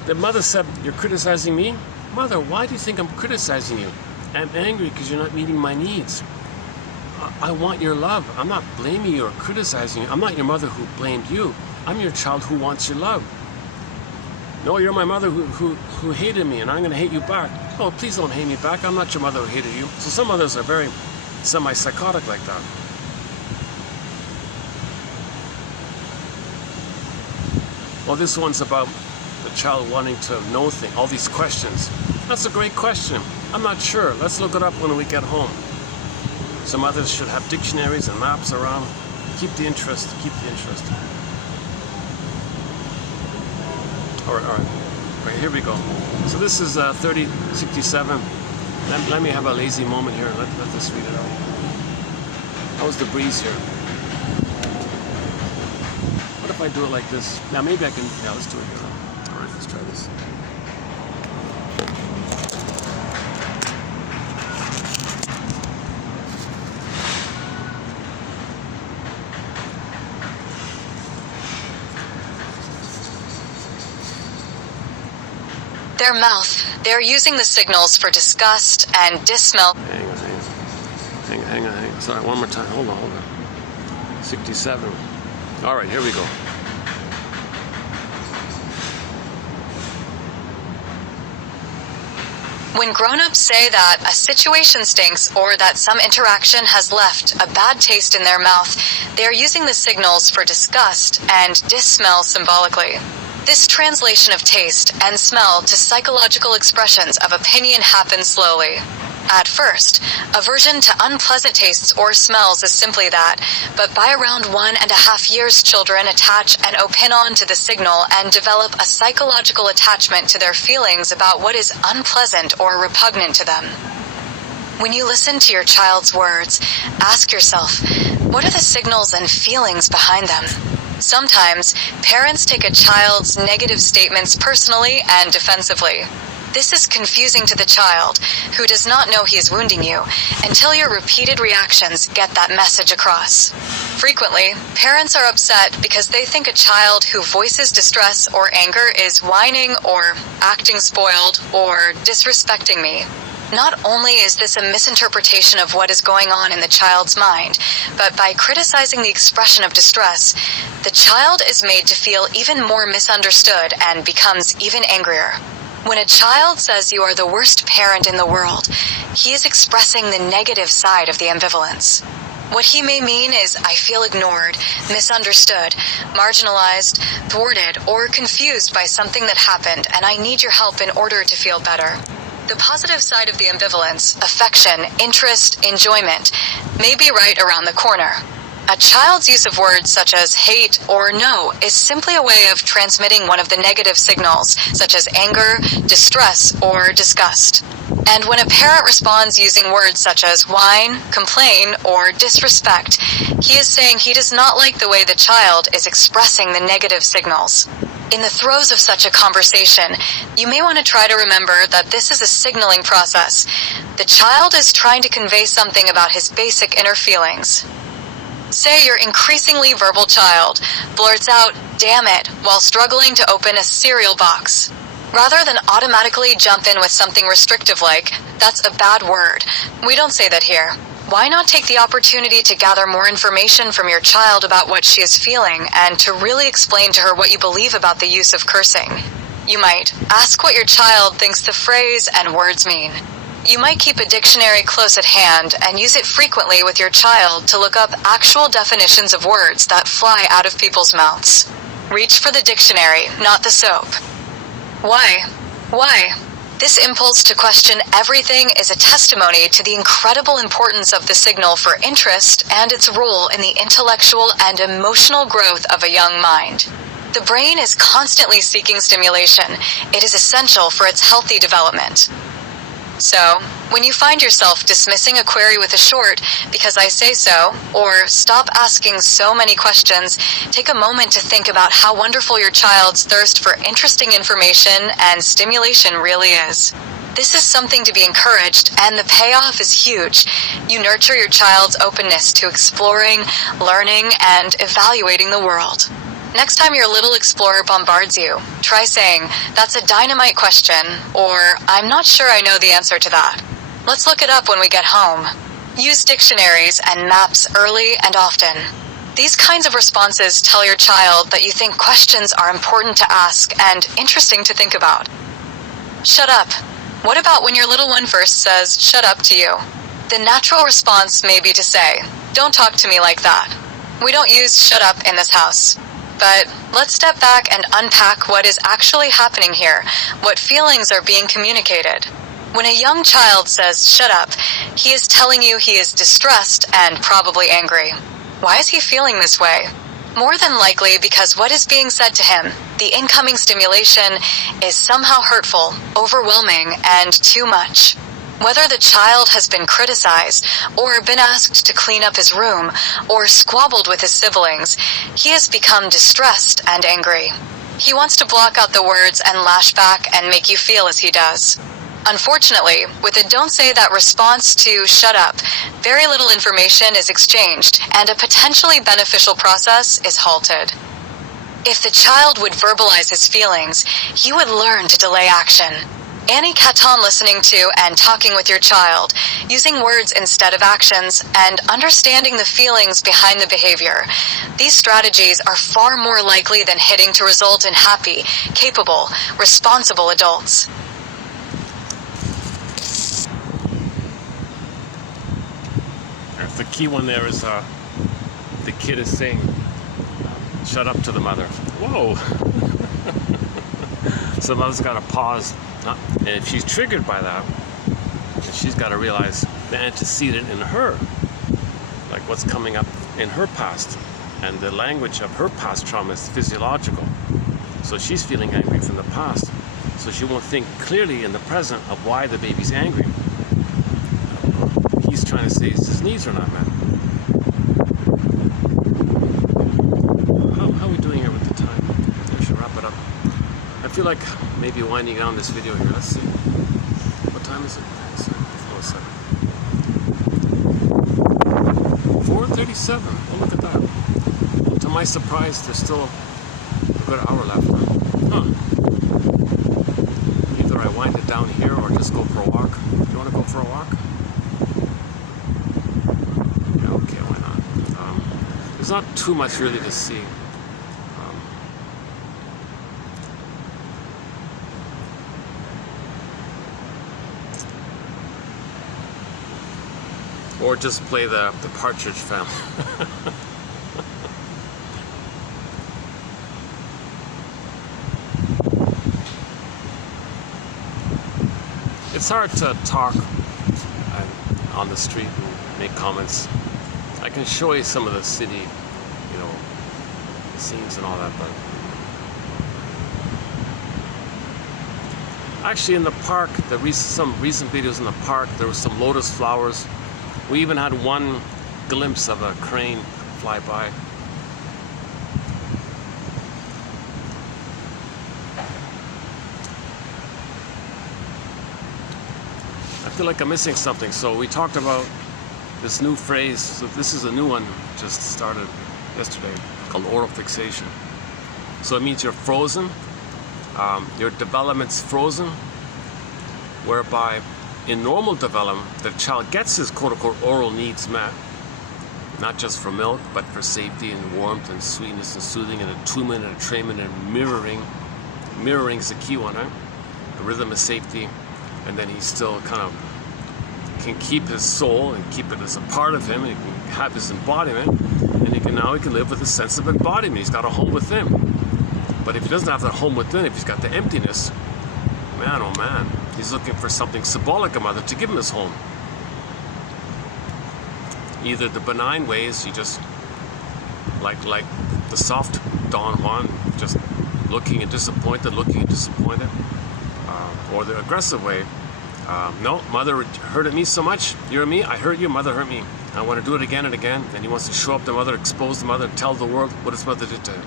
The mother said, "You're criticizing me? Mother, why do you think I'm criticizing you? I'm angry because you're not meeting my needs. I want your love. I'm not blaming you or criticizing you. I'm not your mother who blamed you. I'm your child who wants your love. No, you're my mother who hated me, and I'm going to hate you back. Oh, please don't hate me back. I'm not your mother who hated you." So some mothers are very semi-psychotic like that. Well, this one's about the child wanting to know things, all these questions. That's a great question. I'm not sure. Let's look it up when we get home. Some others should have dictionaries and maps around. Keep the interest, keep the interest. All right, here we go. So this is 3067. Let me have a lazy moment here. Let this read it out. How's the breeze here? What if I do it like this? Now maybe I can, yeah, let's do it here. All right, let's try this. Their mouth. They're using the signals for disgust and dissmell. Hang on. Sorry, one more time. Hold on. 67. All right, here we go. When grown-ups say that a situation stinks or that some interaction has left a bad taste in their mouth, they are using the signals for disgust and dissmell symbolically. This translation of taste and smell to psychological expressions of opinion happens slowly. At first, aversion to unpleasant tastes or smells is simply that, but by around 1.5 years, children attach an opin-on to the signal and develop a psychological attachment to their feelings about what is unpleasant or repugnant to them. When you listen to your child's words, ask yourself, what are the signals and feelings behind them? Sometimes, parents take a child's negative statements personally and defensively. This is confusing to the child, who does not know he is wounding you, until your repeated reactions get that message across. Frequently, parents are upset because they think a child who voices distress or anger is whining or acting spoiled or disrespecting me. Not only is this a misinterpretation of what is going on in the child's mind, but by criticizing the expression of distress, the child is made to feel even more misunderstood and becomes even angrier. When a child says you are the worst parent in the world, he is expressing the negative side of the ambivalence. What he may mean is, I feel ignored, misunderstood, marginalized, thwarted, or confused by something that happened, and I need your help in order to feel better. The positive side of the ambivalence, affection, interest, enjoyment, may be right around the corner. A child's use of words such as hate or no is simply a way of transmitting one of the negative signals, such as anger, distress, or disgust. And when a parent responds using words such as whine, complain, or disrespect, he is saying he does not like the way the child is expressing the negative signals. In the throes of such a conversation, you may want to try to remember that this is a signaling process. The child is trying to convey something about his basic inner feelings. Say your increasingly verbal child blurts out, "damn it," while struggling to open a cereal box. Rather than automatically jump in with something restrictive like, "that's a bad word," we don't say that here. Why not take the opportunity to gather more information from your child about what she is feeling and to really explain to her what you believe about the use of cursing? You might ask what your child thinks the phrase and words mean. You might keep a dictionary close at hand and use it frequently with your child to look up actual definitions of words that fly out of people's mouths. Reach for the dictionary, not the soap. Why? Why? This impulse to question everything is a testimony to the incredible importance of the signal for interest and its role in the intellectual and emotional growth of a young mind. The brain is constantly seeking stimulation. It is essential for its healthy development. So, when you find yourself dismissing a query with a short, "because I say so," or "stop asking so many questions," take a moment to think about how wonderful your child's thirst for interesting information and stimulation really is. This is something to be encouraged, and the payoff is huge. You nurture your child's openness to exploring, learning, and evaluating the world. Next time your little explorer bombards you, try saying, "that's a dynamite question," or "I'm not sure I know the answer to that. Let's look it up when we get home." Use dictionaries and maps early and often. These kinds of responses tell your child that you think questions are important to ask and interesting to think about. Shut up. What about when your little one first says, "shut up" to you? The natural response may be to say, "don't talk to me like that." We don't use "shut up" in this house. But let's step back and unpack what is actually happening here, what feelings are being communicated. When a young child says, "shut up," he is telling you he is distressed and probably angry. Why is he feeling this way? More than likely because what is being said to him, the incoming stimulation, is somehow hurtful, overwhelming, and too much. Whether the child has been criticized, or been asked to clean up his room, or squabbled with his siblings, he has become distressed and angry. He wants to block out the words and lash back and make you feel as he does. Unfortunately, with a "don't say that" response to "shut up," very little information is exchanged, and a potentially beneficial process is halted. If the child would verbalize his feelings, he would learn to delay action. Annie Caton listening to and talking with your child, using words instead of actions, and understanding the feelings behind the behavior. These strategies are far more likely than hitting to result in happy, capable, responsible adults. The key one there is the kid is saying, "shut up" to the mother. Whoa! So the mother's got to pause. And if she's triggered by that, and she's got to realize the antecedent in her, like what's coming up in her past. And the language of her past trauma is physiological. So she's feeling angry from the past. So she won't think clearly in the present of why the baby's angry. He's trying to say his needs are not met. How are we doing here with the time? I should wrap it up. I feel like maybe winding down this video here. Let's see. What time is it? It's 4:37. Oh, look at that. To my surprise, there's still a good hour left. Huh. Either I wind it down here or just go for a walk. Do you want to go for a walk? Yeah, okay, why not? There's not too much really to see. Or just play the Partridge Family. It's hard to talk on the street and make comments. I can show you some of the city, you know, scenes and all that, but actually in the park, some recent videos in the park, there were some lotus flowers. We even had one glimpse of a crane fly by. I feel like I'm missing something. So we talked about this new phrase. So this is a new one, just started yesterday, called oral fixation. So it means you're frozen, your development's frozen, whereby in normal development, the child gets his quote-unquote oral needs met, not just for milk, but for safety and warmth and sweetness and soothing and attunement and attrainment and mirroring. Mirroring is the key one, right? The rhythm of safety, and then he still kind of can keep his soul and keep it as a part of him, and he can have his embodiment, and he can live with a sense of embodiment. He's got a home within. But if he doesn't have that home within, if he's got the emptiness, man, oh man, he's looking for something symbolic, a mother, to give him his home. Either the benign ways, he just, like the soft Don Juan, just looking and disappointed, or the aggressive way. No, mother hurted me so much, you're me, I hurt you, mother hurt me. I want to do it again and again, and he wants to show up the mother, expose the mother, and tell the world what his mother did to him.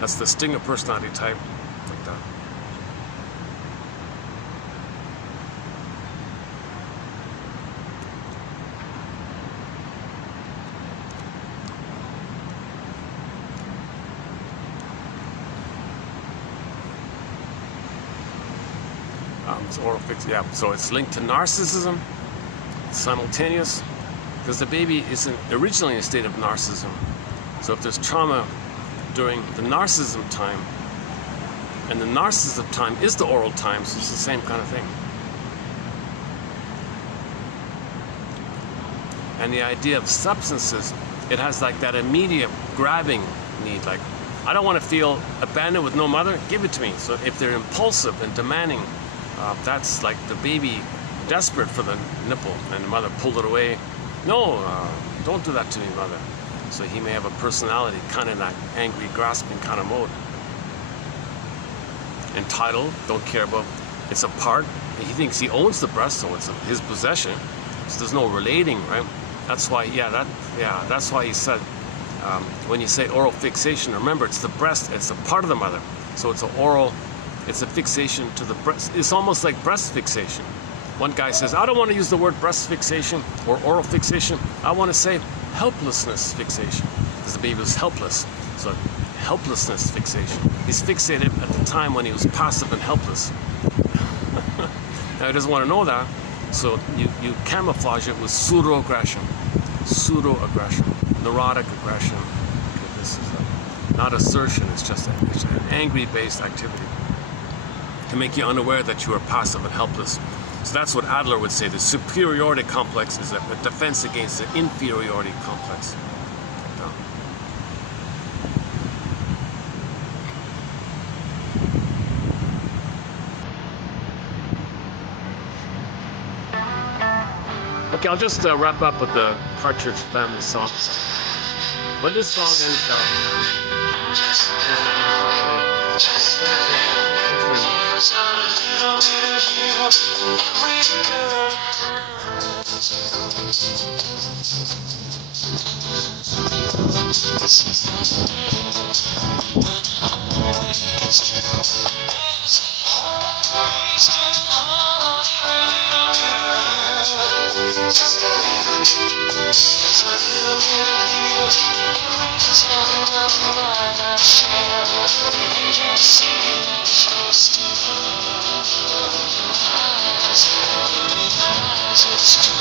That's the Stinger personality type, like that. It's oral fix, yeah. So it's linked to narcissism, it's simultaneous, because the baby isn't originally in a state of narcissism. So if there's trauma during the narcissism time, and the narcissism time is the oral time, so it's the same kind of thing. And the idea of substances, it has like that immediate grabbing need, like, I don't want to feel abandoned with no mother, give it to me. So if they're impulsive and demanding, that's like the baby desperate for the nipple, and the mother pulled it away. No, don't do that to me, mother. So he may have a personality kind of in that angry, grasping kind of mode. Entitled, don't care about, it's a part. He thinks he owns the breast, so it's his possession. So there's no relating, right? That's why, that's why he said, when you say oral fixation, remember it's the breast, it's a part of the mother. So it's an oral, it's a fixation to the breast. It's almost like breast fixation. One guy says, I don't want to use the word breast fixation or oral fixation. I want to say helplessness fixation, because the baby was helpless. So helplessness fixation. He's fixated at the time when he was passive and helpless. Now he doesn't want to know that, so you camouflage it with pseudo-aggression, neurotic aggression. Okay, this is not assertion, it's just an angry-based activity to make you unaware that you are passive and helpless. So that's what Adler would say. The superiority complex is a defense against the inferiority complex. Okay, I'll just wrap up with the Partridge Family song. When this song ends It's